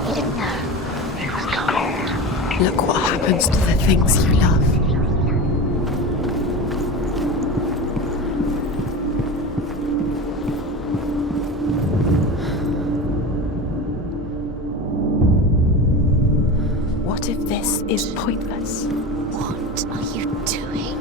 He didn't know. He was cold. Look what happens to the things you love. pointless. What are you doing?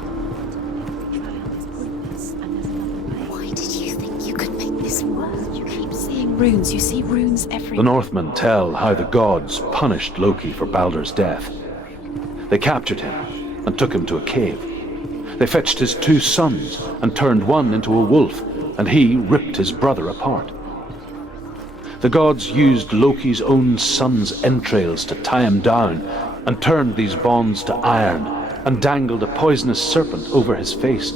Why did you think you could make this work? You keep seeing runes. You see runes everywhere. The Northmen tell how the gods punished Loki for Baldur's death. They captured him and took him to a cave. They fetched his 2 sons and turned one into a wolf, and he ripped his brother apart. The gods used Loki's own son's entrails to tie him down and turned these bonds to iron and dangled a poisonous serpent over his face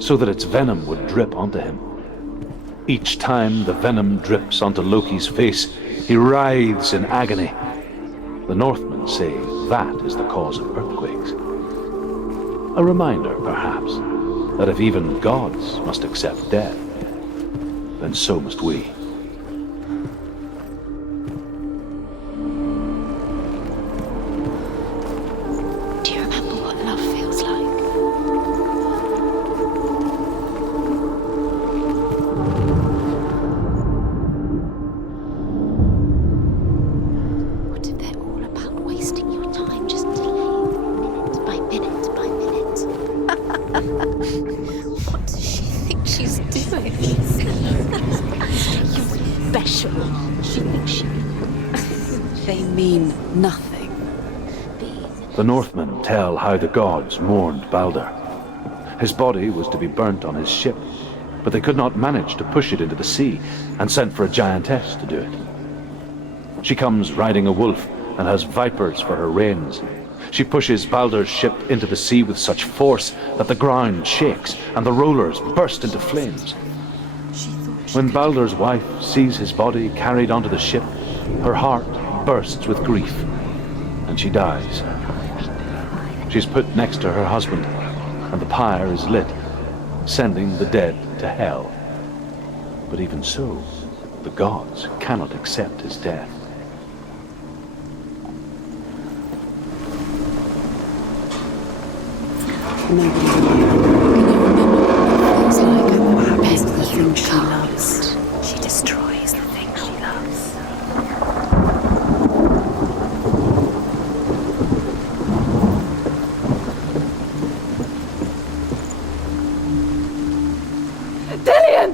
so that its venom would drip onto him. Each time the venom drips onto Loki's face, he writhes in agony. The Northmen say that is the cause of earthquakes. A reminder, perhaps, that if even gods must accept death, then so must we. Do you remember what love feels like? What if they're all about wasting your time, just delaying minute by minute by minute? What does she think she's doing? You're special. She thinks she... They mean nothing. The Northmen tell how the gods mourned Baldur. His body was to be burnt on his ship, but they could not manage to push it into the sea and sent for a giantess to do it. She comes riding a wolf and has vipers for her reins. She pushes Baldur's ship into the sea with such force that the ground shakes and the rollers burst into flames. When Baldur's wife sees his body carried onto the ship, her heart bursts with grief, and she dies. She's put next to her husband, and the pyre is lit, sending the dead to hell. But even so, the gods cannot accept his death. Nobody feels like a best the thing she loves. She destroys the thing she loves. Dillian!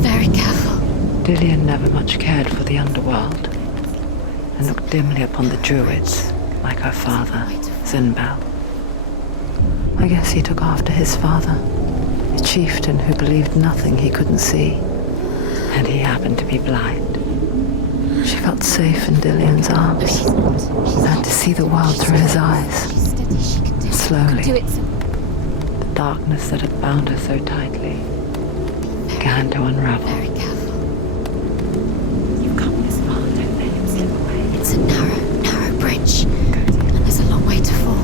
Very careful. Dillian never much cared for the underworld and looked dimly upon the druids, like her father, Zinbal. I guess he took after his father, a chieftain who believed nothing he couldn't see, and he happened to be blind. She felt safe in Dillian's arms, and to see the world through his eyes. Slowly, the darkness that had bound her so tightly began to unravel. Very careful. You've come this far, don't let him slip away. It's a narrow bridge, and there's a long way to fall.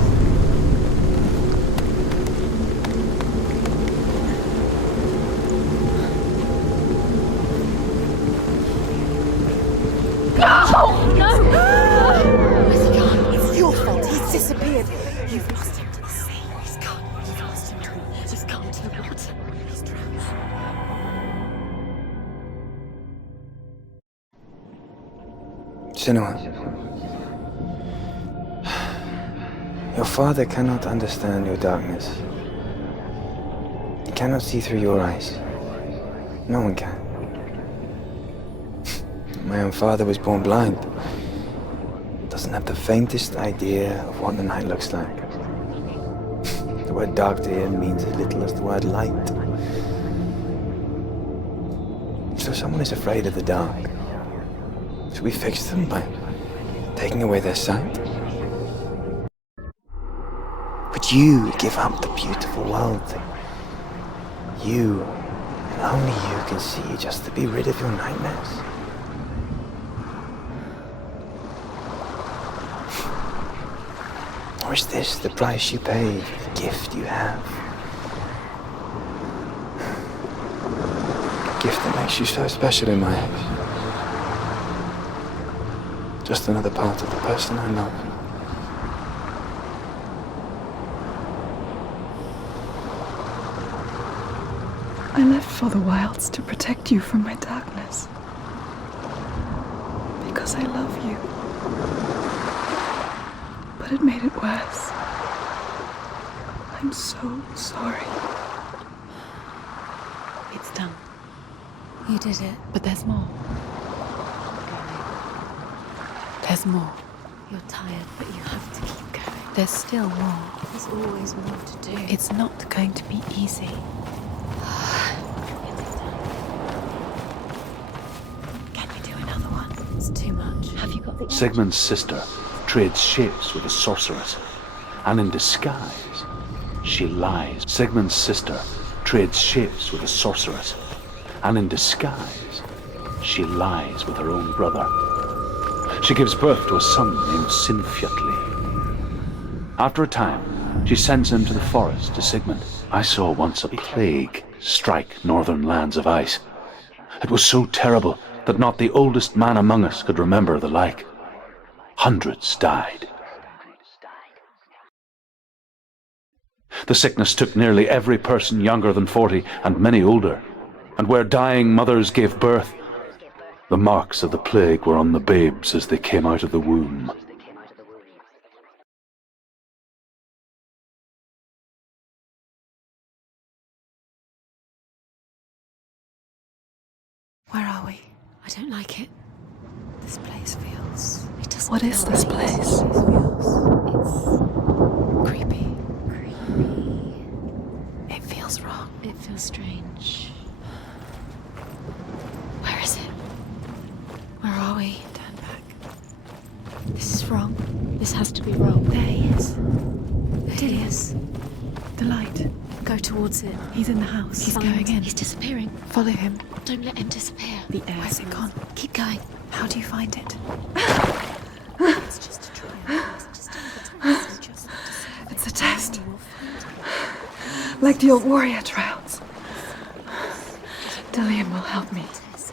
It's your fault. He's disappeared. You've lost him to the sea. He's gone. You've lost him to the... He's gone to the water. He's drowned. Senua, your father cannot understand your darkness. He cannot see through your eyes. No one can. My own father was born blind. Doesn't have the faintest idea of what the night looks like. The word dark to him means as little as the word light. So someone is afraid of the dark. Should we fix them by taking away their sight? Would you give up the beautiful world that you, and only you, can see just to be rid of your nightmares? Or is this the price you pay for the gift you have? A gift that makes you so special in my eyes. Just another part of the person I love. I left for the wilds to protect you from my darkness. Because I love you. But it made it worse. I'm so sorry. It's done. You did it. But there's more. There's more. You're tired, but you have to keep going. There's still more. There's always more to do. It's not going to be easy. Can you do another one? It's too much. Have you got the... Sigmund's sister trades shapes with a sorceress, and in disguise, she lies. Sigmund's sister trades shapes with a sorceress, and in disguise, she lies with her own brother. She gives birth to a son named Sinfjotli. After a time, she sends him to the forest to Sigmund. I saw once a plague strike northern lands of ice. It was so terrible that not the oldest man among us could remember the like. Hundreds died. The sickness took nearly every person younger than 40 and many older, and where dying mothers gave birth, the marks of the plague were on the babes as they came out of the womb. Where are we? I don't like it. This place feels... It doesn't What feel is this right. place? It's creepy. It feels wrong. It feels strange. Where is it? Where are we? Turn back. This is wrong. This has to be wrong. There he is. There he is. The light. Go towards it. He's in the house. He's Find- going in. He's disappearing. Follow him. Don't let him disappear. The air. Where's it gone? Keep going. How do you find it? It's just a trial. It's just another test. You just have to say It's a test. you will find it. Like the old warrior trials. Dillian will help me. Test.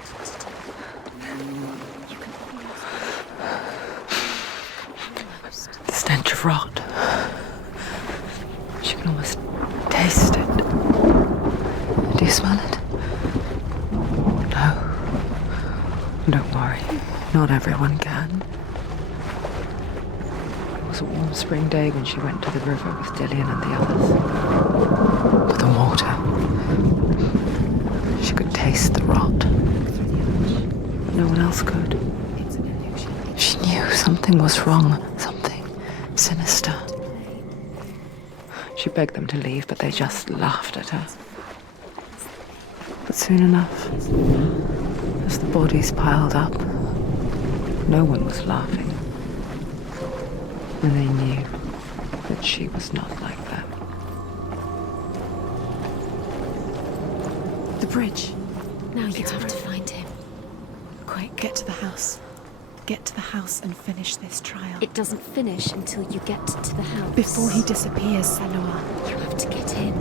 The stench of rot. She can almost taste it. Do you smell it? No. Don't worry. Not everyone can. It was a warm spring day when she went to the river with Dillian and the others. But the water. She could taste the rot. No one else could. She knew something was wrong. Something sinister. She begged them to leave, but they just laughed at her. But soon enough, as the bodies piled up, no one was laughing. And they knew that she was not like them. The bridge. Now you have to find him. Quick, get to the house. Get to the house and finish this trial. It doesn't finish until you get to the house. Before he disappears, Senua. You have to get in.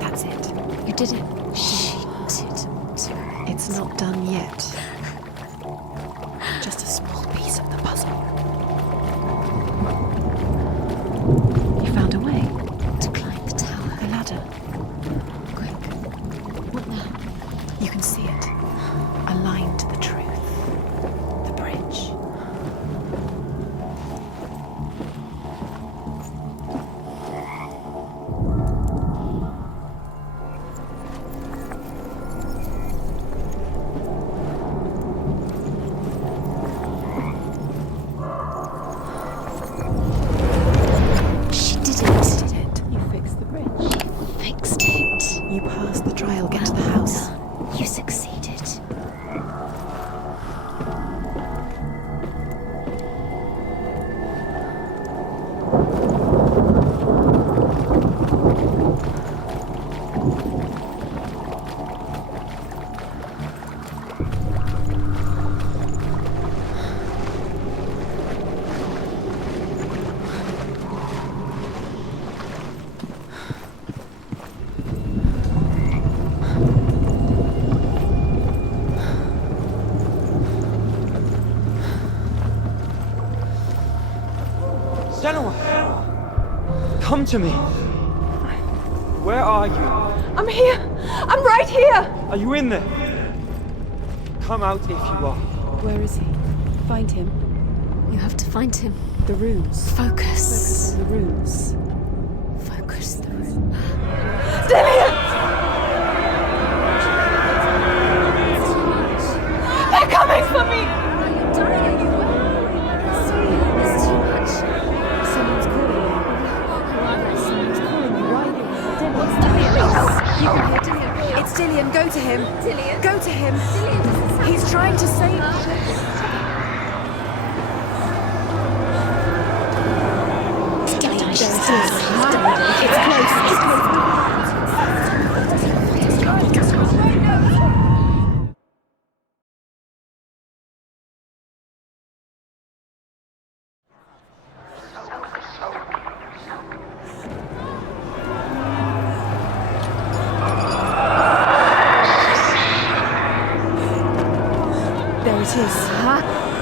That's it. You did it. She did. It's not done yet. Just a small piece of the puzzle. You found a way To climb the tower. the ladder. Quick. What now? You can see it. Aligned to the truth. The bridge. She did it. Did it. You fixed the bridge. Fixed it. You passed the trial. Get to the house. You succeeded. Come to me. Where are you? I'm here. I'm right here. Are you in there? Come out if you are. Where is he? Find him. You have to find him. The runes. Focus. Focus on the runes. Focus the room. Dillian! They're coming for me! It's too much. Someone's calling you. Someone's calling you. Why? What's the meaning? You can hear Dillian. It's Dillian. Go to him. Dillian? Go to him. Dillian doesn't sound He's trying to save you. It's close. It's close. There it is.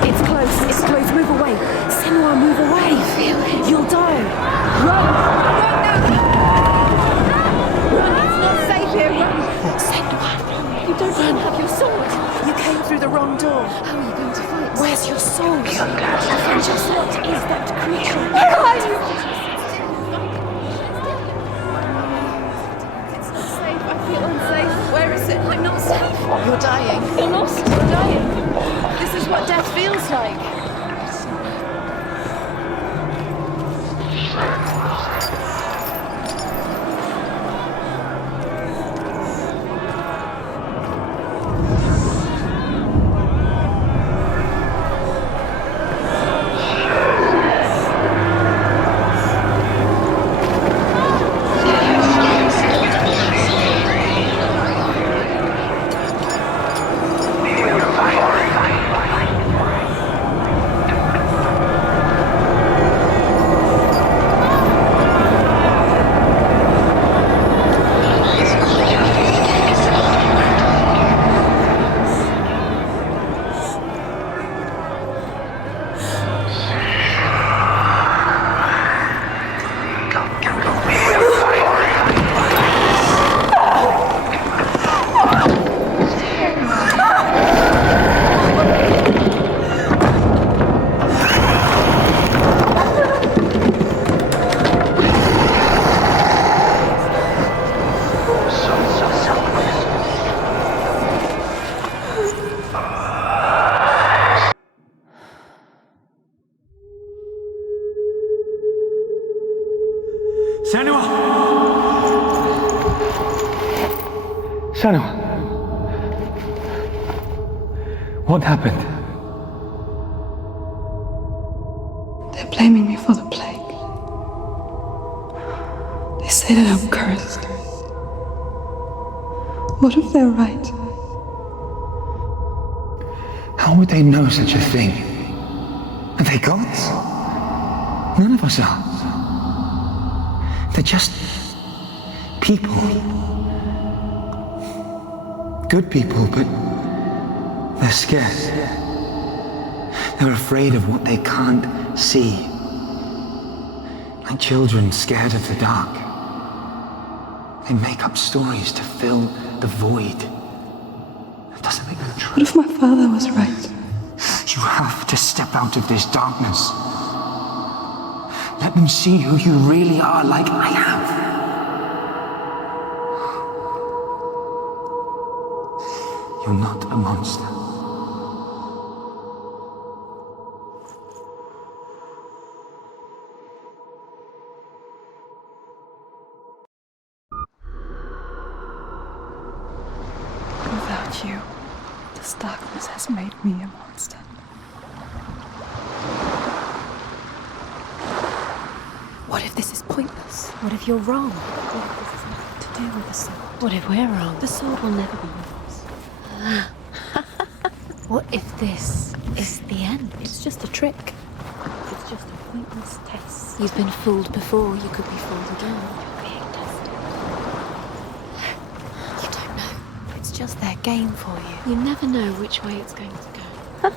It's close. It's close. Move away. Senua, move away. Feel it. You'll die. Run. Run. It's not safe here. Run. Senua, you don't even have your sword. You came through the wrong door. How are you going to fight? Where's your sword? Just what is that creature? Behind you! It's not safe. I feel unsafe. Where is it? I'm not safe. You're dying. You're lost. You're dying. This is what death feels like. Senua! What happened? They're blaming me for the plague. They say that I'm cursed. What if they're right? How would they know such a thing? Are they gods? None of us are. They're just people. Good people, but they're scared. They're afraid of what they can't see. Like children scared of the dark. They make up stories to fill the void. It doesn't make them true. What if my father was right? You have to step out of this darkness. Let them see who you really are, like I have. You're not a monster. Without you, this darkness has made me a monster. What if this is pointless? What if you're wrong? What if this has nothing to do with the sword? What if we're wrong? The sword will never be with us. What if this is the end? It's just a trick. It's just a pointless test. You've been fooled before, you could be fooled again. Being tested. You don't know. It's just their game for you. You never know which way it's going to go.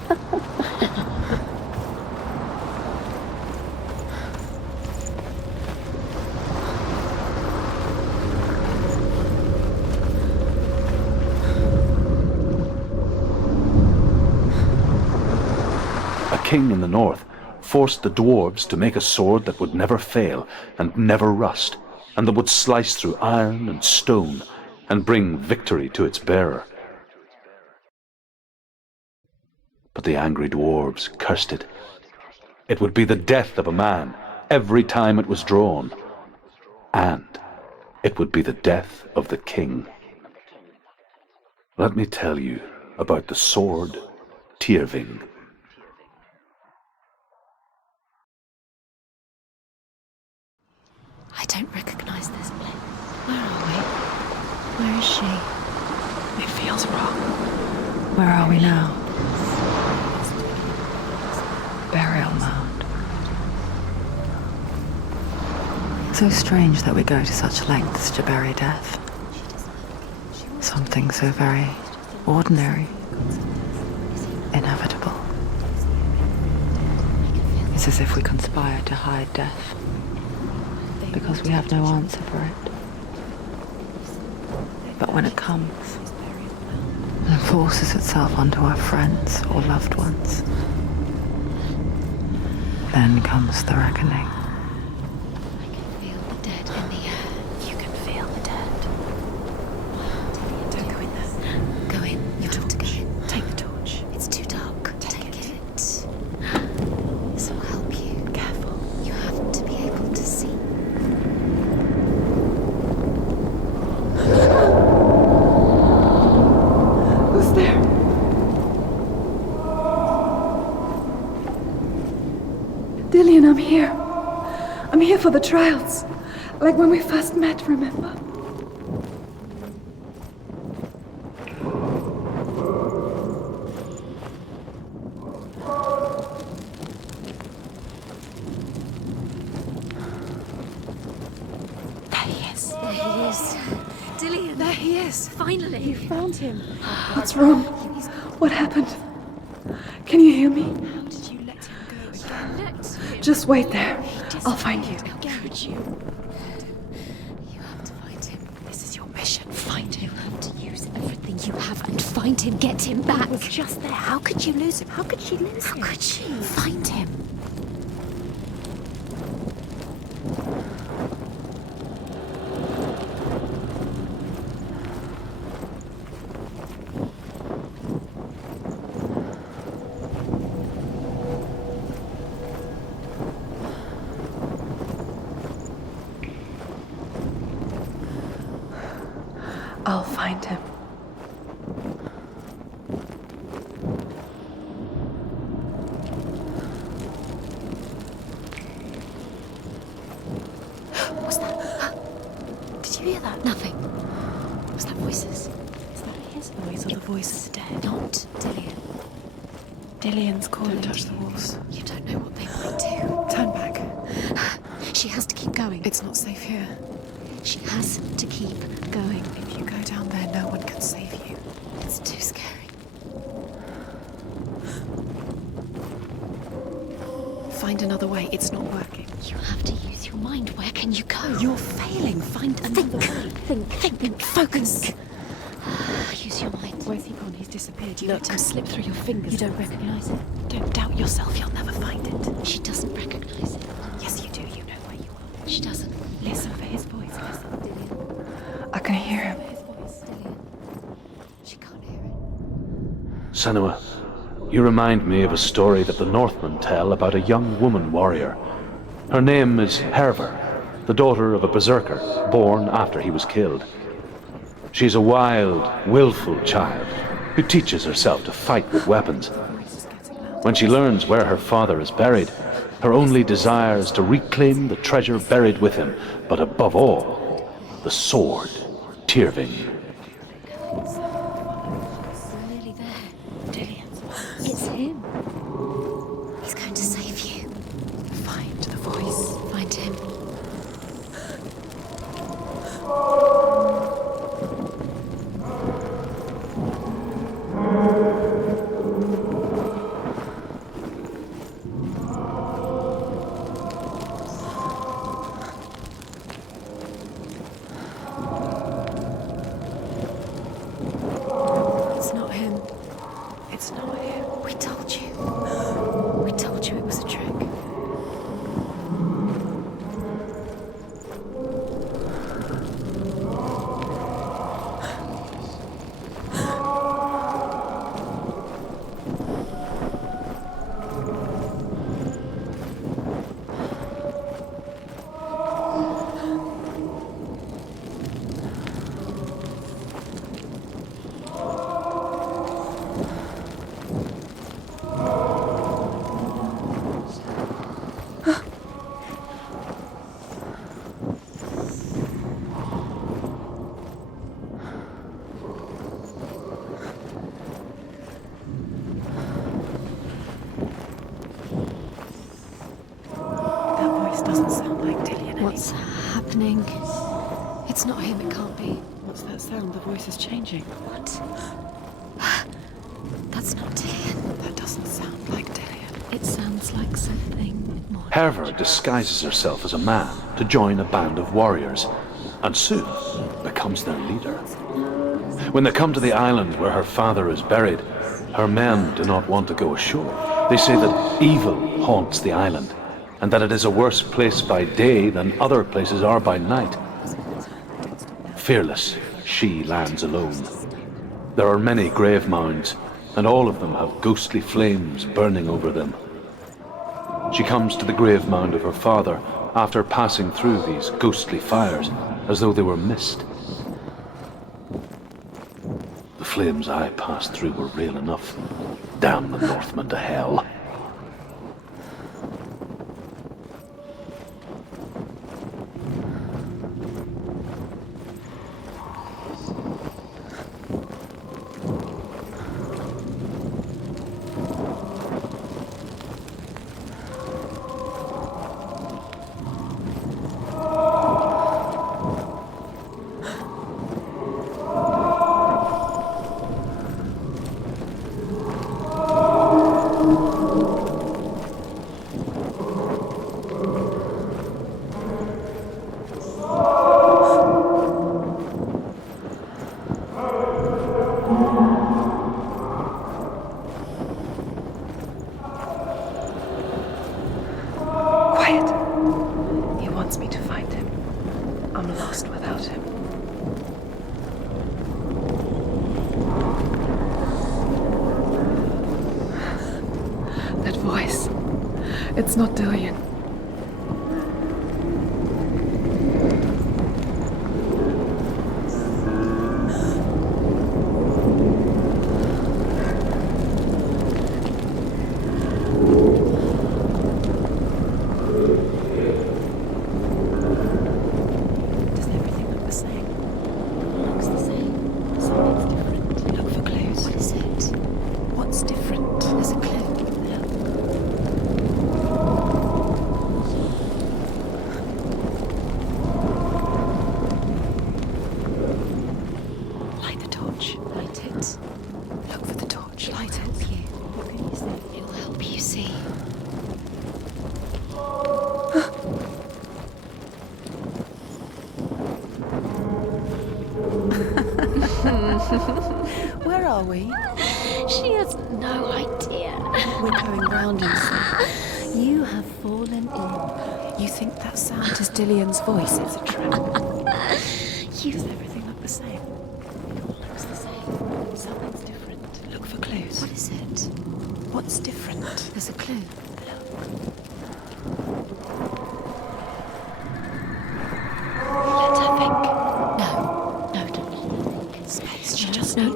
king in the north forced the dwarves to make a sword that would never fail and never rust, and that would slice through iron and stone and bring victory to its bearer. But the angry dwarves cursed it. It would be the death of a man every time it was drawn, and it would be the death of the king. Let me tell you about the sword Tyrving. I don't recognize this place. Where are we? Where is she? It feels wrong. Where are we now? Burial mound. So strange that we go to such lengths to bury death. Something so very ordinary, inevitable. It's as if we conspire to hide death, because we have no answer for it. But when it comes, and forces itself onto our friends or loved ones, then comes the reckoning. I can feel the dead in the air. You can feel the dead. Don't go in there. Go in. You have to go in. Take the torch. It's too dark. Take it. This will help you. Careful. You have to be able to see. Who's there? Dillian, I'm here. I'm here for the trials. Like when we first met, remember? There he is. There he is. Dillian. There he is. Finally. You found him. What's wrong? What happened? Can you hear me? How did you let him go again? Let him. Just wait there. I'll find you. How could you? You have to find him. This is your mission. Find him. You have to use everything you have and find him. Get him back. He was just there. How could you lose him? How could she lose him? How could she? Find him. I'll find him. What's that? Did you hear that? Nothing. Was that voices? Is that his voice or the voice of the dead? Not Dillian. Dillian's calling. Don't touch the walls. You don't know what they might do. Turn back. She has to keep going. It's not safe here. She has to keep going. If you go down there, no one can save you. It's too scary. Find another way. It's not working. You have to use your mind. Where can you go? You're failing. Find another way. Think. Focus. Use your mind. Where's he gone? He's disappeared. You Look. let him slip through your fingers. You don't recognize it. Don't doubt yourself. You'll never find it. She doesn't recognize it. Yes, you do. You know where you are. She doesn't. Listen for his voice. Listen. Dillian. I can hear him. His voice, Dillian. She can't hear it. Senua, you remind me of a story that the Northmen tell about a young woman warrior. Her name is Herver, the daughter of a berserker, born after he was killed. She's a wild, willful child who teaches herself to fight with weapons. When she learns where her father is buried, her only desire is to reclaim the treasure buried with him, but above all, the sword, Tyrving. We're nearly there. Dillian. It's him. He's going to save you. Find the voice. Find him. It's not him. It's not him. We told you. We told Doesn't sound like Dillian. What's happening? It's not him, it can't be. What's that sound? The voice is changing. What? That's not Dillian. That doesn't sound like Dillian. It sounds like something more. Herver disguises herself as a man to join a band of warriors, and soon becomes their leader. When they come to the island where her father is buried, her men do not want to go ashore. They say that evil haunts the island, and that it is a worse place by day than other places are by night. Fearless, she lands alone. There are many grave mounds, and all of them have ghostly flames burning over them. She comes to the grave mound of her father after passing through these ghostly fires, as though they were mist. The flames I passed through were real enough. Damn the Northmen to hell. It's not Dillian. Where are we? She has no idea. We're going round in circles. You have fallen in. You think that sound is Dillian's voice? It's a trap. Does everything look the same? It all looks the same. Something's different. Look for clues. What is it? What's different? There's a clue. Let her think. No, don't let her think. Space. She just No.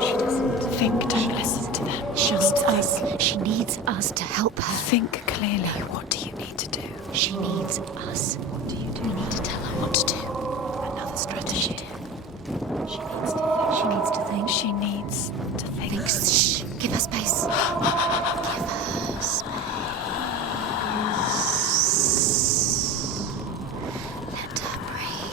She doesn't think. Don't listen to them. She needs us. She needs us to help her. Think clearly. What do you need to do? She needs us. What do you do? We need to tell her what to do. Another strategy. She needs to think. She needs to think. She needs to think. Shh. Give her space. Give her space. Let her breathe.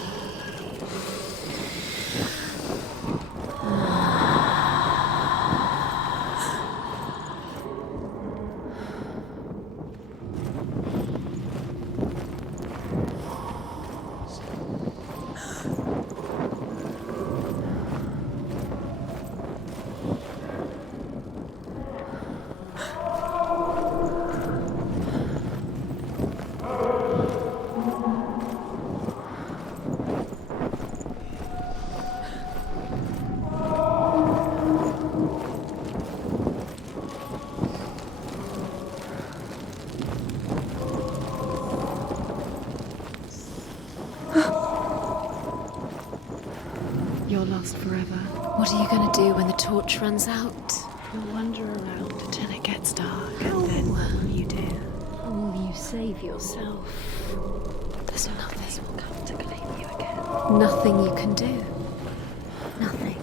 You're lost forever. What are you going to do when the torch runs out? You'll wander around until it gets dark, and then what will you do? Will you save yourself? There's nothing will come to claim you again. Nothing you can do. Nothing.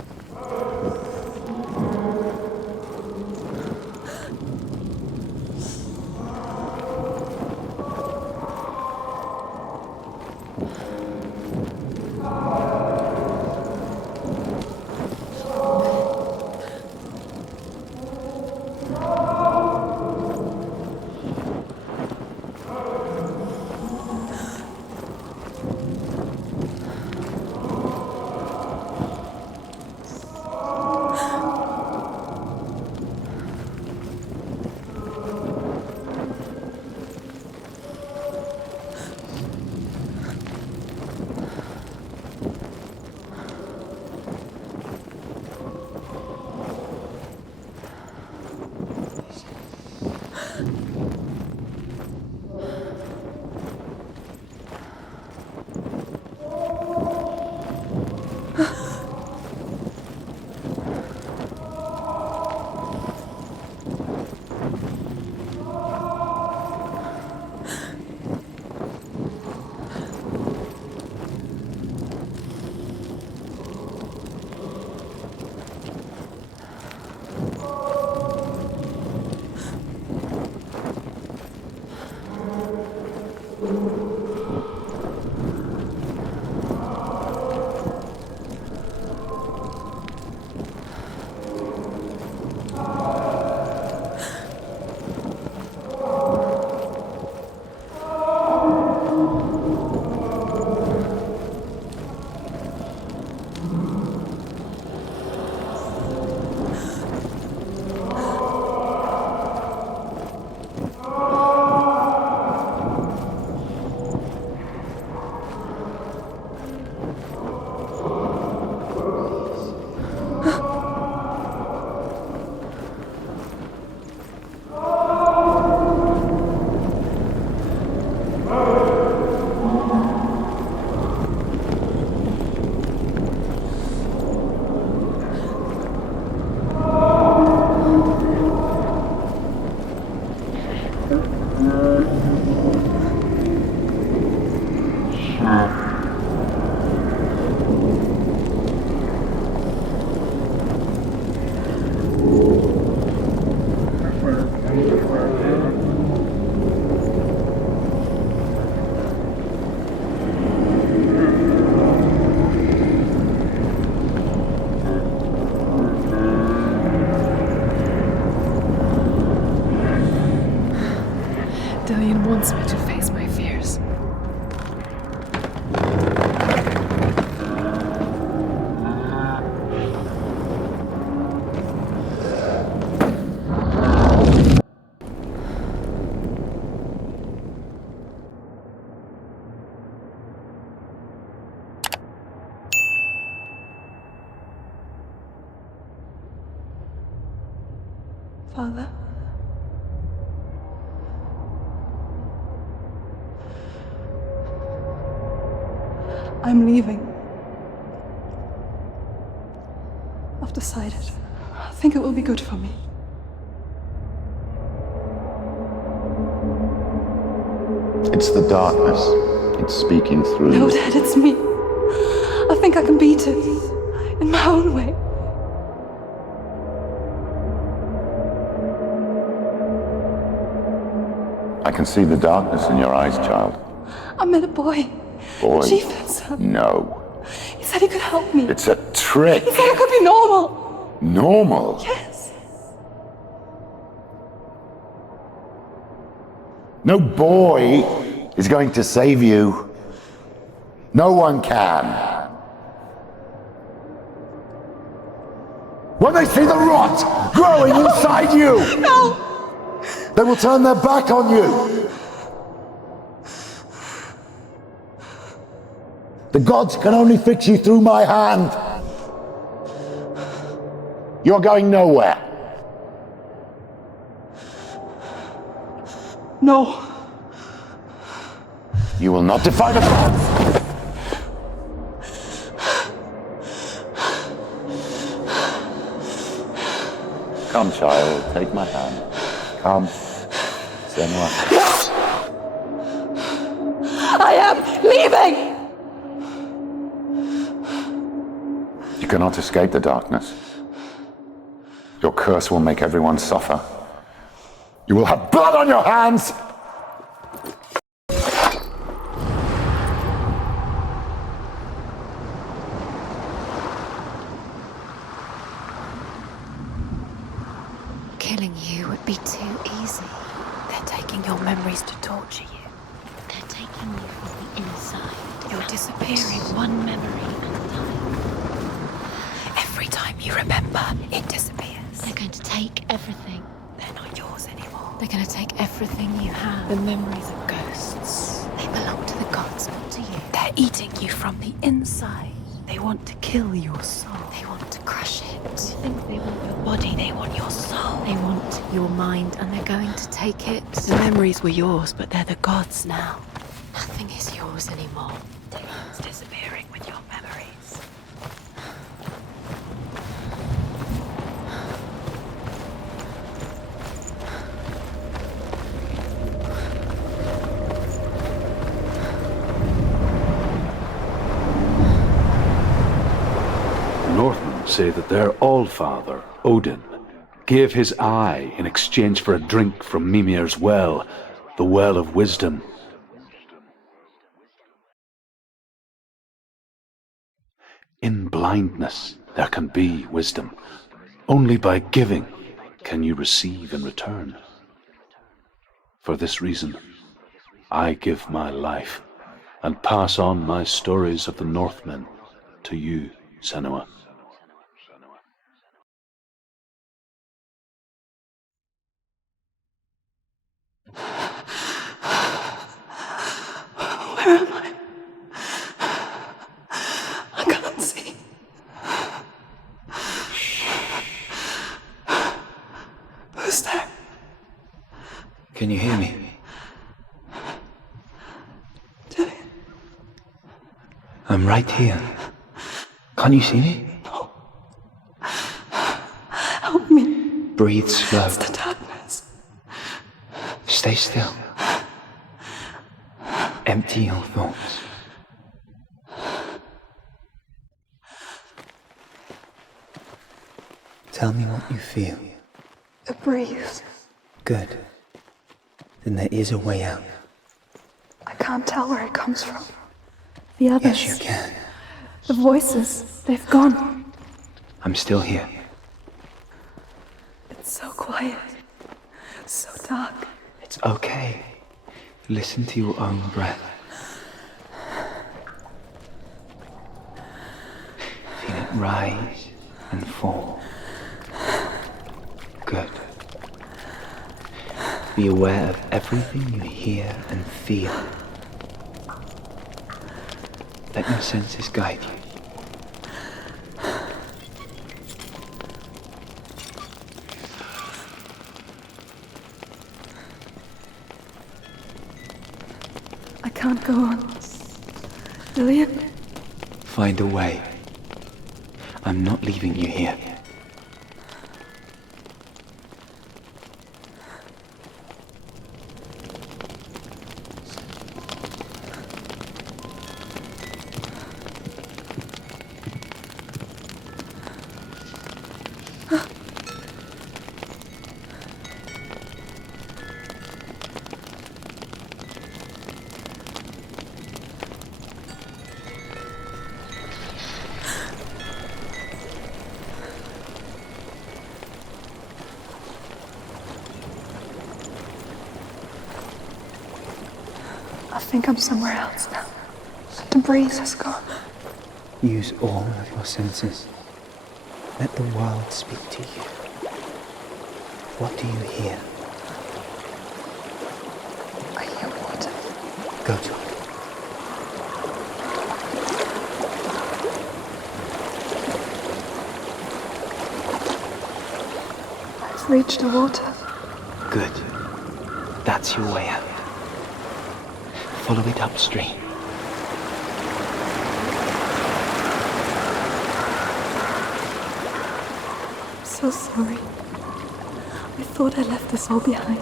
wants me to face my fears. Father? I'm leaving. I've decided. I think it will be good for me. It's the darkness. It's speaking through No, you. Dad, it's me. I think I can beat it. In my own way. I can see the darkness in your eyes, child. I met a boy. Boy. Chief and son. No. He said he could help me. It's a trick. He said I could be normal. Normal? Yes. No boy is going to save you. No one can. When they see the rot growing inside you, No! they will turn their back on you. The gods can only fix you through my hand. You're going nowhere. No. You will not defy the gods. Come, child, take my hand. Come, Senua. I am leaving! You cannot escape the darkness. Your curse will make everyone suffer. You will have blood on your hands! Killing you would be too easy. They're taking your memories to torture you. They're taking you from the inside. You're disappearing. One memory at a time. Every time you remember, it disappears. They're going to take everything. They're not yours anymore. They're going to take everything you have. The memories are ghosts. They belong to the gods, not to you. They're eating you from the inside. They want to kill your soul. They want to crush it. They think they want your body, they want your soul. They want your mind, and they're going to take it. The memories were yours, but they're the gods now. Nothing is yours anymore. It's disappearing with your memories. Northmen say that their Allfather, Odin, gave his eye in exchange for a drink from Mimir's well, the well of wisdom. In blindness there can be wisdom. Only by giving can you receive in return. For this reason, I give my life and pass on my stories of the Northmen to you, Senua. Where am I? I can't see. Who's there? Can you hear me? Dillian. I'm right here. Can't you see me? No. Help me. Breathe slow. It's the darkness. Stay still. Empty your thoughts. Tell me what you feel. The breeze. Good. Then there is a way out. I can't tell where it comes from. The others. Yes, you can. The voices. They've gone. I'm still here. It's so quiet. So dark. It's okay. Listen to your own breath. Feel it rise and fall. Good. Be aware of everything you hear and feel. Let your senses guide you. I can't go on. Lillian? Find a way. I'm not leaving you here. I think I'm somewhere else now. The breeze has gone. Use all of your senses. Let the world speak to you. What do you hear? I hear water. Go to it. I've reached the water. Good. That's your way out. Follow it upstream. I'm so sorry. I thought I left this all behind.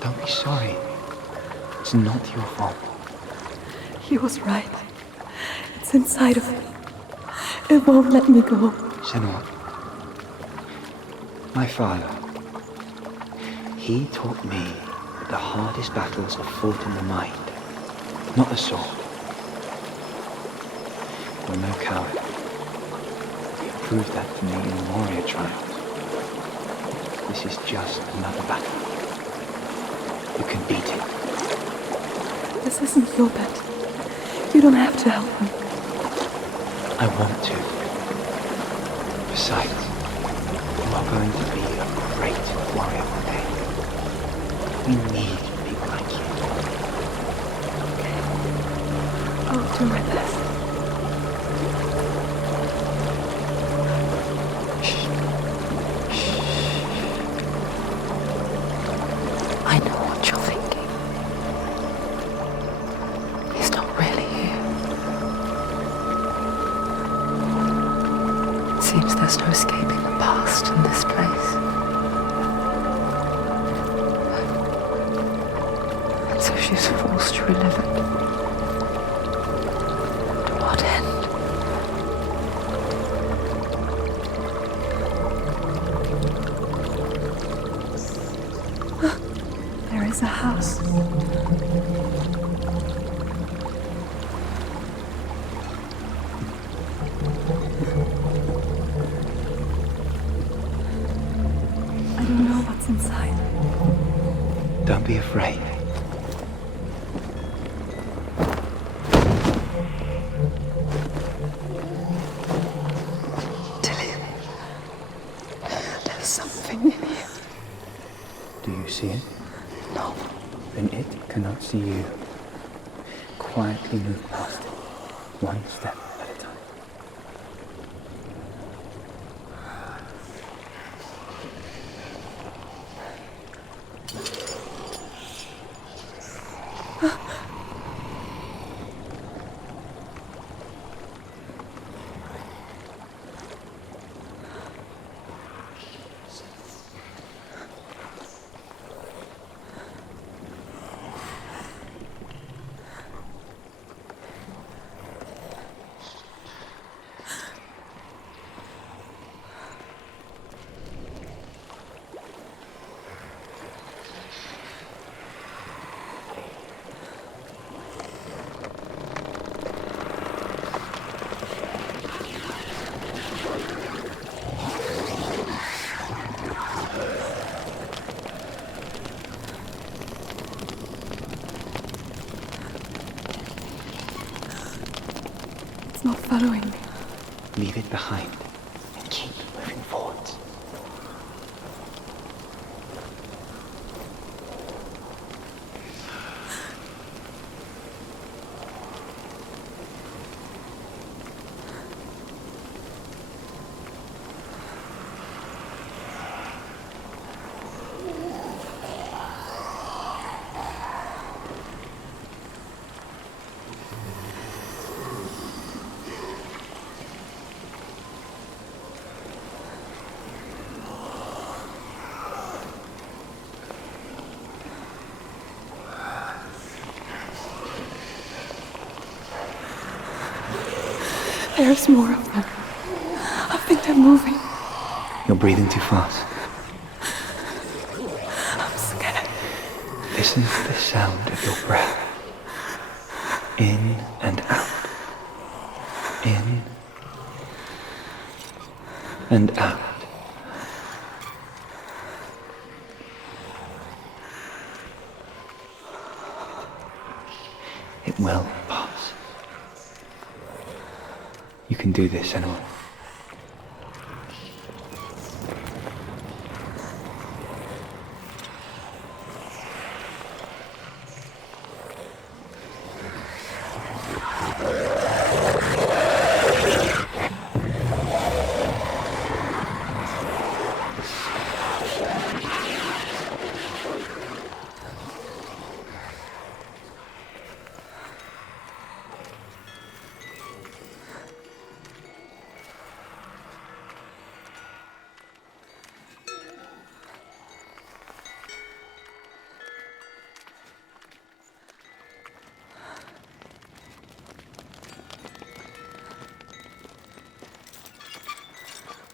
Don't be sorry. It's not your fault. He was right. It's inside of me. It won't let me go. Senua. My father. He taught me that the hardest battles are fought in the mind, not the sword. You're no coward. You proved that to me in the warrior trials. This is just another battle. You can beat it. This isn't your bet. You don't have to help him. I want to. Besides, you are going to be a great warrior one day. We need people like you. Okay. I'll do my best. I know what you're thinking. He's not really here. Seems there's no escaping the past in this place. And so she's forced to relive it. To what end? There is a house. I don't know what's inside. Don't be afraid. There's something in here. Do you see it? No. Then it cannot see you. Quietly move past it, one step at a time. following me. Leave it behind and keep moving forwards. There's more of them. I think they're moving. You're breathing too fast. I'm scared. Listen to the sound of your breath. In and out. In and out. It will pass. You can do this, Senua.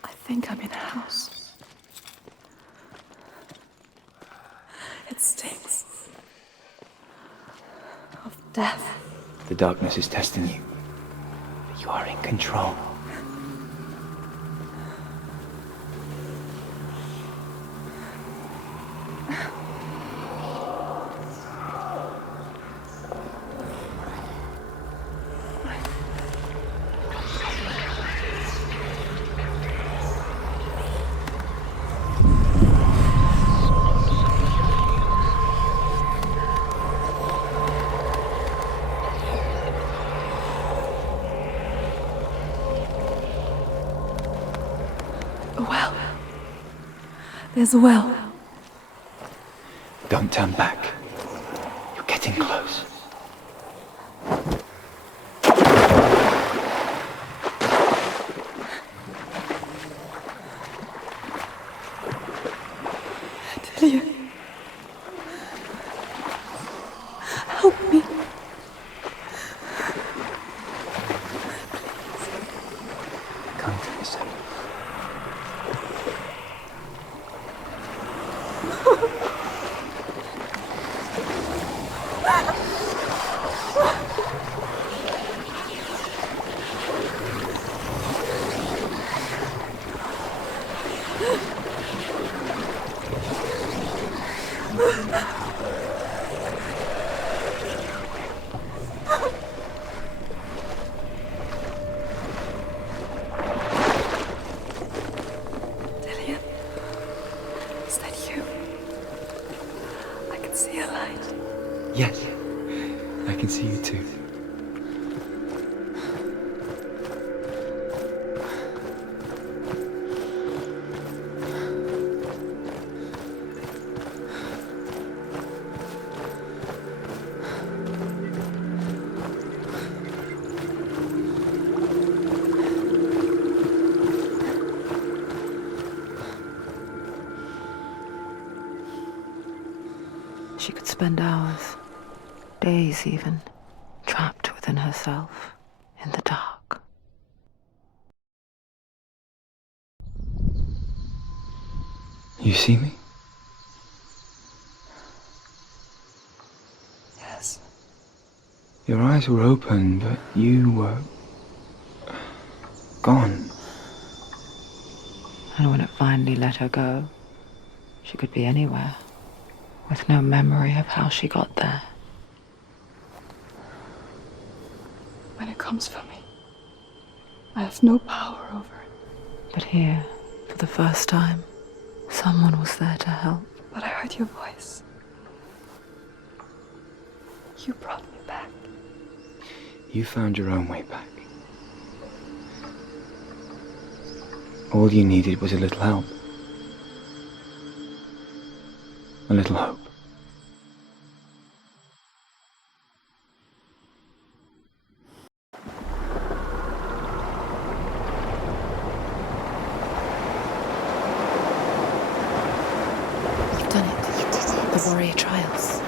I think I'm in a house. It stinks of death. The darkness is testing you, but you are in control. A well. There's a well. Don't turn back. You're getting close. Delia. Help me. Come to me, Senua. Delia, is that you? I can see a light. Yes, I can see you too. She could spend hours, days even, trapped within herself, in the dark. You see me? Yes. Your eyes were open, but you were gone. And when it finally let her go, she could be anywhere, with no memory of how she got there. When it comes for me, I have no power over it. But here, for the first time, someone was there to help. But I heard your voice. You brought me back. You found your own way back. All you needed was a little help. A little hope. You've done it. You did it. The warrior trials.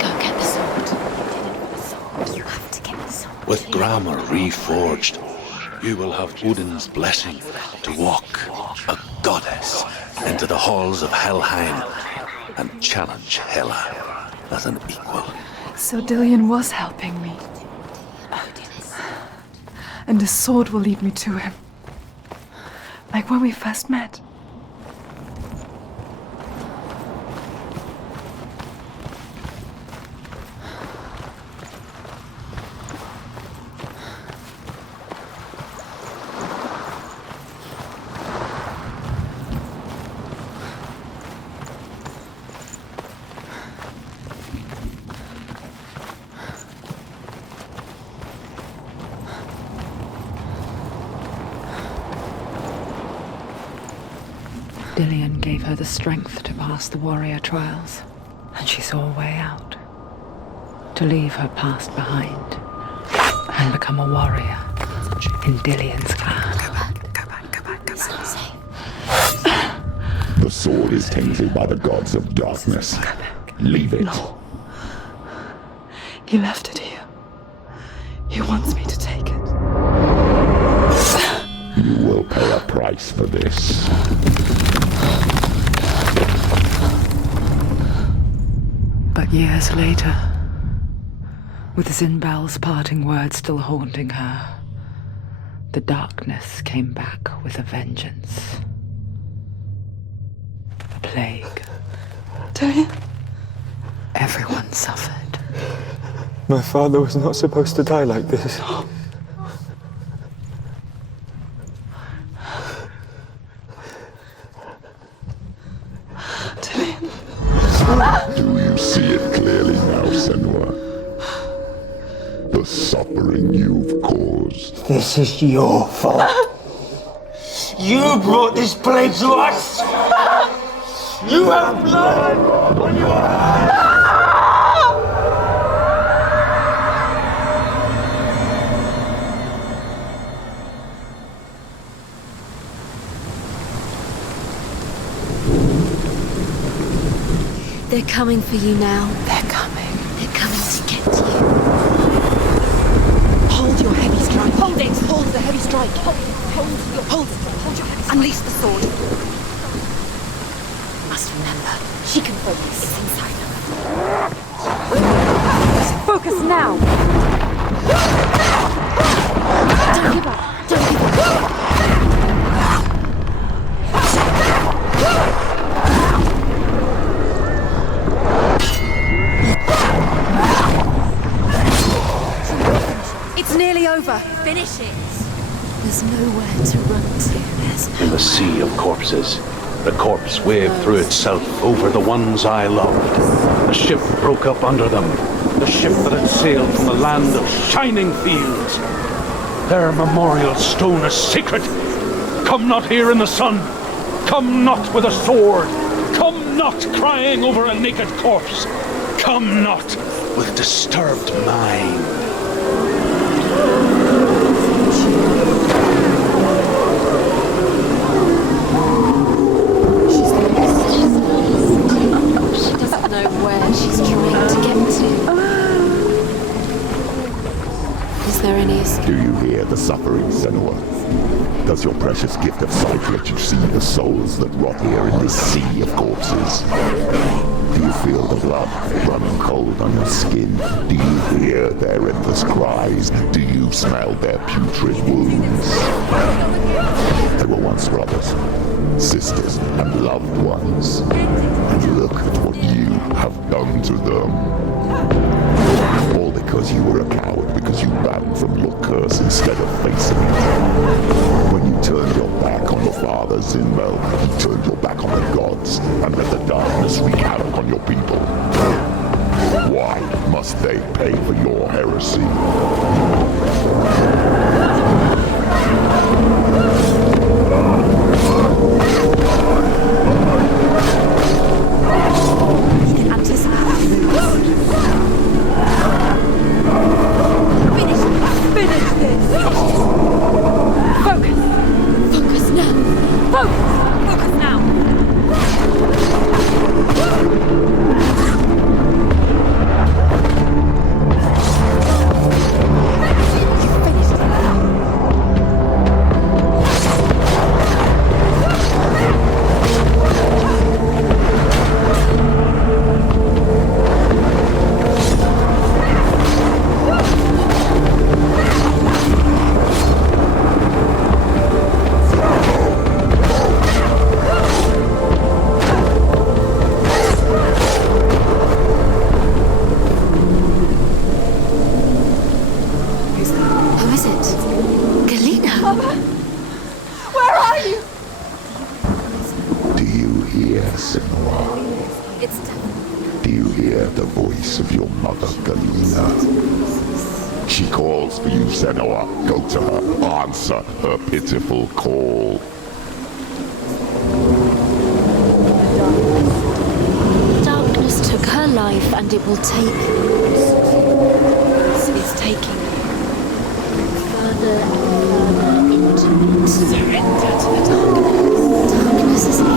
Go get the sword. You have to get the sword. With grammar reforged, you will have Odin's blessing to walk, a goddess, into the halls of Helheim and challenge Hela as an equal. So Dillion was helping me. And the sword will lead me to him. Like when we first met. Dillion gave her the strength to pass the warrior trials, and she saw a way out. To leave her past behind and become a warrior in Dillion's clan. Go back. It's not safe. The sword is tainted by the gods of darkness. Leave it. No. He left it here. He wants me to take it. You will pay a price for this. But years later, with Zinbel's parting words still haunting her, the darkness came back with a vengeance. The plague. Dillion? Everyone suffered. My father was not supposed to die like this. Do you see it clearly now, Senua? The suffering you've caused. This is your fault. You brought this plague to us! You have blood on your hands! They're coming for you now. They're coming. They're coming to get you. Hold your heavy strike. Hold it. Hold the heavy strike. Hold your heavy strike. Unleash the sword. You must remember, she can focus. It's inside her. Focus now! Don't give up. Don't give up. It's nearly over. Finish it. There's nowhere to run to. In the sea of corpses, the corpse waved through itself over the ones I loved. The ship broke up under them. The ship that had sailed from the land of shining fields. Their memorial stone is sacred. Come not here in the sun. Come not with a sword. Come not crying over a naked corpse. Come not with disturbed mind. She doesn't know where she's trying to get to. Is there any escape? Do you hear the suffering, Senua? Does your precious gift of sight let you see the souls that rot here in this sea of corpses? Do you feel the blood running cold on your skin? Do you hear their endless cries? Do you smell their putrid wounds? They were once brothers, sisters, and loved ones. And look at what you have done to them. All because you were a coward, because you ran from your curse instead of facing it. When you turned your back on the Father Zinmel, you turned your back on the gods and let the darkness wreak havoc on your people. Why must they pay for your heresy? He can anticipate our moves. Finish this! Focus! Focus now! Focus! Focus now! Senua, go to her, answer her pitiful call. Darkness took her life and it will take... It's taking further and further into it. Surrender to the darkness. Darkness is here.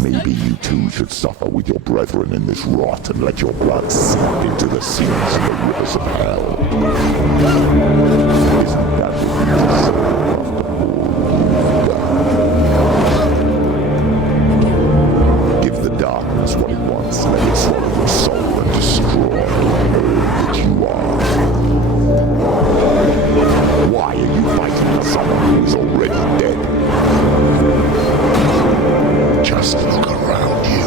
Maybe you too should suffer with your brethren in this rot and let your blood sink into the seas and the rivers of hell. Isn't that what you deserve after all you've done? Give the darkness what it wants, let it swallow your soul and destroy the earth that you are. Why are you fighting for someone who is already dead? Just look around you.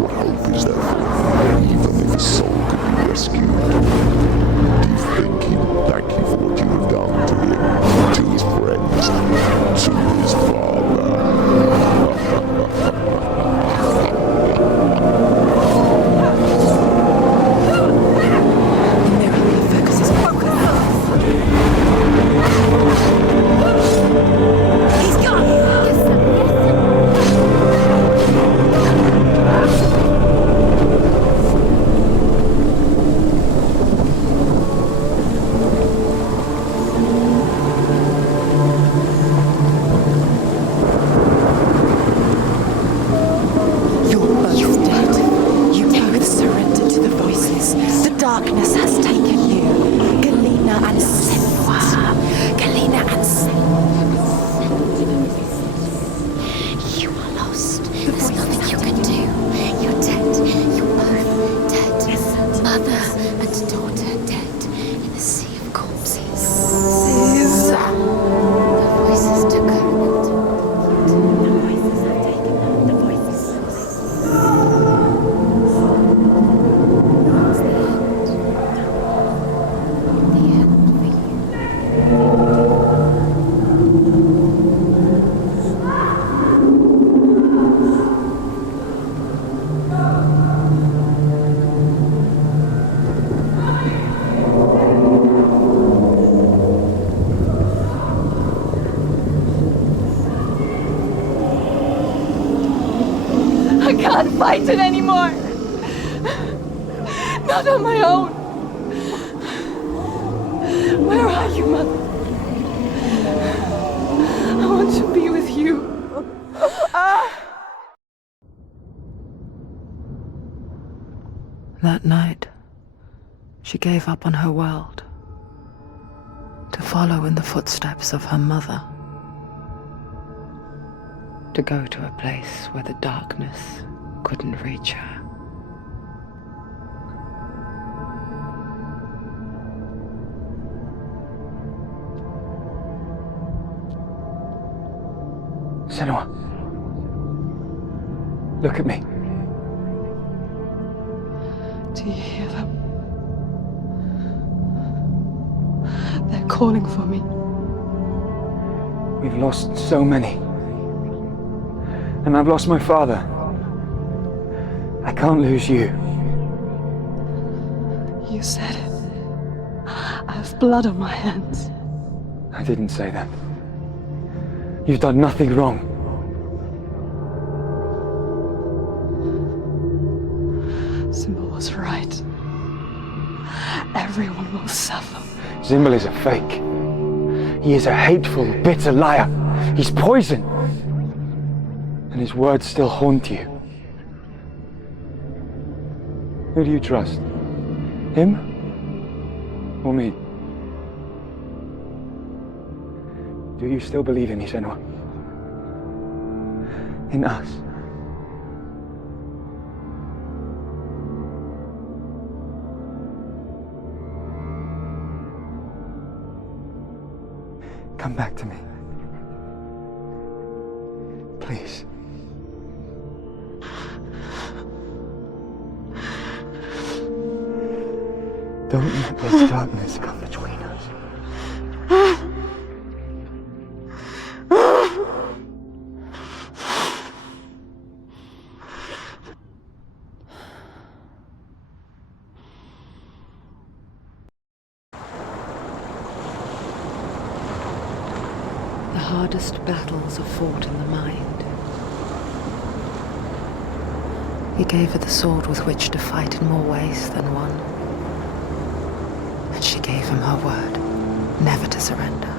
What hope is there for you, even if a soul could be rescued? Do you think he will thank you for what you have done to him, to his friends, to his father? He's gone! You're both dead. You both surrendered to the voices. The darkness has taken you. Galena and Senua. Galena and Senua. You are lost. There's nothing you can do. You're dead. You're both dead. Mother and daughter dead in the sea of corpses. The voices took her. The voices have taken her. The voices. It's the end. The end for you. I can't fight it anymore. Not on my own. Where are you, Mother? I want to be with you. That night, she gave up on her world to follow in the footsteps of her mother, to go to a place where the darkness couldn't reach her. Senua. Look at me. Do you hear them? They're calling for me. We've lost so many. And I've lost my father. I can't lose you. You said it. I have blood on my hands. I didn't say that. You've done nothing wrong. Symbol was right. Everyone will suffer. Symbol is a fake. He is a hateful, bitter liar. He's poison. And his words still haunt you. Who do you trust? Him? Or me? Do you still believe in me, Senua? In us? Come back to me. Please. Don't let this darkness come between us. The hardest battles are fought in the mind. He gave her the sword with which to fight in more ways than one. And she gave him her word, never to surrender.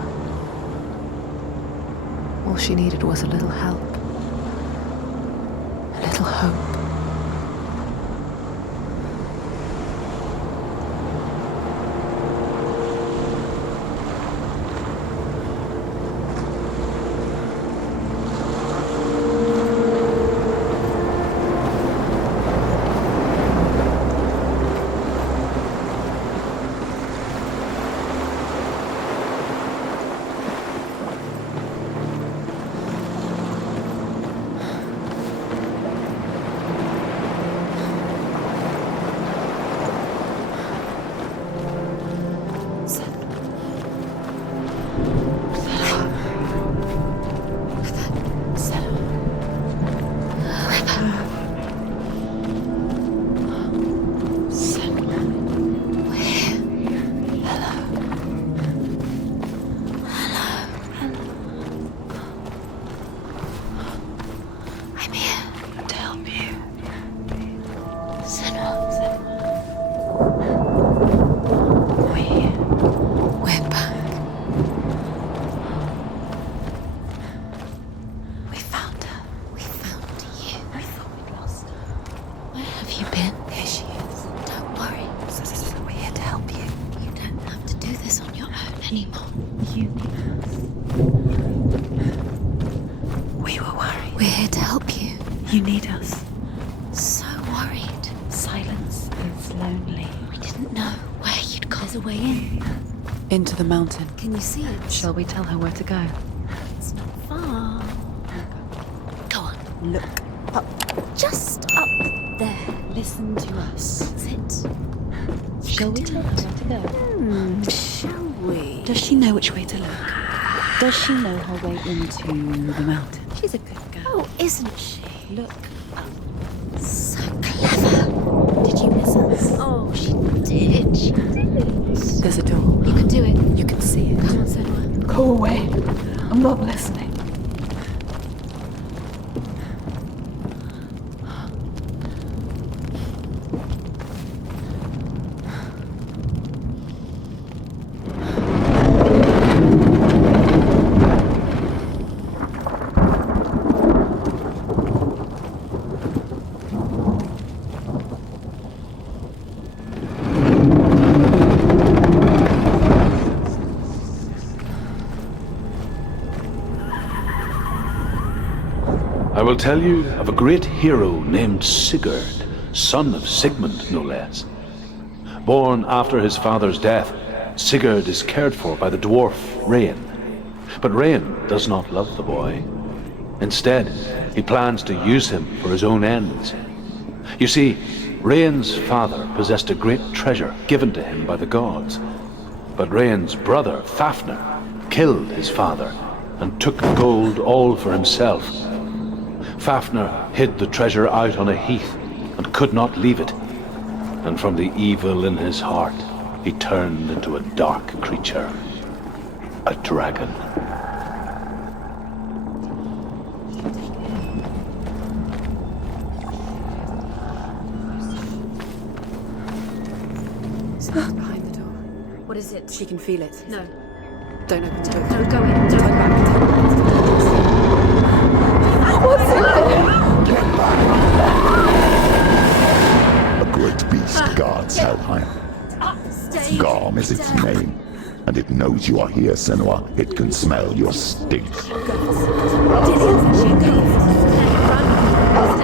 All she needed was a little help. A little hope. You need us. So worried. Silence is lonely. We didn't know where you'd go. There's a way in. Into the mountain. Can you see it? Shall we tell her where to go? It's not far. Go on. Look up. Just up there. Listen to us. Sit. Shall we tell her where to go? Shall we? Does she know which way to look? Does she know her way into the mountain? She's a good girl. Oh, isn't she? Look up. So clever. Did you miss us? Oh, she did. She did. There's a door. You can do it. You can see it. Come on, Senua. Go away. I'm not listening. I will tell you of a great hero named Sigurd, son of Sigmund, no less. Born after his father's death, Sigurd is cared for by the dwarf Rain. But Rain does not love the boy. Instead, he plans to use him for his own ends. You see, Rain's father possessed a great treasure given to him by the gods. But Rain's brother, Fafnir, killed his father and took the gold all for himself. Fafnir hid the treasure out on a heath and could not leave it. And from the evil in his heart, he turned into a dark creature, a dragon. Someone's behind the door. What is it? She can feel it. No. Don't open the door. No, go in. Don't Turn back. What's in A great beast guards Helheim. Garm is its name, and it knows you are here, Senua. It can smell your stink. Stay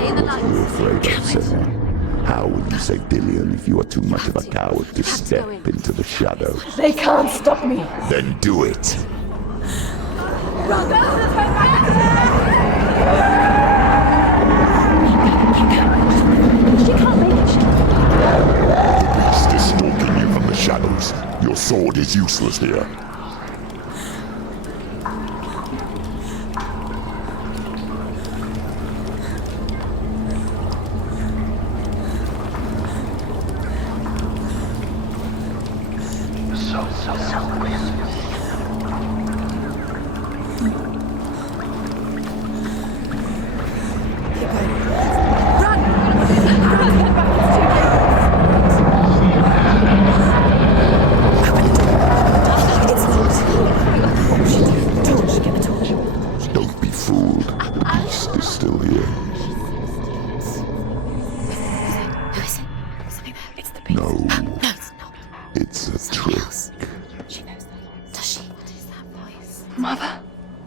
in the light. You're afraid of Senua. How will you say Dillion if you are too much of a coward to step into the shadows? They can't stop me. Then do it! She can't make it. The beast is stalking you from the shadows. Your sword is useless here. It's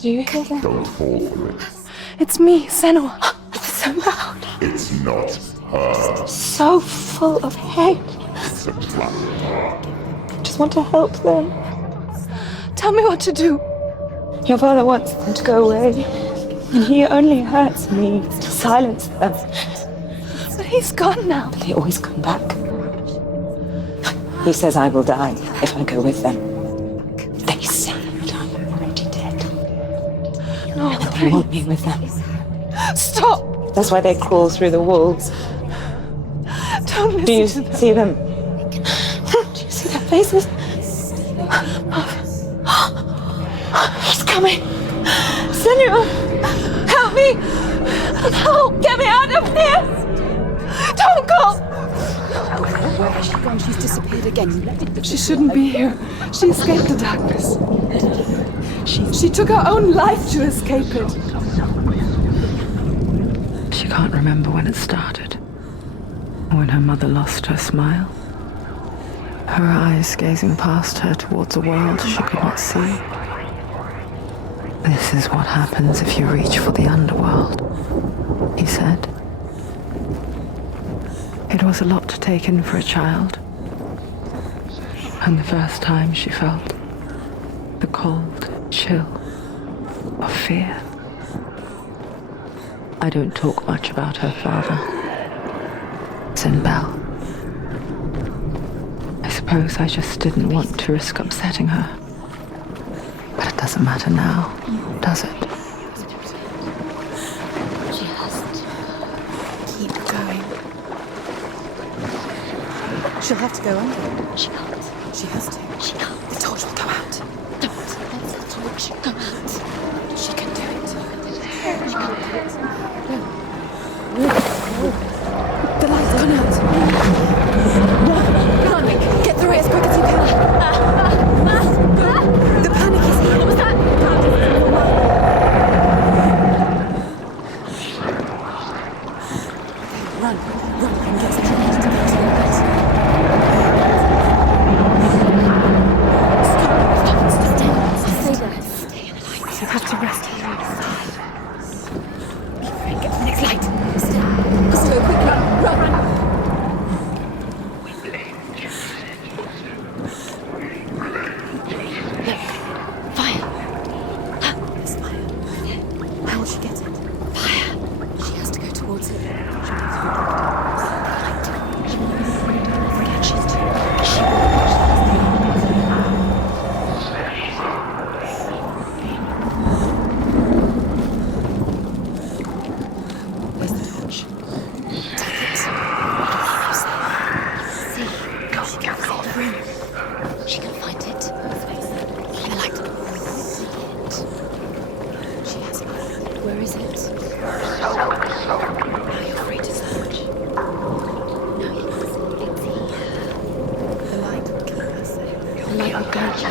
Do you hear that? Don't fall for it. It's me, Senua. It's so loud. It's not her. So full of hate. It's a trap. I just want to help them. Tell me what to do. Your father wants them to go away, and he only hurts me to silence them. But he's gone now. They always come back. He says I will die if I go with them. They say that I'm already dead. No, they want me with them. Stop! That's why they crawl through the walls. Don't listen to them. Do you see them? Do you see their faces? He's coming! Senua! Help me! Help! Get me out of here! Don't go! Where has she gone? She's disappeared again. She shouldn't be here. She escaped the darkness. She took her own life to escape it. She can't remember when it started. When her mother lost her smile. Her eyes gazing past her towards a world she could not see. This is what happens if you reach for the underworld, he said. It was a lot to take in for a child. And the first time she felt the cold chill of fear. I don't talk much about her father, Sinbel. I suppose I just didn't want to risk upsetting her. But it doesn't matter now, does it? Just keep going. She'll have to go under. She can't. She has to. She can't. The torch will go out. Don't let the torch go out. She can do it. She can't do it. The light's gone out. Run! Get through it as quick as you can. The panic is here. What was that? Run and get straight to the light. Stay there. Stay in the light. You have to rest here. Get the next light. Let's go, quick, run. Fire. There's fire. How will she get it? Fire. She has to go towards it. Where's the torch? Take it. See. She can find the room. She can find it. The light. She has it. Where is it? Now you're free to search. No, you can see it's here. The light will keep her safe. The light will guide you.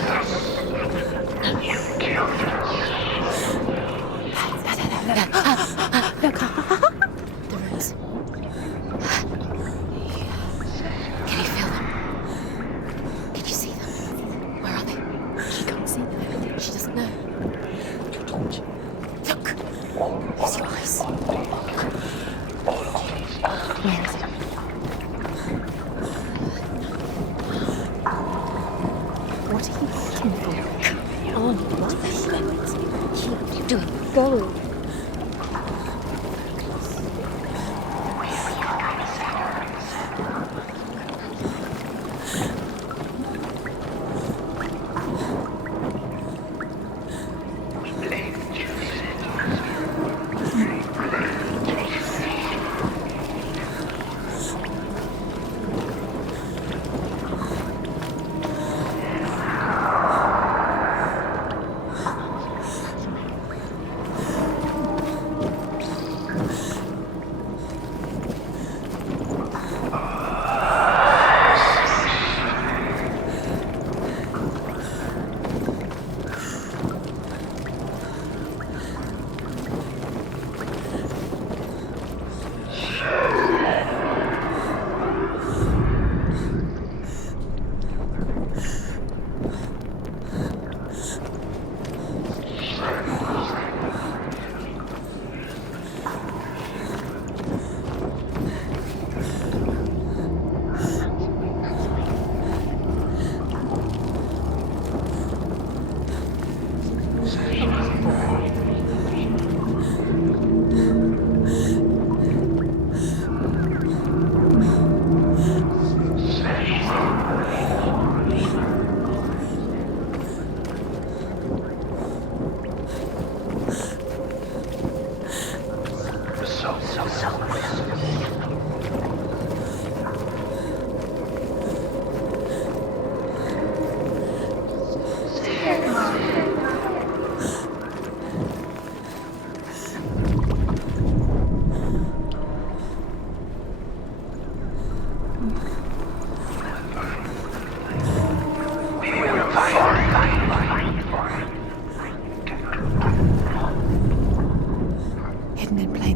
Look. The rooms. Can you feel them? Can you see them? Where are they? She can't see them. She doesn't know. Look. Use your eyes. Where is it? What are you waiting for? Come on. What are you doing? Go.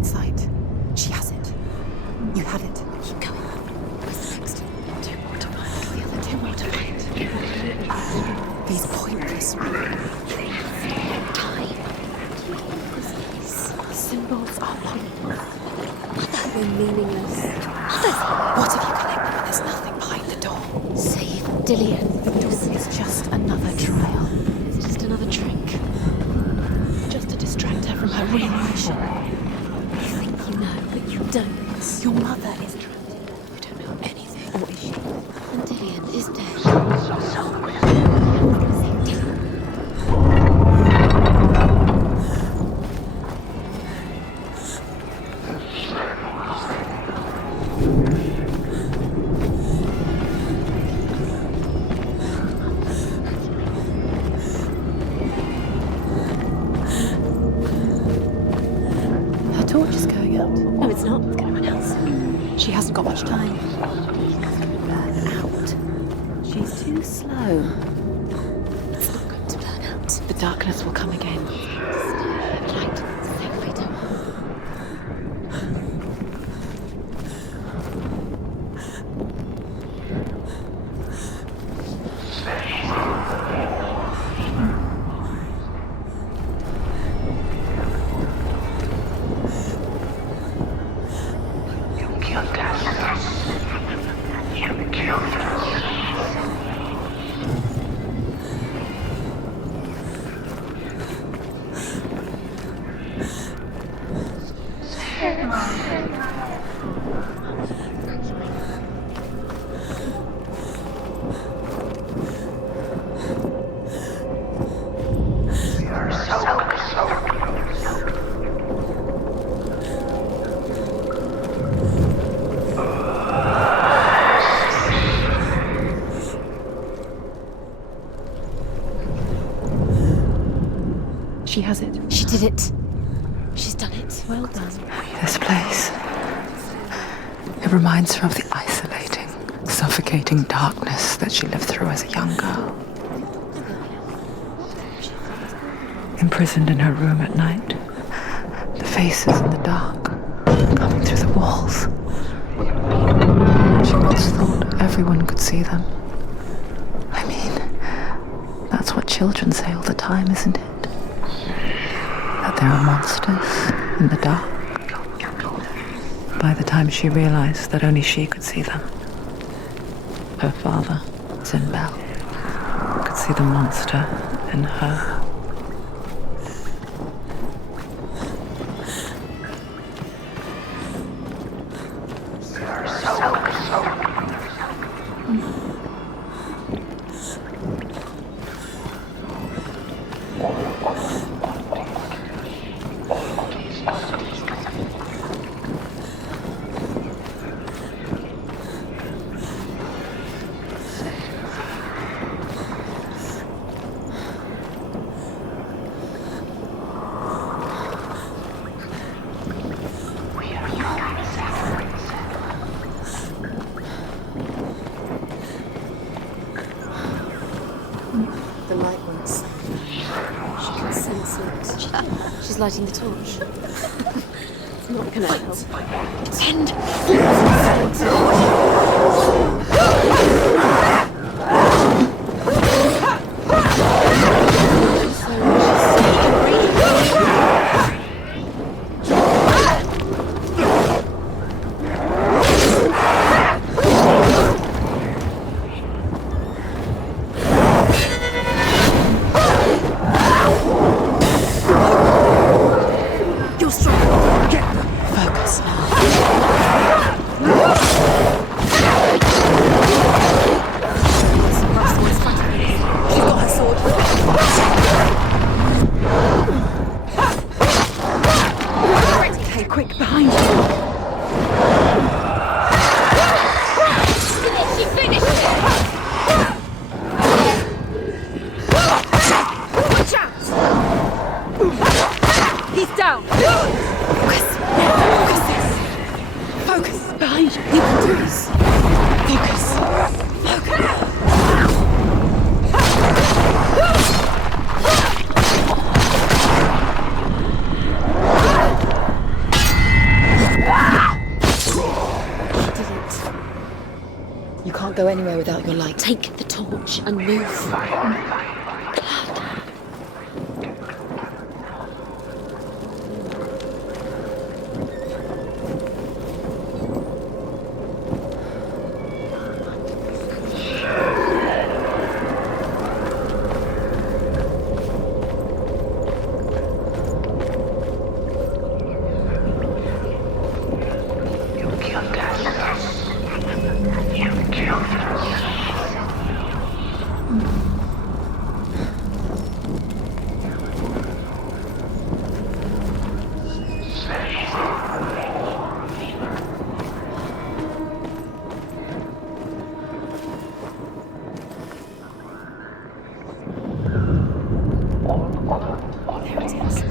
sight. She has it. You had it. Keep going. What's next? Too more to find. The other two more to find. These pointless Time. symbols are pointless. They're meaningless. What have you collected? There's nothing behind the door. Save Dillian. This is just another trial. It's just another trick. Just to distract her from her real mission. You think you know, but you don't. Your mother is trapped. You don't know anything. Or is she? And Dillian is dead. Her torch is going out. No, it's not. It's going to run out. She hasn't got much time. Burn out. She's too slow. It's not going to burn out. The darkness will come again. Light. Save freedom. She has it. She did it. She's done it. Well done. This place. It reminds her of the isolating, suffocating darkness that she lived through as a young girl. Imprisoned in her room at night, the faces in the dark, coming through the walls. She once thought everyone could see them. I mean, that's what children say all the time, isn't it? That there are monsters in the dark. By the time she realized that only she could see them, her father, Zinbel, could see the monster in her. The light works. She can sense it. She's lighting the torch. It's not gonna help. Pretend. go anywhere without your light. Take the torch and move.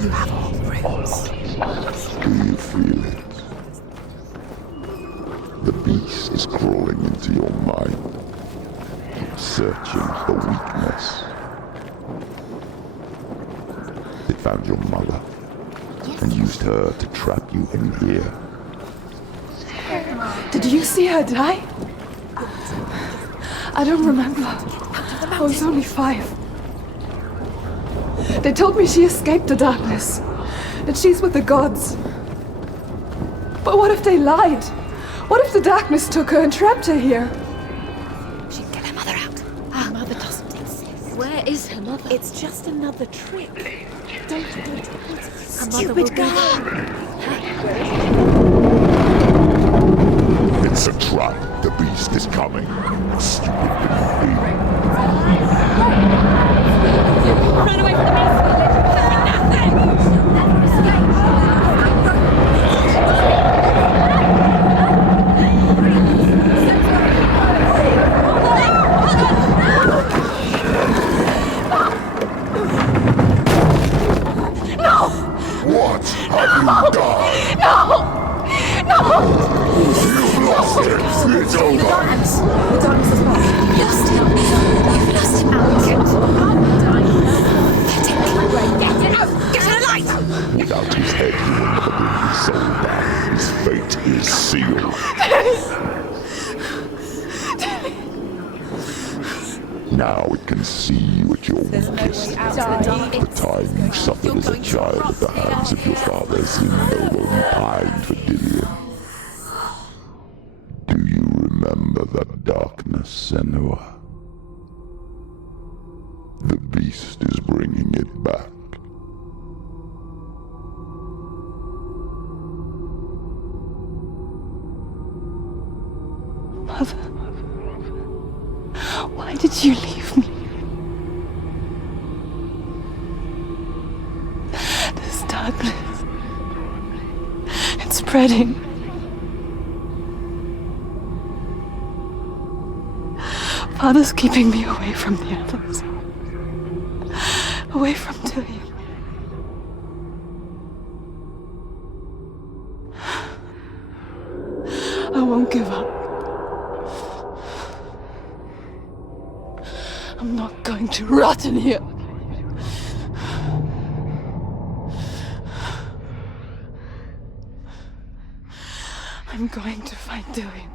You have all the rooms. Do you feel it? The beast is crawling into your mind, searching for weakness. It found your mother and used her to trap you in here. Did you see her die? I don't remember. I was only 5. They told me she escaped the darkness, that she's with the gods. But what if they lied? What if the darkness took her and trapped her here? She can get her mother out. Her mother doesn't exist. Where is her mother? It's just another trick. Don't. Stupid girl. It's a trap. The beast is coming. Stupid thing. Run away from the beast. What have you done? No! You've lost it. It's over. The darkness is back. You've lost him. You've lost him out. Get it out. Get her light. Without his head, he will never bring his soul back. His fate is sealed. Now it can see you at your weakest. The time you suffered as a child at the hands of your fathers, you no longer pined for Dillion. Do you remember that darkness, Senua? The beast is bringing it back. Mother, why did you leave me? This darkness, it's spreading. Father's keeping me away from the others. Away from Dillion. I won't give up. I'm not going to rot in here. I'm going to fight Dillion.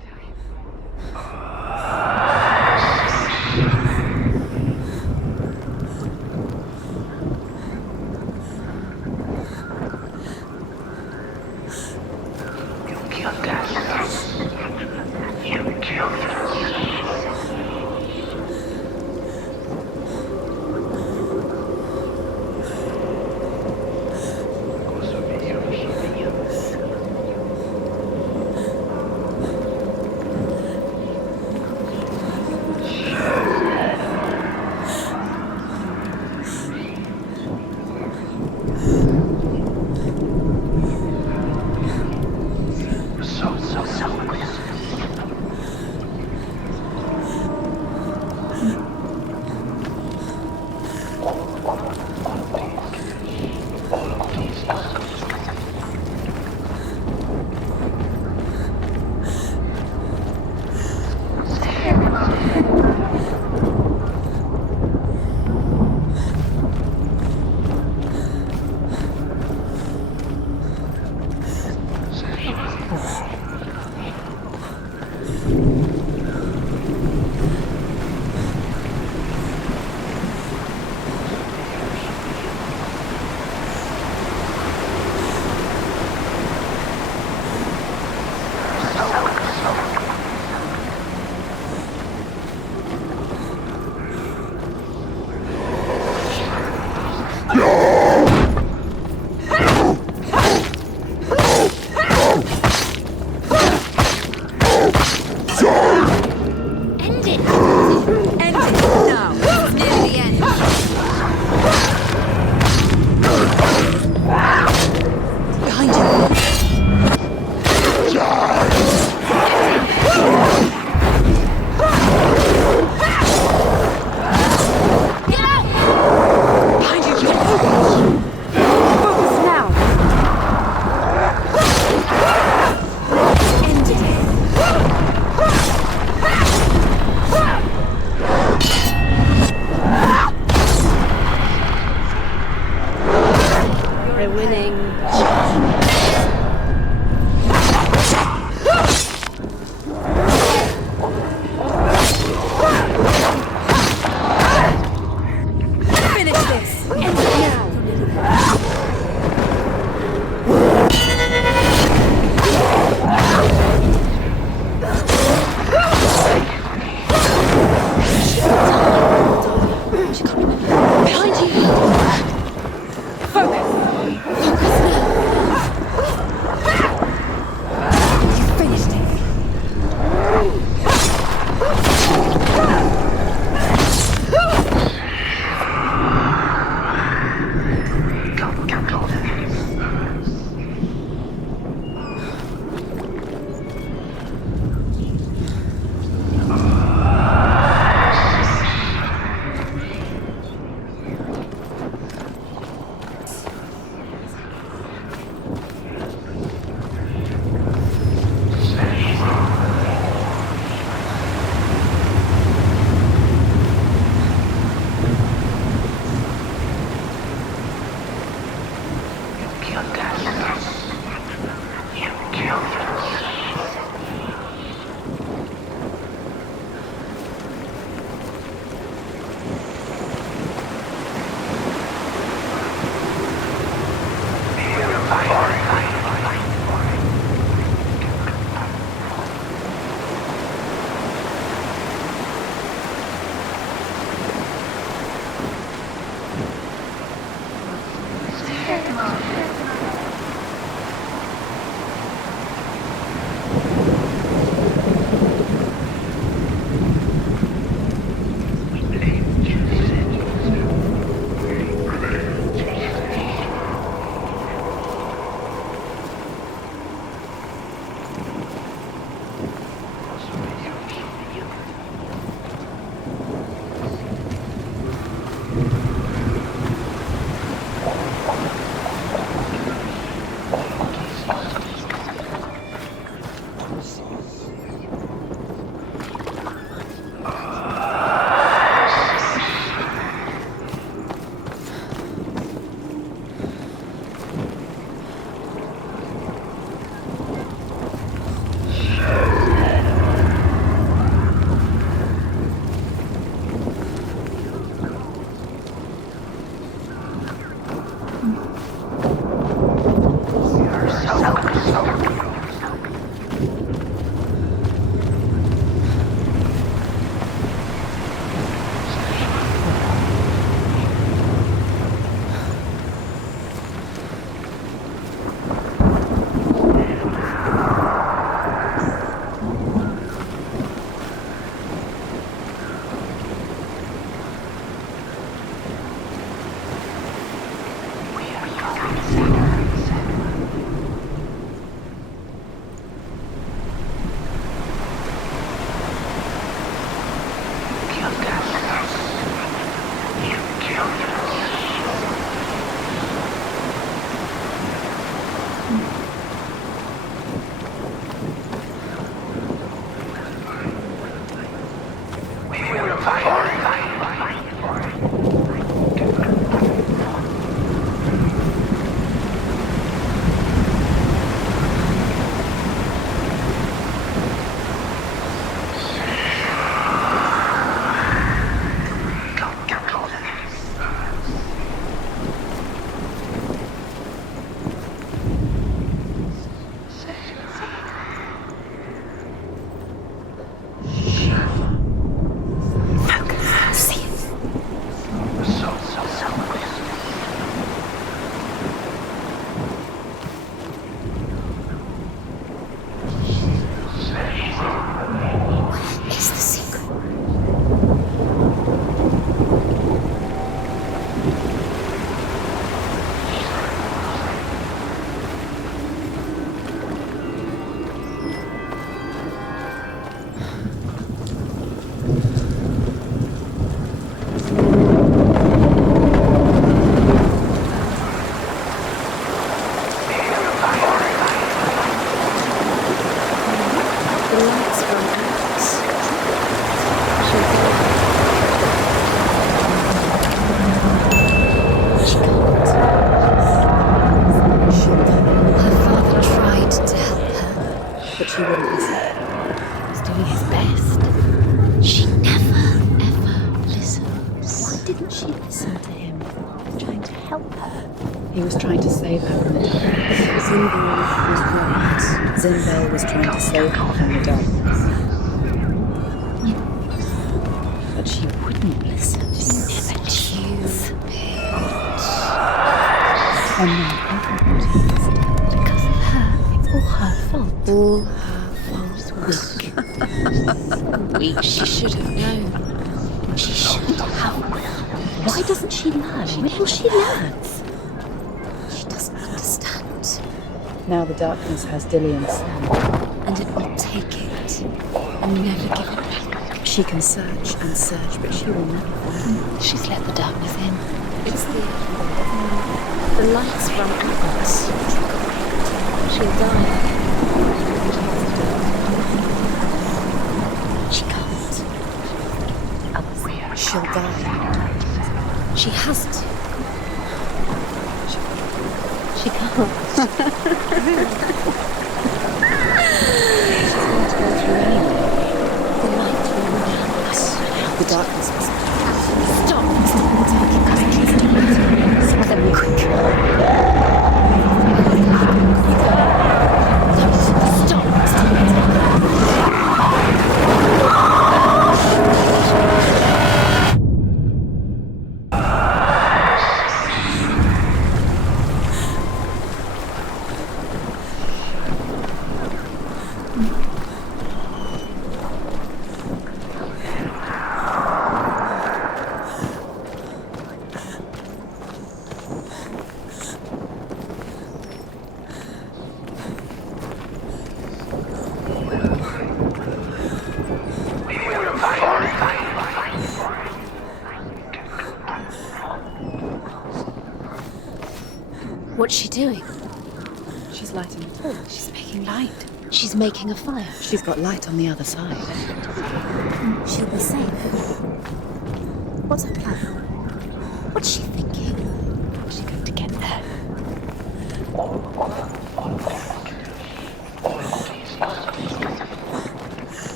So But she wouldn't listen. He was doing his best. She never, ever listens. Why didn't she listen to him? Trying to help her. He was trying to save her from the darkness. Zinbel was right. Zinbel was trying to save her from the darkness. But she wouldn't listen. Never listens. And now everybody is because of her. It's all her fault. All her fault. Weak. So weak. She should have known. She should have. Why doesn't she learn? When will she learn? She doesn't understand. Now the darkness has Dillian's sand. And it will take it. And never give it back. She can search and search, but she will never find. She's let the darkness in. It's the lights run out. She'll die. She can't. She'll die. She has to. She can't. She's going to go through anyway. The light will run out. The darkness will stop. Stop! Stop attacking. Stop them quick. Stop! Stop What's she doing? She's lighting a torch. She's making light. She's making a fire. She's got light on the other side. She'll be safe. What's her plan? What's she thinking? How's she going to get there?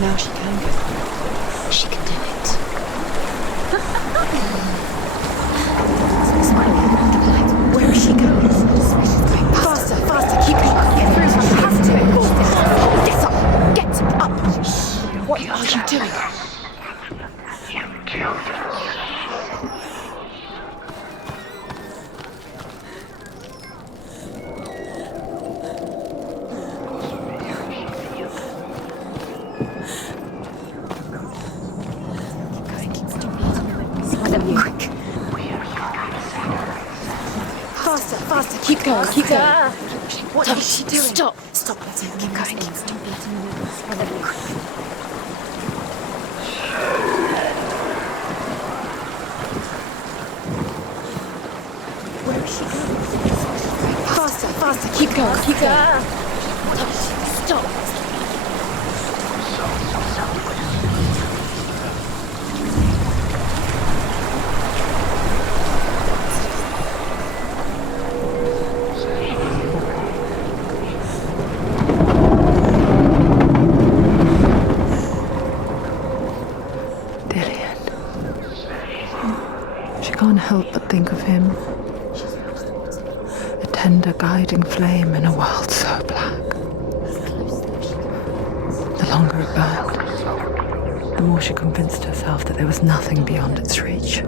Now she can go. She can do it. Where is she going? Faster, faster, keep going. Get through, she has to. Get up, get up. What are you doing? You killed her. Faster, keep going, keep going. What is she doing? Stop letting her keep going. Stop letting her Where is she going? Faster, keep going, keep going. Stop. Help but think of him. A tender guiding flame in a world so black. The longer it burned, the more she convinced herself that there was nothing beyond its reach.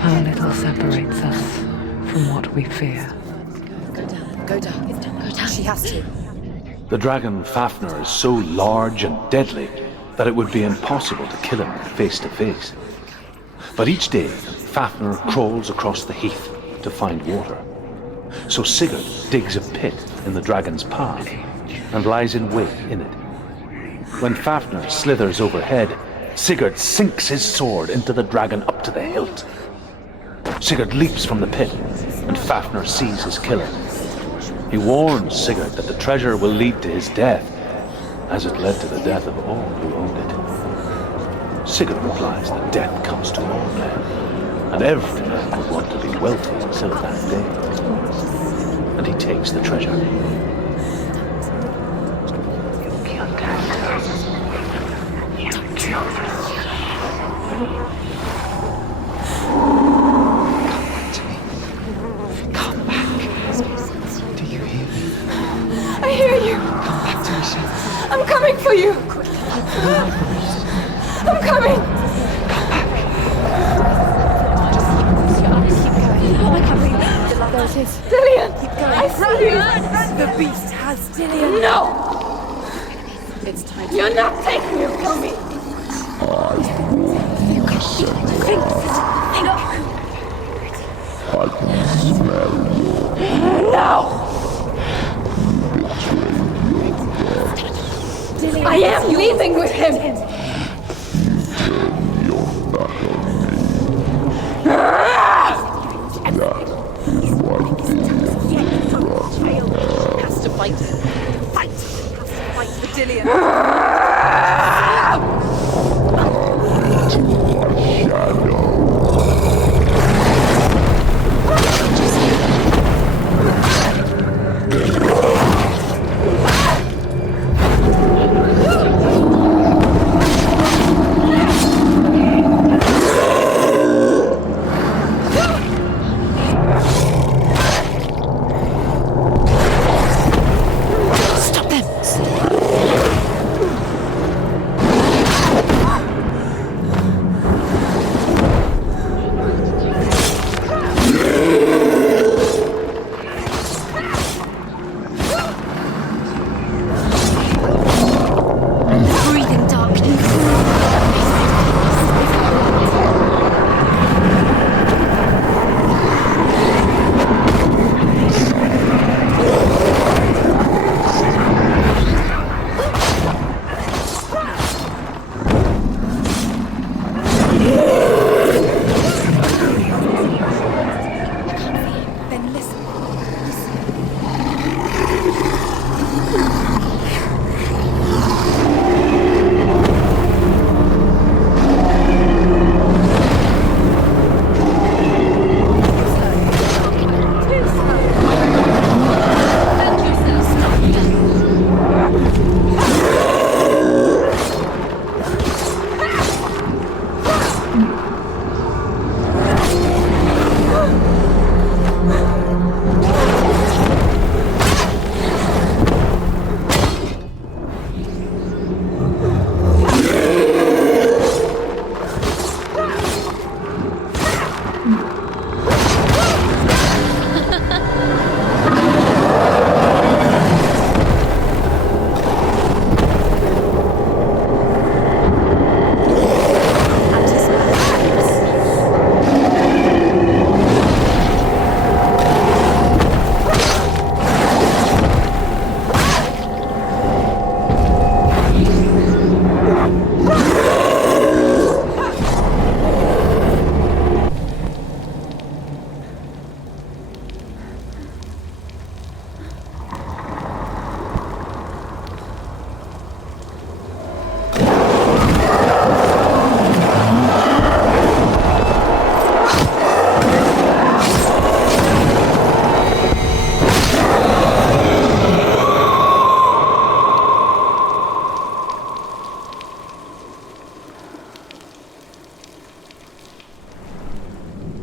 How little separates us from what we fear. Go down. She has to. The dragon Fafnir is so large and deadly that it would be impossible to kill him face to face. But each day, Fafnir crawls across the heath to find water. So Sigurd digs a pit in the dragon's path and lies in wait in it. When Fafnir slithers overhead, Sigurd sinks his sword into the dragon up to the hilt. Sigurd leaps from the pit, and Fafnir sees his killer. He warns Sigurd that the treasure will lead to his death, as it led to the death of all who owned it. Sigurd replies that death comes to all men, and every man would want to be wealthy until that day. And he takes the treasure. You killed her. You killed her. Come back. Do you hear me? I hear you. Come back to me, son. I'm coming for you. I'm coming. Dillian, I see you. The beast has Dillian. No. It's time. You're not taking it from me. I can smell your No. betrayal. I am leaving with him. Your back on me. That is why Dillian brought you now. Has to fight. Fight. Has to fight for Dillian. Come into my shadow. Breathing darkness. Then listen.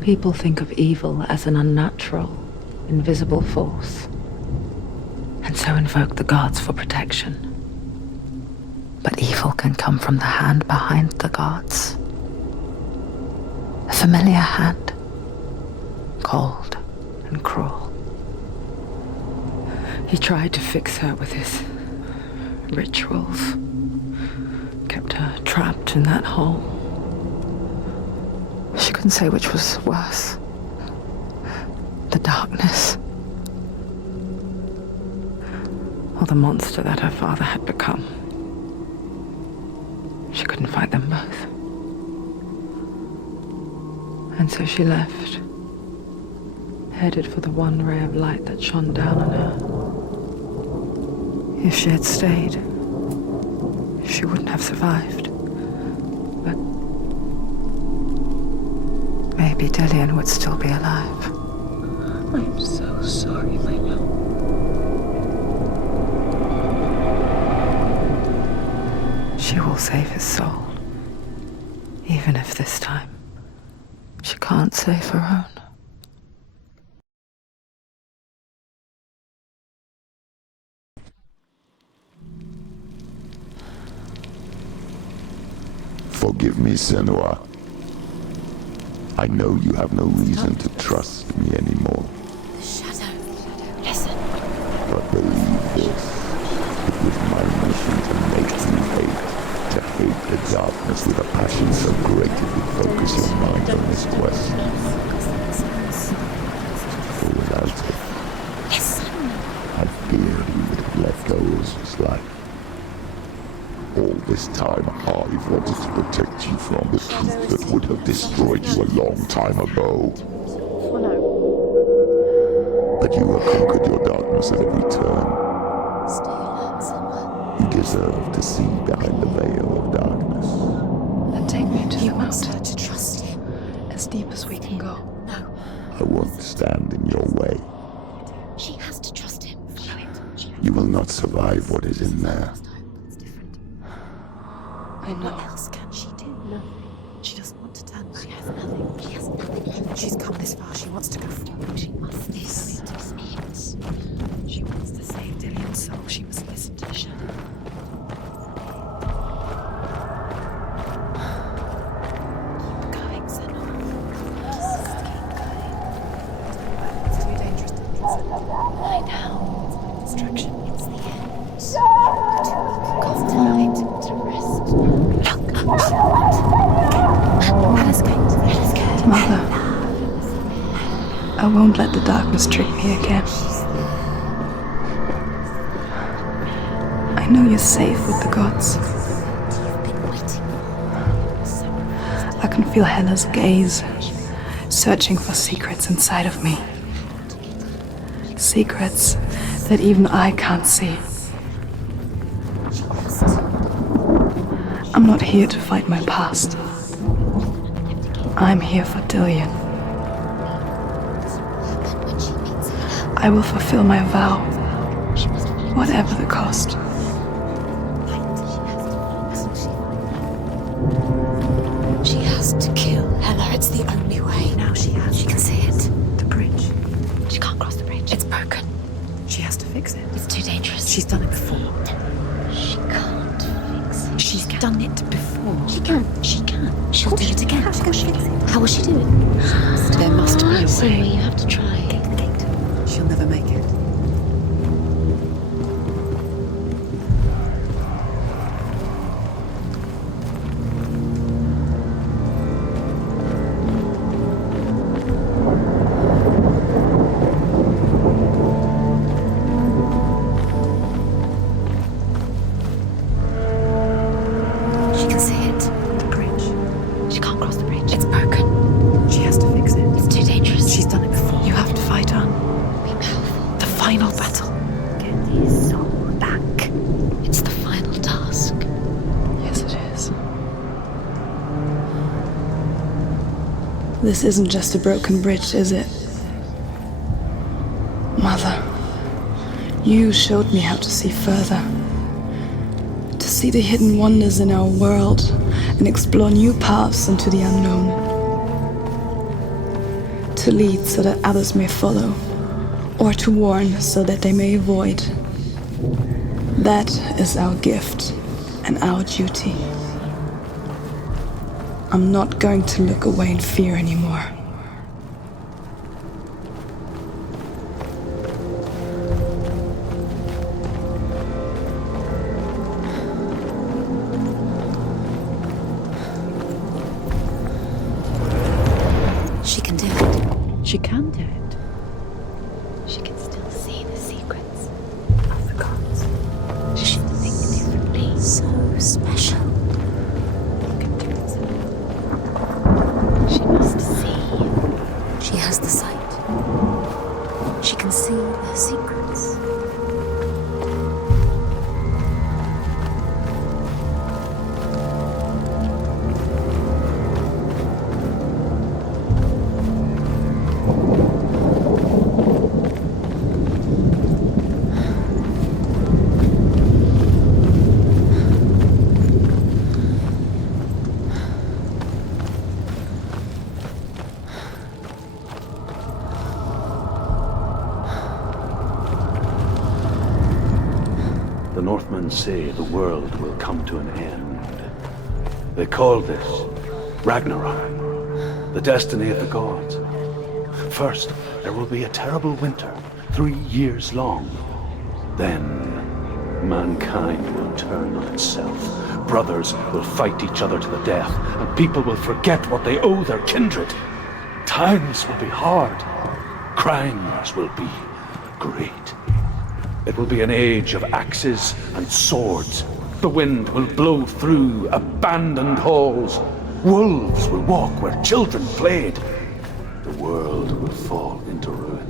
People think of evil as an unnatural, invisible force, and so invoke the gods for protection. But evil can come from the hand behind the gods. A familiar hand, cold and cruel. He tried to fix her with his rituals, kept her trapped in that hole. She couldn't say which was worse. The darkness, or the monster that her father had become. She couldn't fight them both. And so she left, headed for the one ray of light that shone down on her. If she had stayed, she wouldn't have survived. But maybe Dillian would still be alive. I'm so sorry, my love. She will save his soul. Even if this time she can't save her own. Forgive me, Senua. I know you have no reason to trust me anymore. The shadow. Listen. But believe this. It was my mission to make you hate. To hate the darkness with a passion so great it would focus your mind on this quest. For without it, I fear you would have let go of this life. All this time, I've wanted to protect you from the truth that would have destroyed you a long time ago. But you have conquered your darkness at every turn. You deserve to see behind the veil of darkness. And take me to the wants mountain, her to trust him. as deep as we can go. No, I won't stand in your way. she has to trust him. You will not survive what is in there. I know. What else can she do? Nothing. She doesn't want to turn back. She has nothing. She has nothing. She's come this far. She wants to go forward. She must. This is it. She wants to save Dillian's soul. She must listen to the shadow. Keep going, Senua. Just keep going. It's too dangerous to listen. I know. It's my distraction. It's the end. Cost tonight to rest. Let us go. Let us go. Mother, I won't let the darkness trick me again. I know you're safe with the gods. I can feel Hela's gaze, searching for secrets inside of me. Secrets that even I can't see. I'm not here to fight my past. I'm here for Dillian. I will fulfill my vow, whatever the cost. She has to kill Hela. It's the only way. Now she has. She can see it. The bridge. She can't cross the bridge. It's broken. She has to fix it. It's too dangerous. She's done it before. She can't fix it. She's done it before. She can. She can. She'll do it again. How will she fix it? How will she do it? There must be a way. You have to try. She'll never make it. She can see it. The bridge. She can't cross the bridge. It's broken. She has to fix it. It's too dangerous. She's done it before. You have to fight on. Be powerful. The final battle. Get his soul back. It's the final task. Yes, it is. This isn't just a broken bridge, is it? Mother, you showed me how to see further. To see the hidden wonders in our world and explore new paths into the unknown. To lead so that others may follow, or to warn so that they may avoid. That is our gift and our duty. I'm not going to look away in fear anymore. She can do it. She can do it. She can still see the secrets of the gods. She should think differently. So special. She must see. She has the sight. She can see their secrets. Northmen say the world will come to an end. They call this Ragnarok, the destiny of the gods. First, there will be a terrible winter, 3 years long. Then, mankind will turn on itself. Brothers will fight each other to the death, and people will forget what they owe their kindred. Times will be hard. Crimes will be great. It will be an age of axes and swords. The wind will blow through abandoned halls. Wolves will walk where children played. The world will fall into ruin.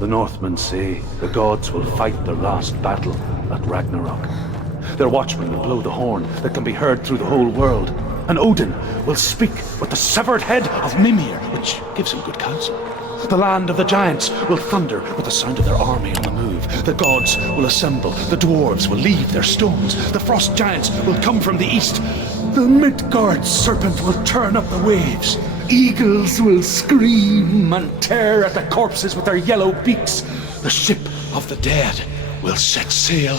The Northmen say the gods will fight their last battle at Ragnarok. Their watchmen will blow the horn that can be heard through the whole world, and Odin will speak with the severed head of Mimir, which gives him good counsel. The land of the giants will thunder with the sound of their army on the move. The gods will assemble, the dwarves will leave their stones, the frost giants will come from the east, the Midgard serpent will turn up the waves. Eagles will scream and tear at the corpses with their yellow beaks. The ship of the dead will set sail.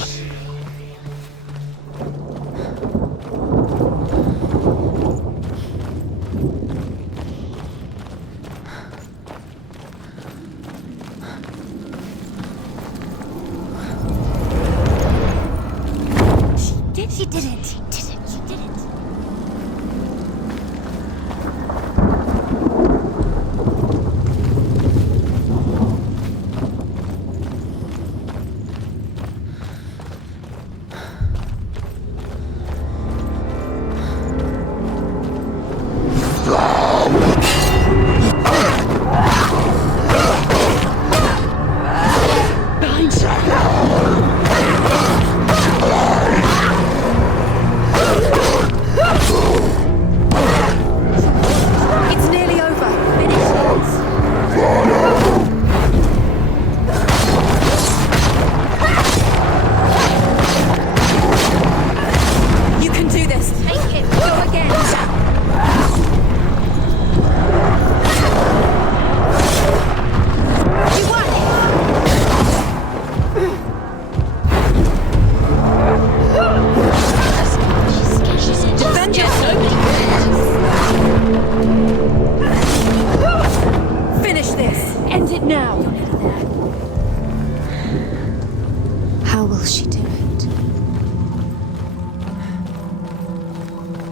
She did it. She did it. She did it.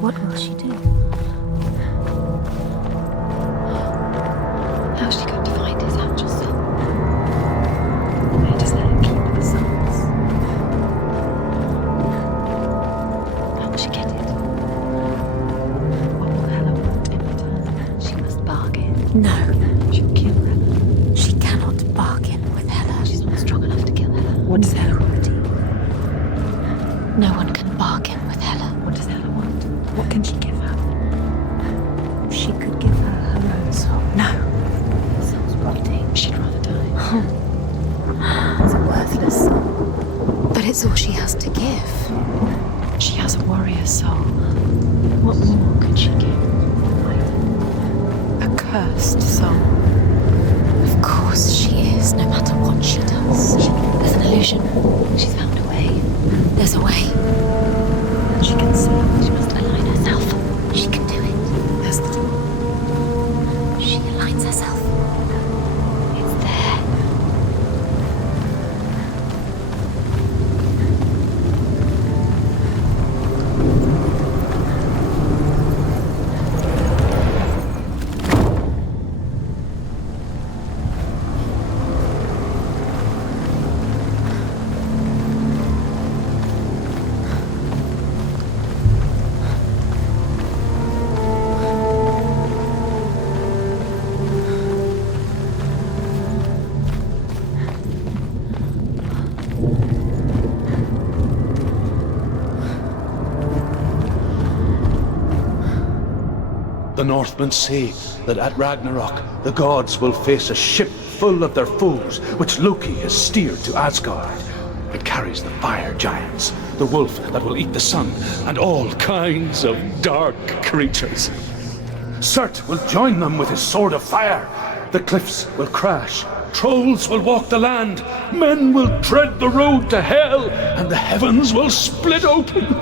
What will she do? How's she going to find his actual son? Where does Hella keep the sons? How will she get it? What will Hella want in return? She must bargain. No. She'll kill Hella. She cannot bargain with Hella. She's not strong enough to kill Hella. What does Hella want? No one can bargain with Hella. What does Hella want? What can she give her? She could give her her own soul. No. Soul's rotting. She'd rather die. It's a worthless soul. But it's all she has to give. She has a warrior soul. What more could she give? A cursed soul. Of course she is, no matter what she does. There's an illusion. She's found a way. There's a way. She can see. She must align herself. She can do it. There's the door. She aligns herself. It's there. The Northmen say that at Ragnarok, the gods will face a ship full of their foes, which Loki has steered to Asgard. It carries the fire giants, the wolf that will eat the sun, and all kinds of dark creatures. Surt will join them with his sword of fire. The cliffs will crash, trolls will walk the land, men will tread the road to hell, and the heavens will split open.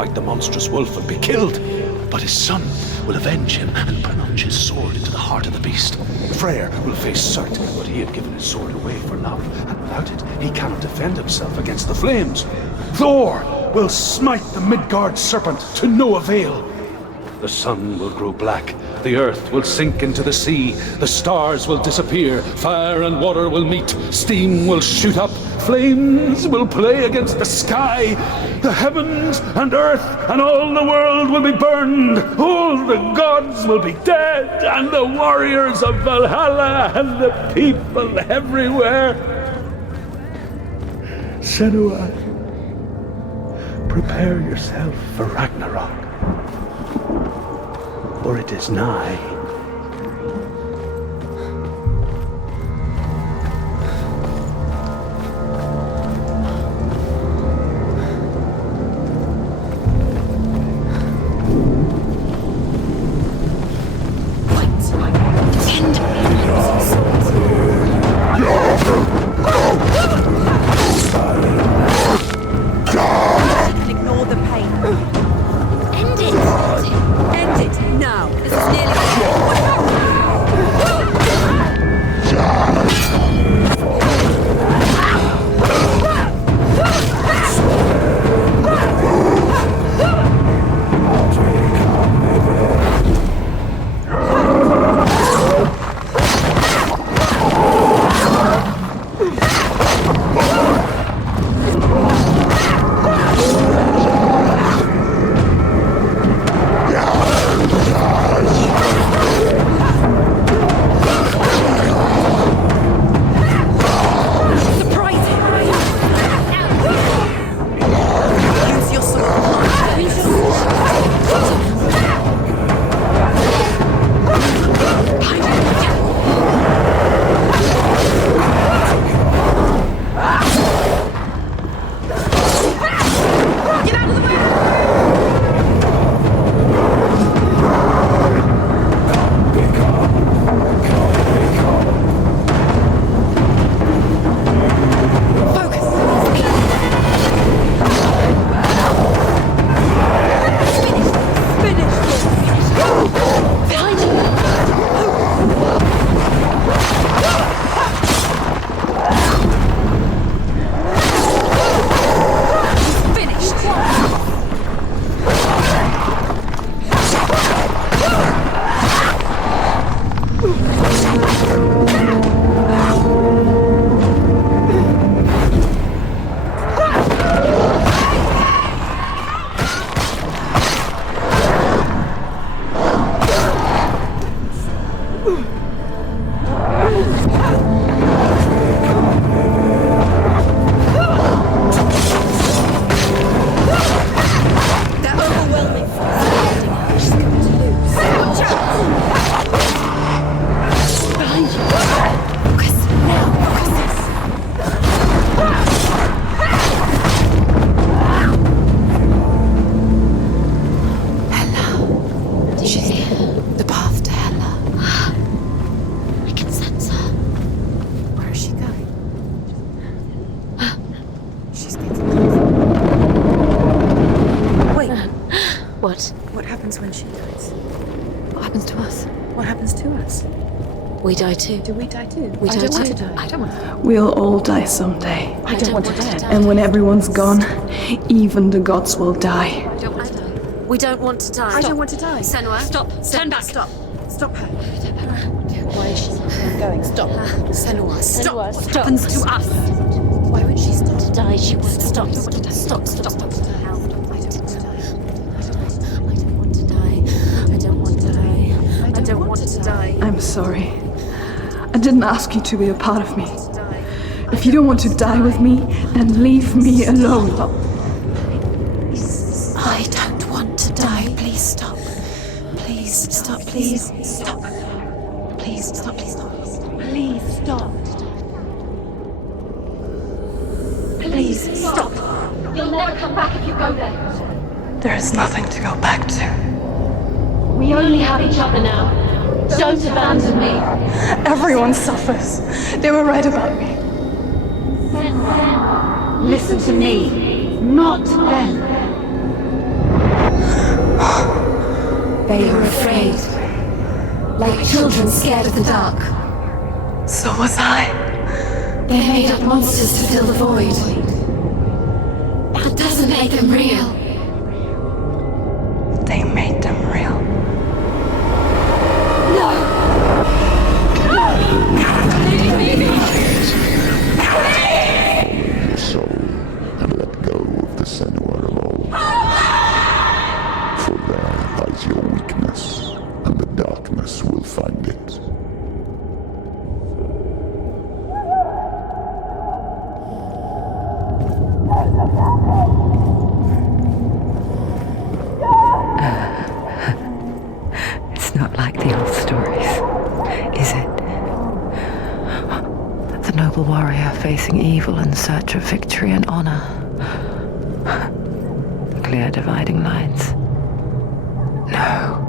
fight the monstrous wolf and be killed. But his son will avenge him and plunge his sword into the heart of the beast. Freyr will face Surt, but he had given his sword away for love, and without it, he cannot defend himself against the flames. Thor will smite the Midgard serpent to no avail. The sun will grow black, the earth will sink into the sea, the stars will disappear, fire and water will meet, steam will shoot up, flames will play against the sky, the heavens and earth and all the world will be burned, all the gods will be dead, and the warriors of Valhalla and the people everywhere. Senua, prepare yourself for Ragnarok, for it is nigh. Ignore the pain. End it! End it now! This is nearly... We die too. Do we die too? We die too. I don't want to. We'll all die someday. I don't want to die. And when everyone's gone, even the gods will die. I don't want to die. We don't want to die. I don't want to die. Senua, stop. Turn back. Stop. Stop her. Why is she not going? Stop. Senua, stop. Senua, What stop. happens to us? Why would she stop to die? She won't stop. Stop. I don't want to die. I'm sorry. I didn't ask you to be a part of me. If you don't want to die with me, then leave me alone. I don't want to die. Please stop. Please stop. Please stop. Please stop. Please stop. Please stop. Please stop. You'll never come back if you go there. There is nothing to go back to. We only have each other now. Don't abandon me. Everyone suffers. They were right about me. Listen to me, not them. They were afraid. Like children scared of the dark. So was I. They made up monsters to fill the void. That doesn't make them real. They made them real. No! Follow your soul and let go of the Senua of old. For there lies your weakness, and the darkness will find it. It's not like the old stories, is it? The noble warrior facing evil in search of victory and honor. Clear dividing lines. No.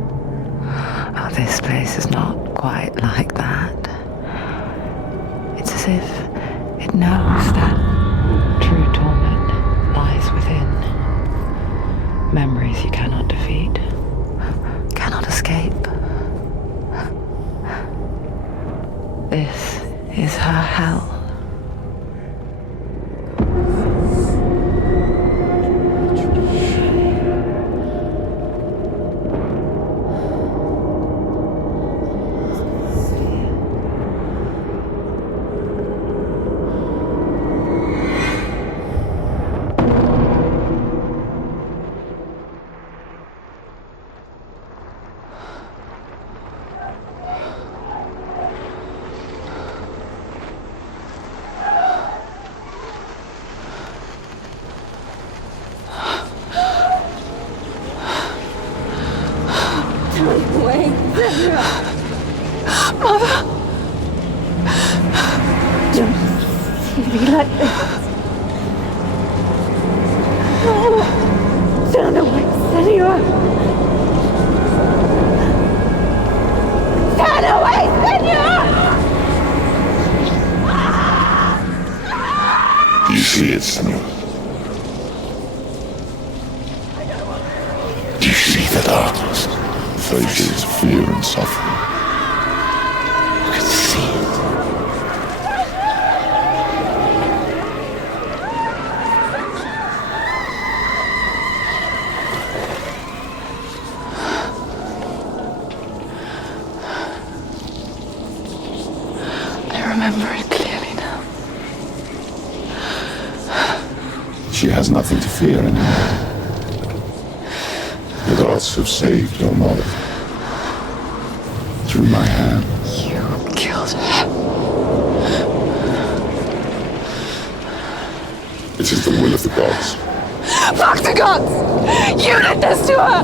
Oh, this place is not quite like that. It's as if it knows that true torment lies within. Memories you cannot defeat, cannot escape. This is her hell. Mother! Don't be like this. Turn away, Senua! Turn away, Senua! You see it, Senua? Do you see the darkness? Faces, fear and suffering. You can see it. I remember it clearly now. She has nothing to fear anymore. The gods have saved your mother. Through my hand. You killed her. It is the will of the gods. Fuck the gods! You did this to her!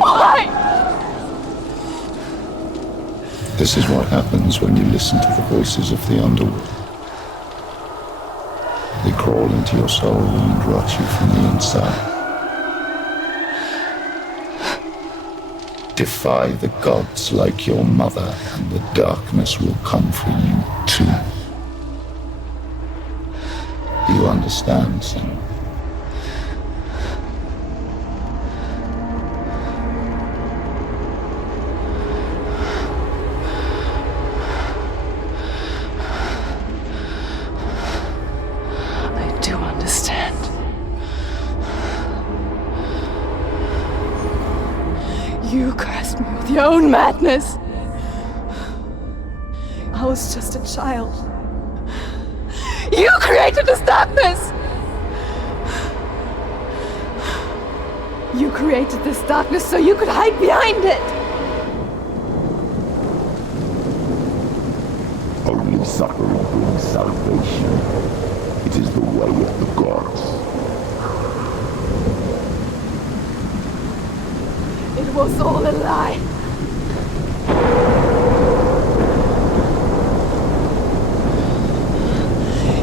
Why? This is what happens when you listen to the voices of the underworld. They crawl into your soul and rot you from the inside. Defy the gods like your mother, and the darkness will come for you too. Do you understand, Senua? I do understand. You cursed me with your own madness. I was just a child. You created this darkness! You created this darkness so you could hide behind it! Only suffering brings salvation. It is the way of the gods. It was all a lie.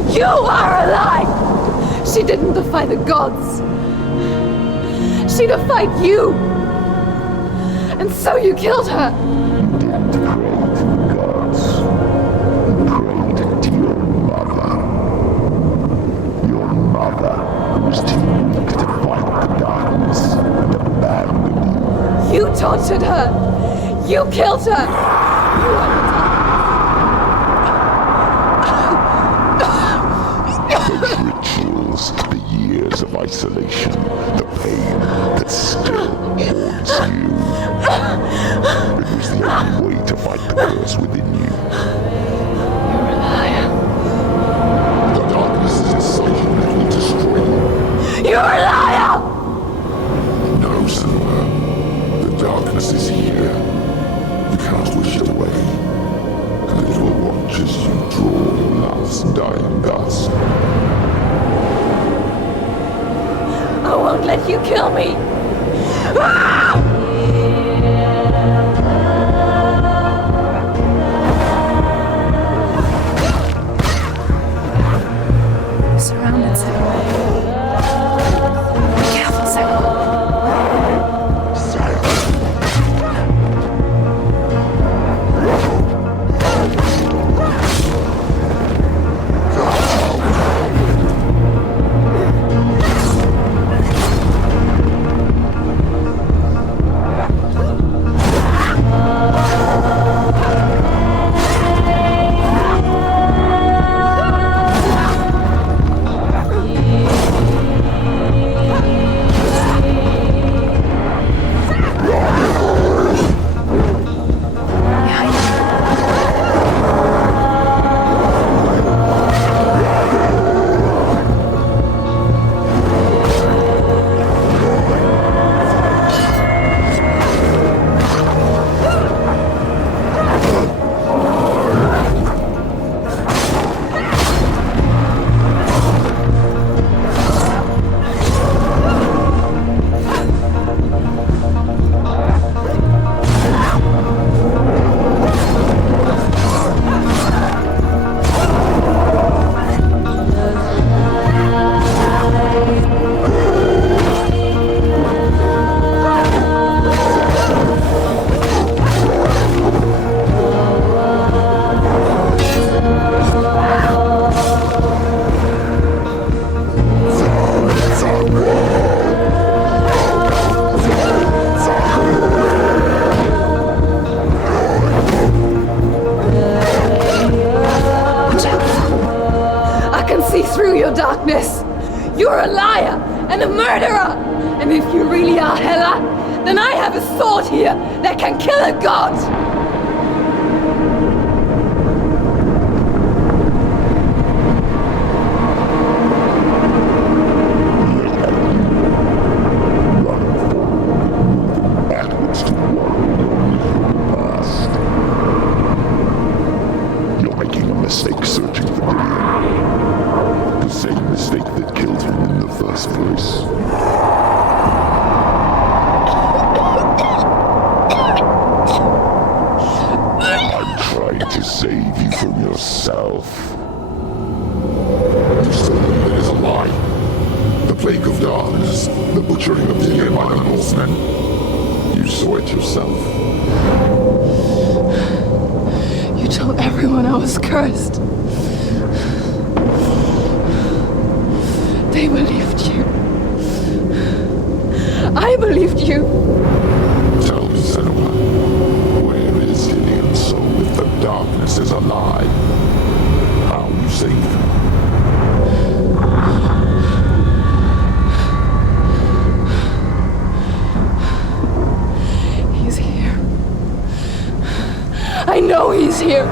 You are a lie! She didn't defy the gods. She defied you. And so you killed her. You didn't pray to the gods. You prayed to your mother. Your mother, who was too weak to fight the darkness and abandoned altar! You are Those rituals, the years of isolation, the pain that still haunts you. It was the only way to fight the curse within you. You're a liar. The darkness is inside you that will destroy you. You're a liar! No, Senua. The darkness is here. You cannot wish it away. And it will watch as you draw your last dying gasp. I won't let you kill me! Ah! Surrounded, Senua. Be careful, Senua. Darkness! You're a liar and a murderer! And if you really are Hela, then I have a sword here that can kill a god! Backwards to past. You're making a mistake searching for Dillion. The same mistake that killed him in the first place. I'm trying to save you from yourself. You still believe it is a lie. The plague of darkness, the butchering of Dillion by the Northmen. You saw it yourself. You told everyone I was cursed. They believed you. I believed you. Tell me, Senua, where is Dillion? So if the darkness is a lie, how you saved him? He's here. I know he's here.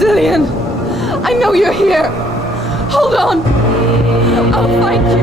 Dillion, I know you're here. Hold on. I'll find you.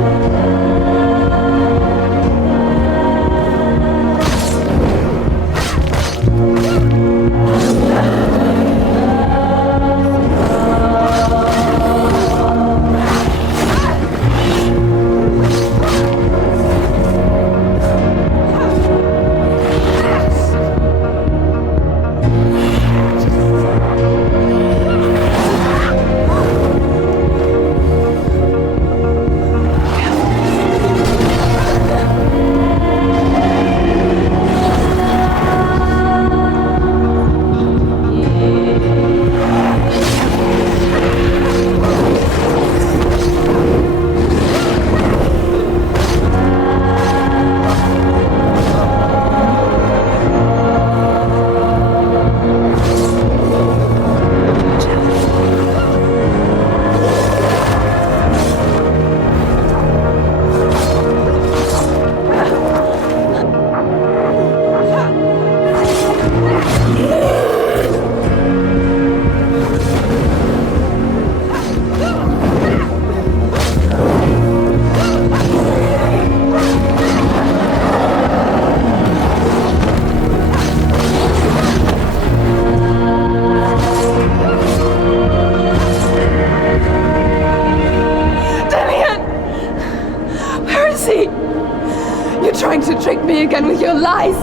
trying to trick me again with your lies?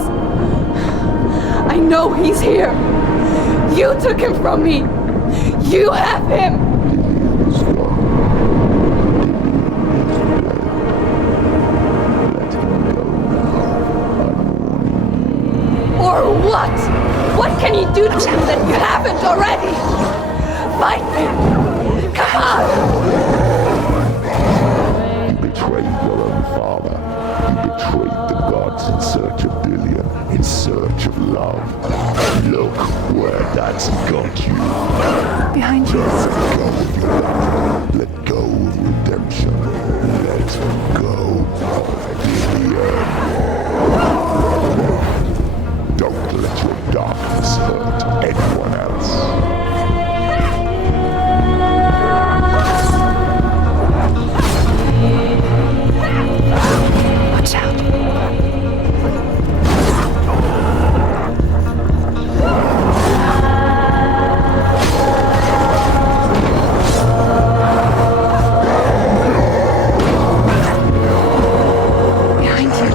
I know he's here. You took him from me. You have him. Or what? What can you do to him that you haven't already? Fight me! Come on! You betrayed your own father. You betrayed the gods in search of Dillion, in search of love. Look where that's got you. Behind you. Let go of redemption. Let go of Dillion. Don't let your darkness hurt anyone else. Watch out. Behind you.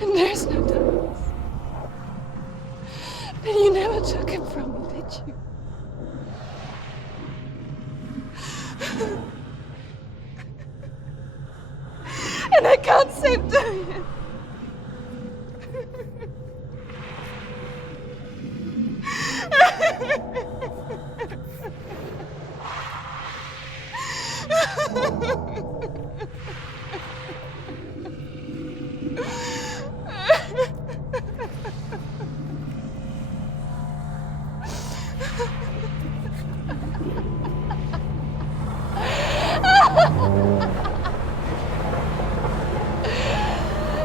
And there's no Douglas. And you never took him from me, did you? And I can't save Dorian.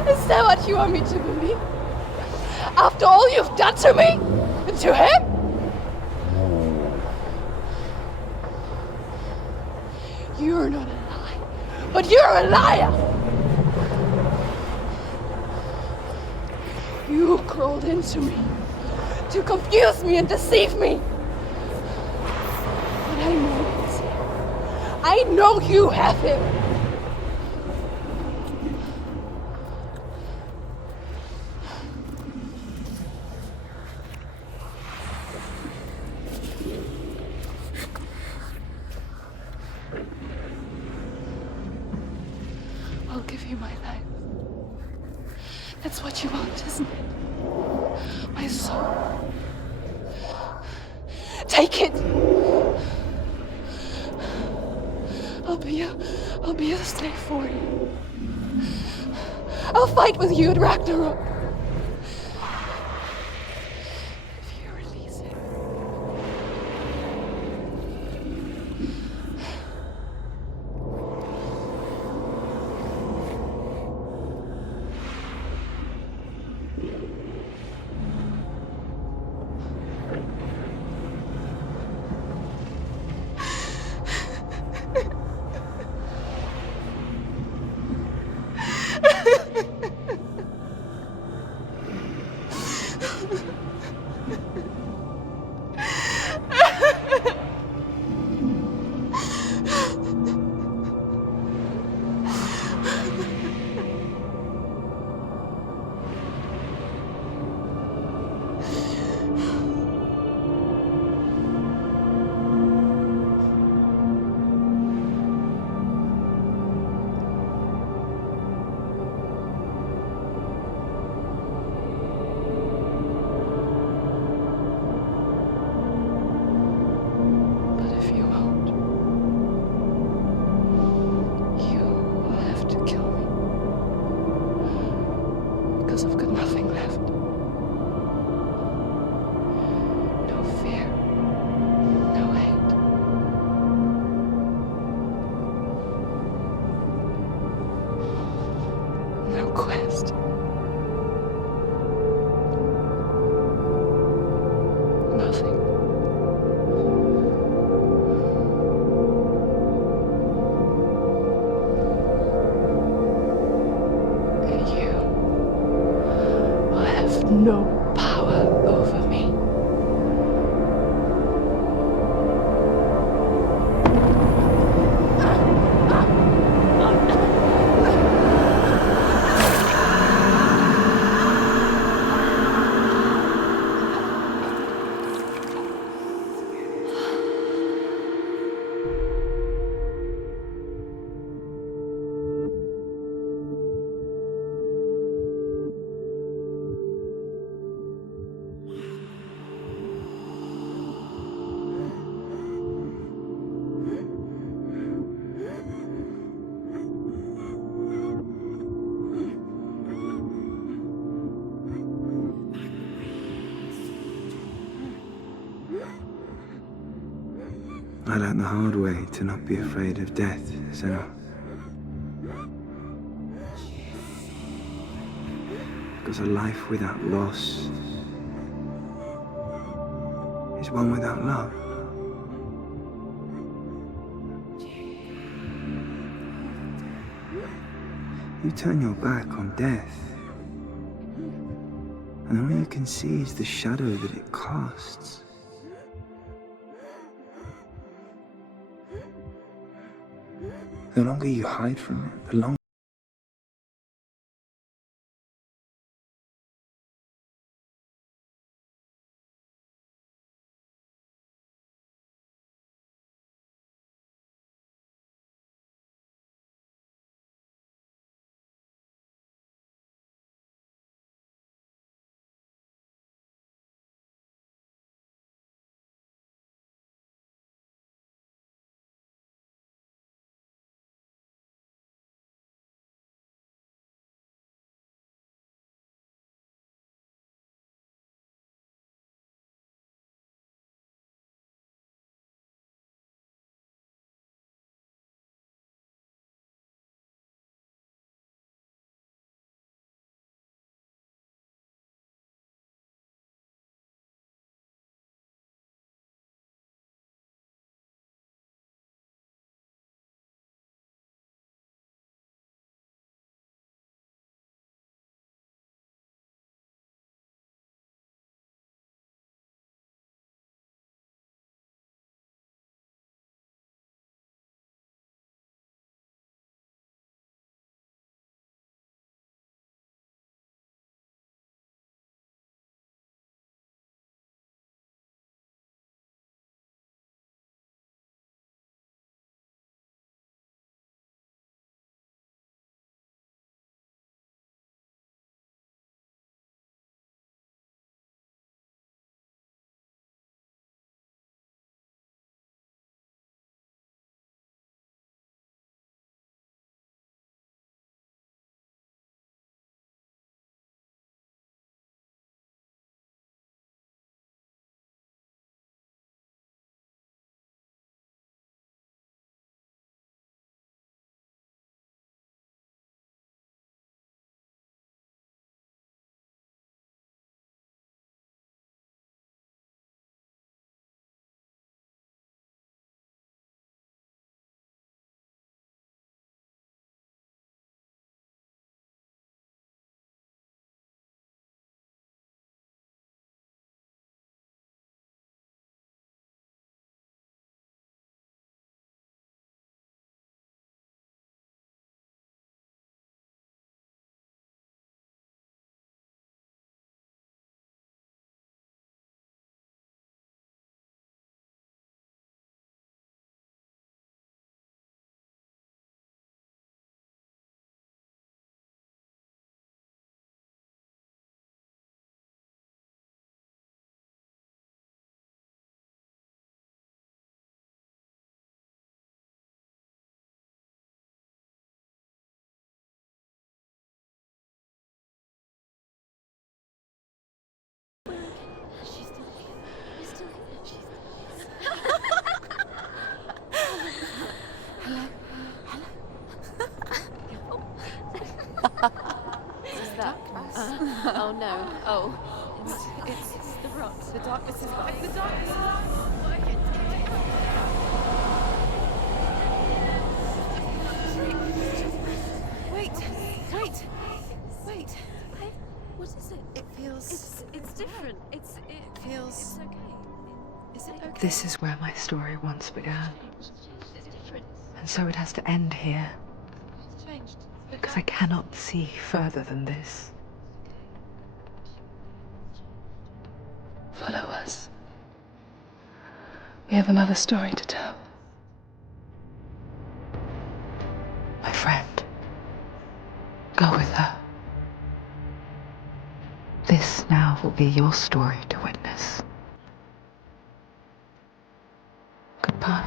Is that what you want me to believe? After all you've done to me? And to him? You're not a lie, but you're a liar! You crawled into me to confuse me and deceive me. But I know it's him. I know you have him. I'll give you my life. That's what you want, isn't it? My soul. Take it! I'll be a slave for you. I'll fight with you at Ragnarok. If you release it. Quest. Nothing. And you will have no power over me. I learned the hard way to not be afraid of death, Senua. Because a life without loss is one without love. You turn your back on death, and all you can see is the shadow that it casts. The longer you hide from it, the longer Oh no. Oh. It's the rot. The darkness is back. The darkness is Wait. What is it? It feels... It's different. It feels... It's okay. Is it okay? This is where my story once began. And so it has to end here. It's changed. Because I cannot see further than this. Follow us. We have another story to tell. My friend. Go with her. This now will be your story to witness. Goodbye.